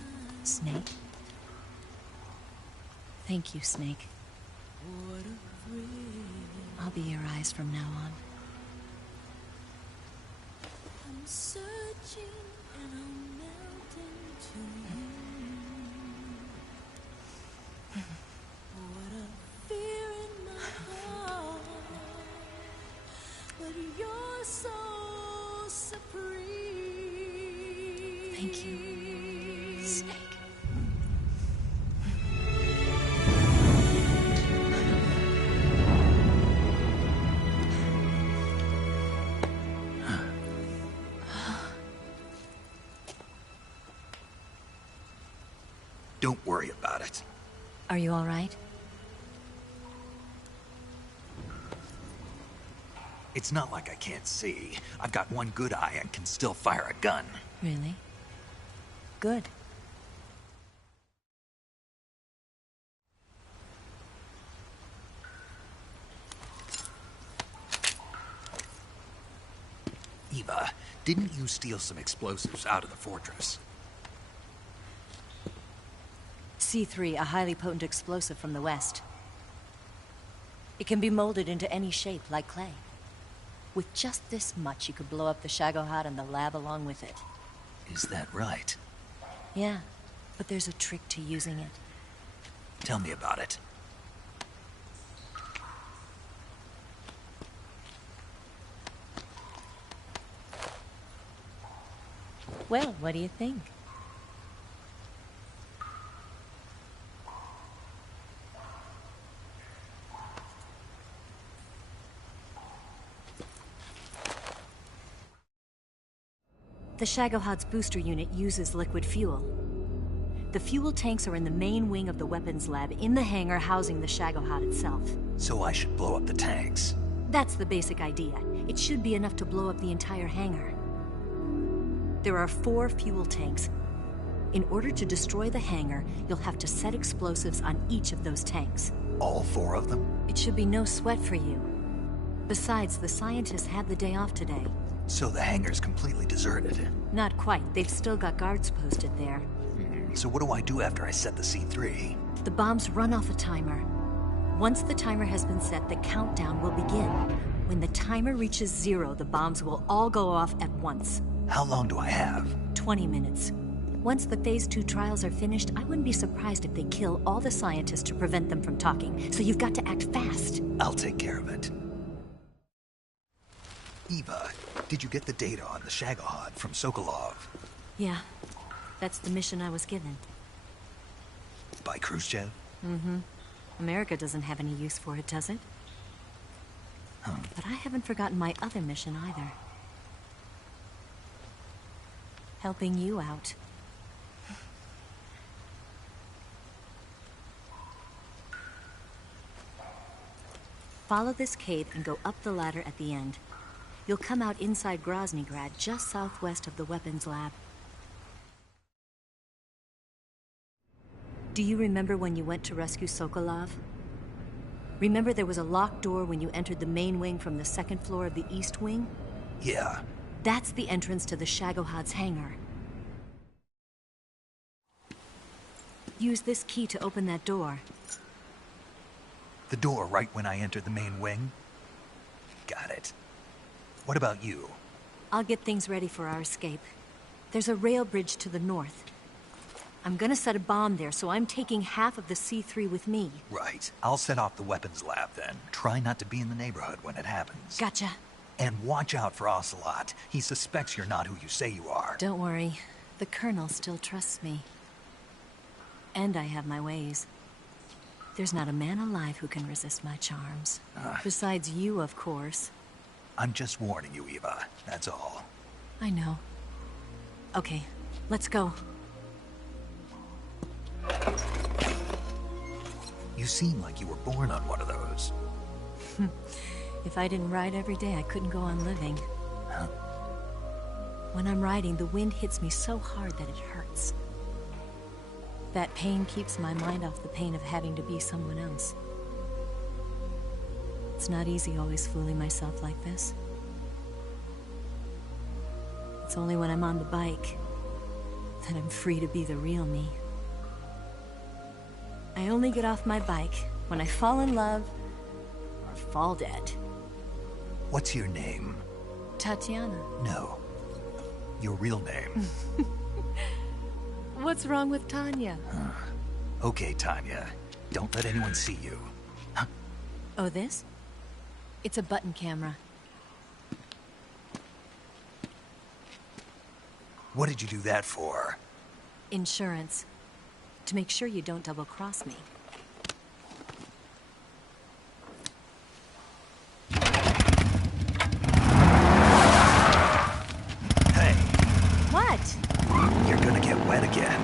Snake? Thank you, Snake. What a thrill. I'll be your eyes from now on. I'm searching and I'm melting to you. What a fear in my heart. But you're so supreme. Thank you, Snake. Don't worry about it. Are you all right? It's not like I can't see. I've got one good eye and can still fire a gun. Really? Good. Eva, didn't you steal some explosives out of the fortress? C3, a highly potent explosive from the west. It can be molded into any shape, like clay. With just this much, you could blow up the Shagohod and the lab along with it. Is that right? Yeah, but there's a trick to using it. Tell me about it. Well, what do you think? The Shagohod's booster unit uses liquid fuel. The fuel tanks are in the main wing of the weapons lab in the hangar housing the Shagohod itself. So I should blow up the tanks. That's the basic idea. It should be enough to blow up the entire hangar. There are 4 fuel tanks. In order to destroy the hangar, you'll have to set explosives on each of those tanks. All 4 of them? It should be no sweat for you. Besides, the scientists had the day off today. So the hangar's completely deserted. Not quite. They've still got guards posted there. So what do I do after I set the C3? The bombs run off a timer. Once the timer has been set, the countdown will begin. When the timer reaches 0, the bombs will all go off at once. How long do I have? 20 minutes. Once the Phase 2 trials are finished, I wouldn't be surprised if they kill all the scientists to prevent them from talking. So you've got to act fast. I'll take care of it. Eva, did you get the data on the Shagohod from Sokolov? Yeah, that's the mission I was given. By Khrushchev? Mm-hmm. America doesn't have any use for it, does it? But I haven't forgotten my other mission either. Helping you out. Follow this cave and go up the ladder at the end. You'll come out inside Groznygrad, just southwest of the weapons lab. Do you remember when you went to rescue Sokolov? Remember there was a locked door when you entered the main wing from the second floor of the east wing? Yeah. That's the entrance to the Shagohod's hangar. Use this key to open that door. The door right when I entered the main wing? Got it. What about you? I'll get things ready for our escape. There's a rail bridge to the north. I'm gonna set a bomb there, so I'm taking half of the C3 with me. Right. I'll set off the weapons lab then. Try not to be in the neighborhood when it happens. Gotcha. And watch out for Ocelot. He suspects you're not who you say you are. Don't worry. The Colonel still trusts me. And I have my ways. There's not a man alive who can resist my charms. Besides you, of course. I'm just warning you, Eva. That's all. I know. Okay, let's go. You seem like you were born on one of those. If I didn't ride every day, I couldn't go on living. Huh? When I'm riding, the wind hits me so hard that it hurts. That pain keeps my mind off the pain of having to be someone else. It's not easy always fooling myself like this. It's only when I'm on the bike that I'm free to be the real me. I only get off my bike when I fall in love or fall dead. What's your name? Tatiana. No. Your real name. What's wrong with Tanya? Okay, Tanya. Don't let anyone see you. Huh? Oh, this? It's a button camera. What did you do that for? Insurance. To make sure you don't double-cross me. Hey. What? You're gonna get wet again.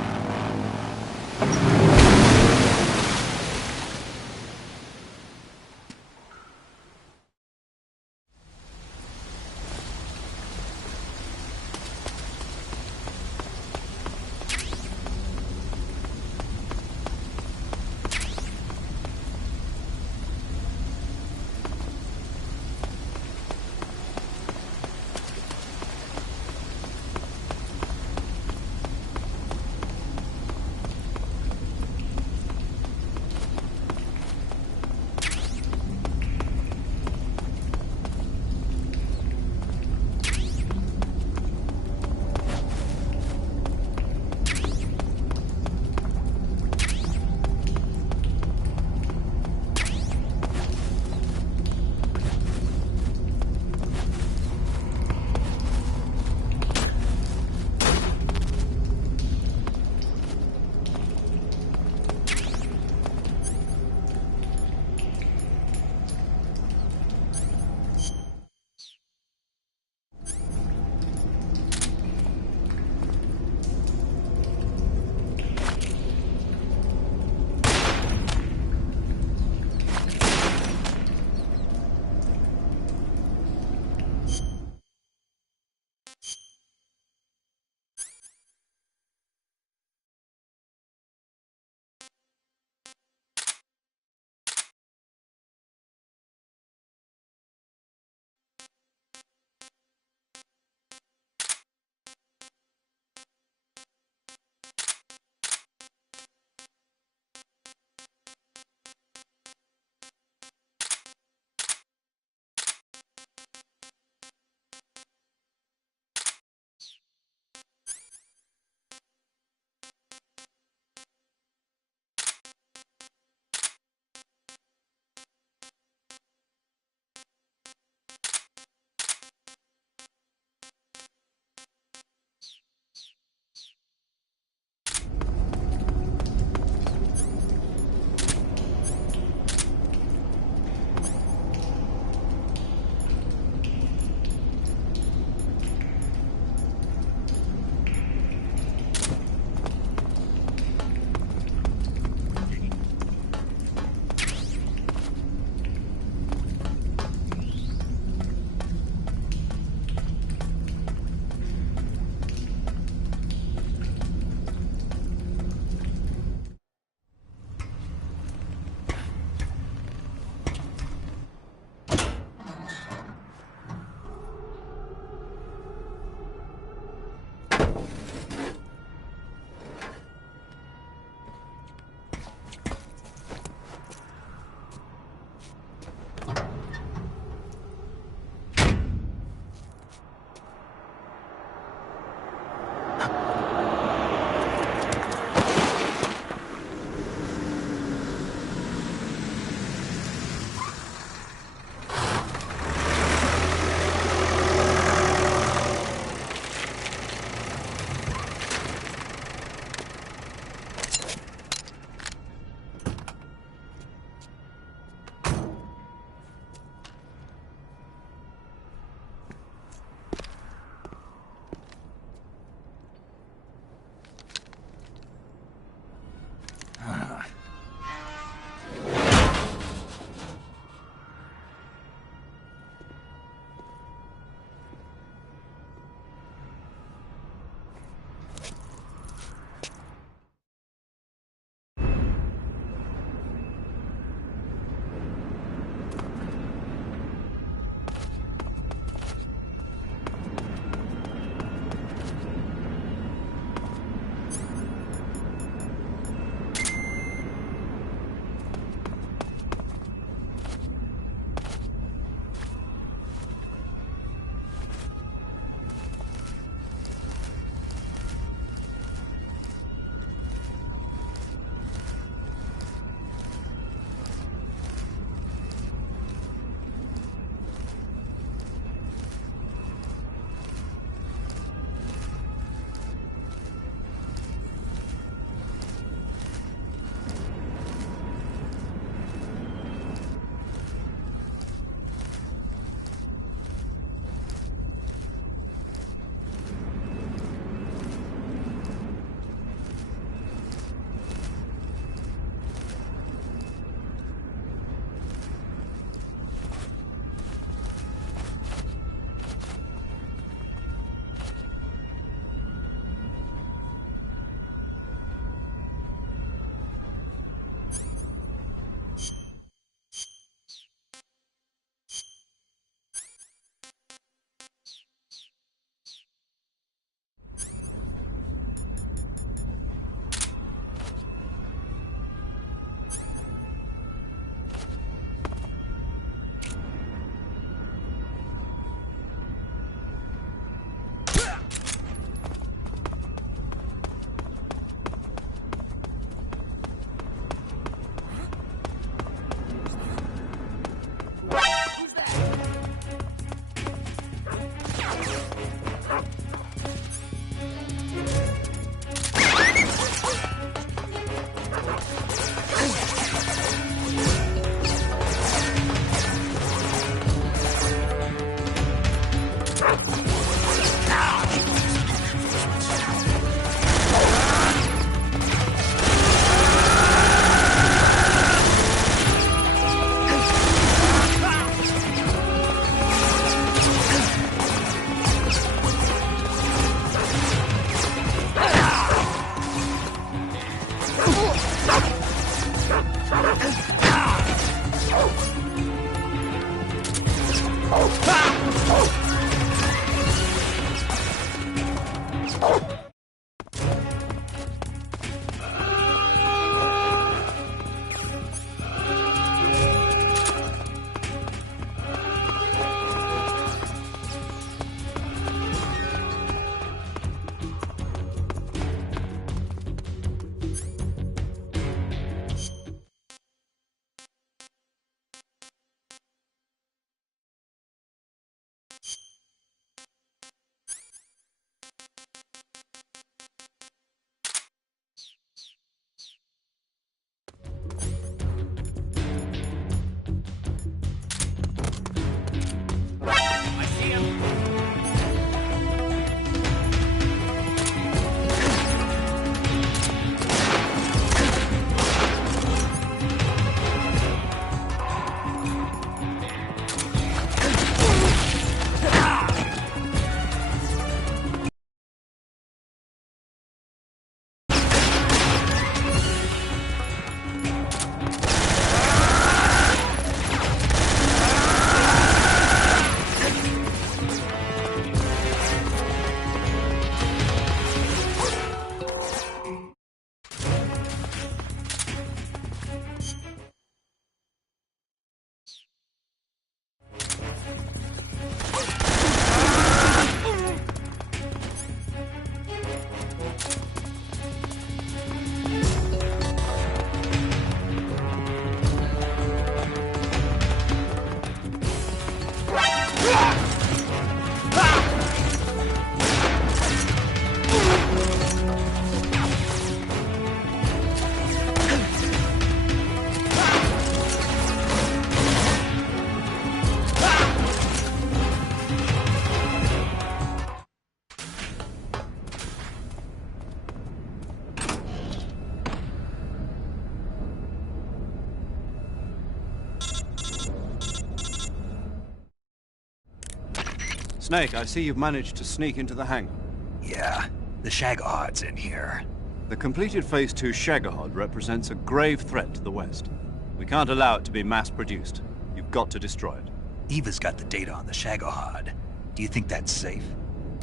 Snake, I see you've managed to sneak into the hangar. Yeah, the Shagohod's in here. The completed Phase 2 Shagahod represents a grave threat to the West. We can't allow it to be mass-produced. You've got to destroy it. Eva's got the data on the Shagohod. Do you think that's safe?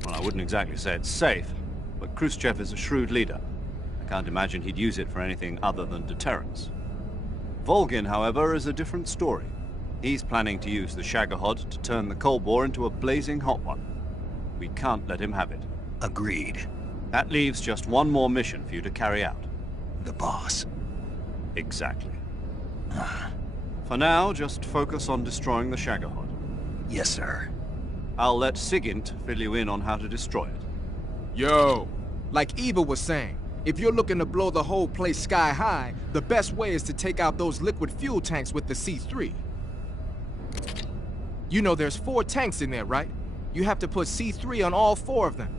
Well, I wouldn't exactly say it's safe, but Khrushchev is a shrewd leader. I can't imagine he'd use it for anything other than deterrence. Volgin, however, is a different story. He's planning to use the Shagahod to turn the Cold War into a blazing hot one. We can't let him have it. Agreed. That leaves just one more mission for you to carry out. The boss. Exactly. For now, just focus on destroying the Shagahod. Yes, sir. I'll let Sigint fill you in on how to destroy it. Yo, like Eva was saying, if you're looking to blow the whole place sky high, the best way is to take out those liquid fuel tanks with the C3. You know there's 4 tanks in there, right? You have to put C3 on all 4 of them.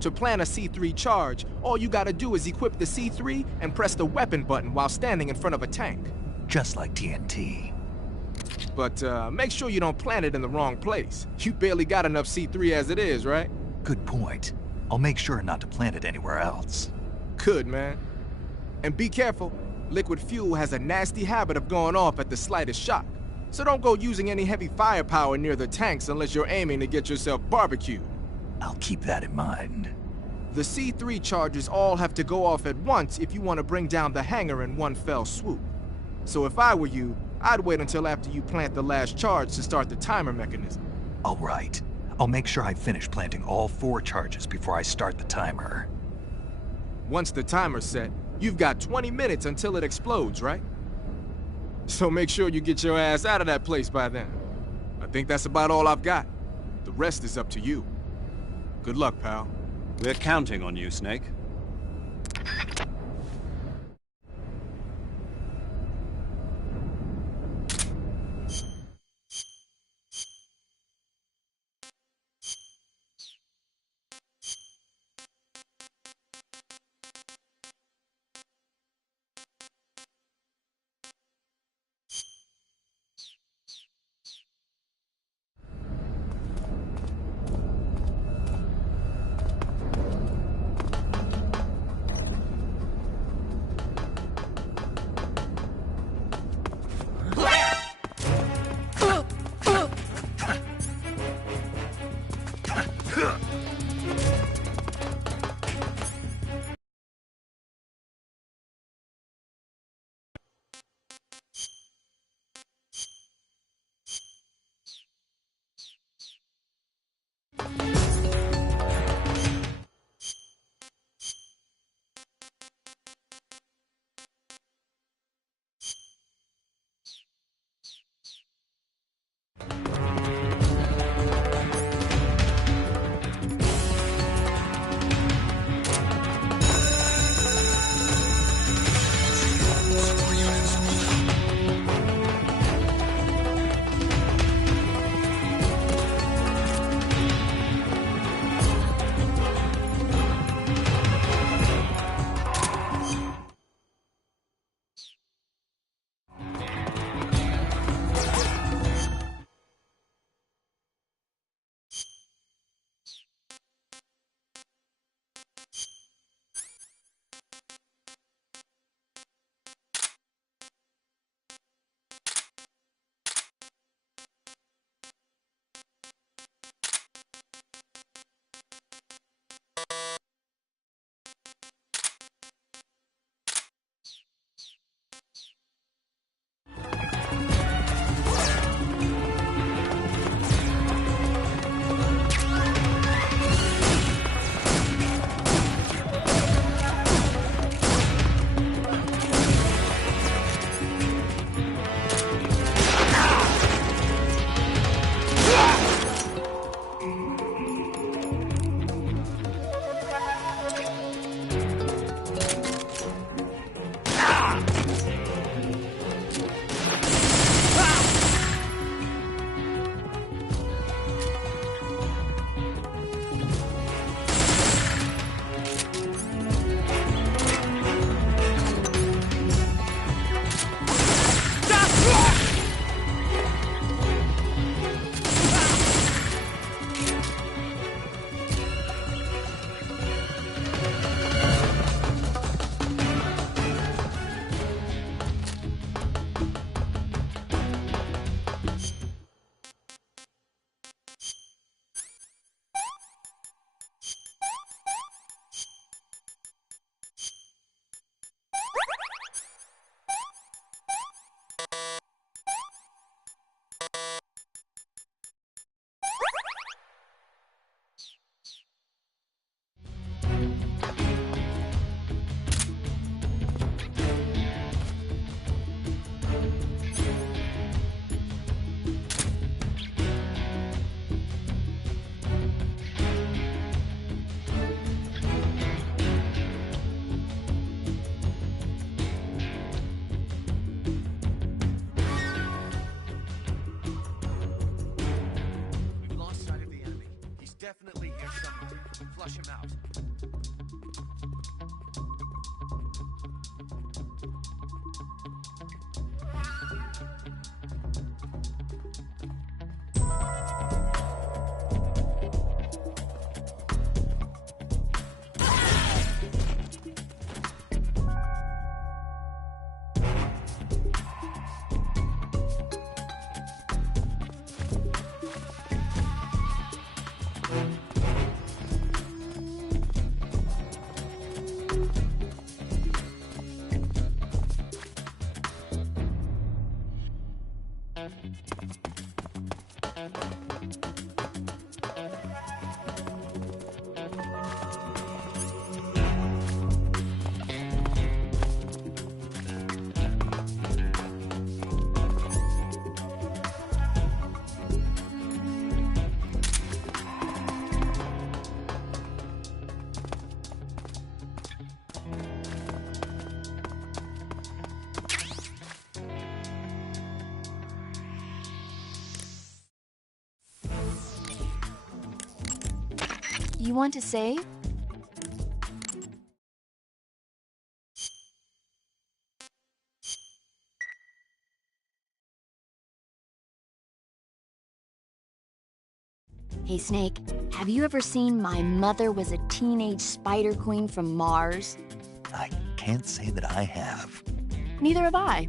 To plan a C3 charge, all you gotta do is equip the C3 and press the weapon button while standing in front of a tank. Just like TNT. But make sure you don't plant it in the wrong place. You barely got enough C3 as it is, right? Good point. I'll make sure not to plant it anywhere else. Good, man. And be careful. Liquid fuel has a nasty habit of going off at the slightest shock. So don't go using any heavy firepower near the tanks unless you're aiming to get yourself barbecued. I'll keep that in mind. The C3 charges all have to go off at once if you want to bring down the hangar in one fell swoop. So if I were you, I'd wait until after you plant the last charge to start the timer mechanism. All right. I'll make sure I finish planting all 4 charges before I start the timer. Once the timer's set, you've got 20 minutes until it explodes, right? So make sure you get your ass out of that place by then. I think that's about all I've got. The rest is up to you. Good luck, pal. We're counting on you, Snake. You want to save? Hey, Snake, have you ever seen My Mother Was a Teenage Spider Queen from Mars? I can't say that I have. Neither have I.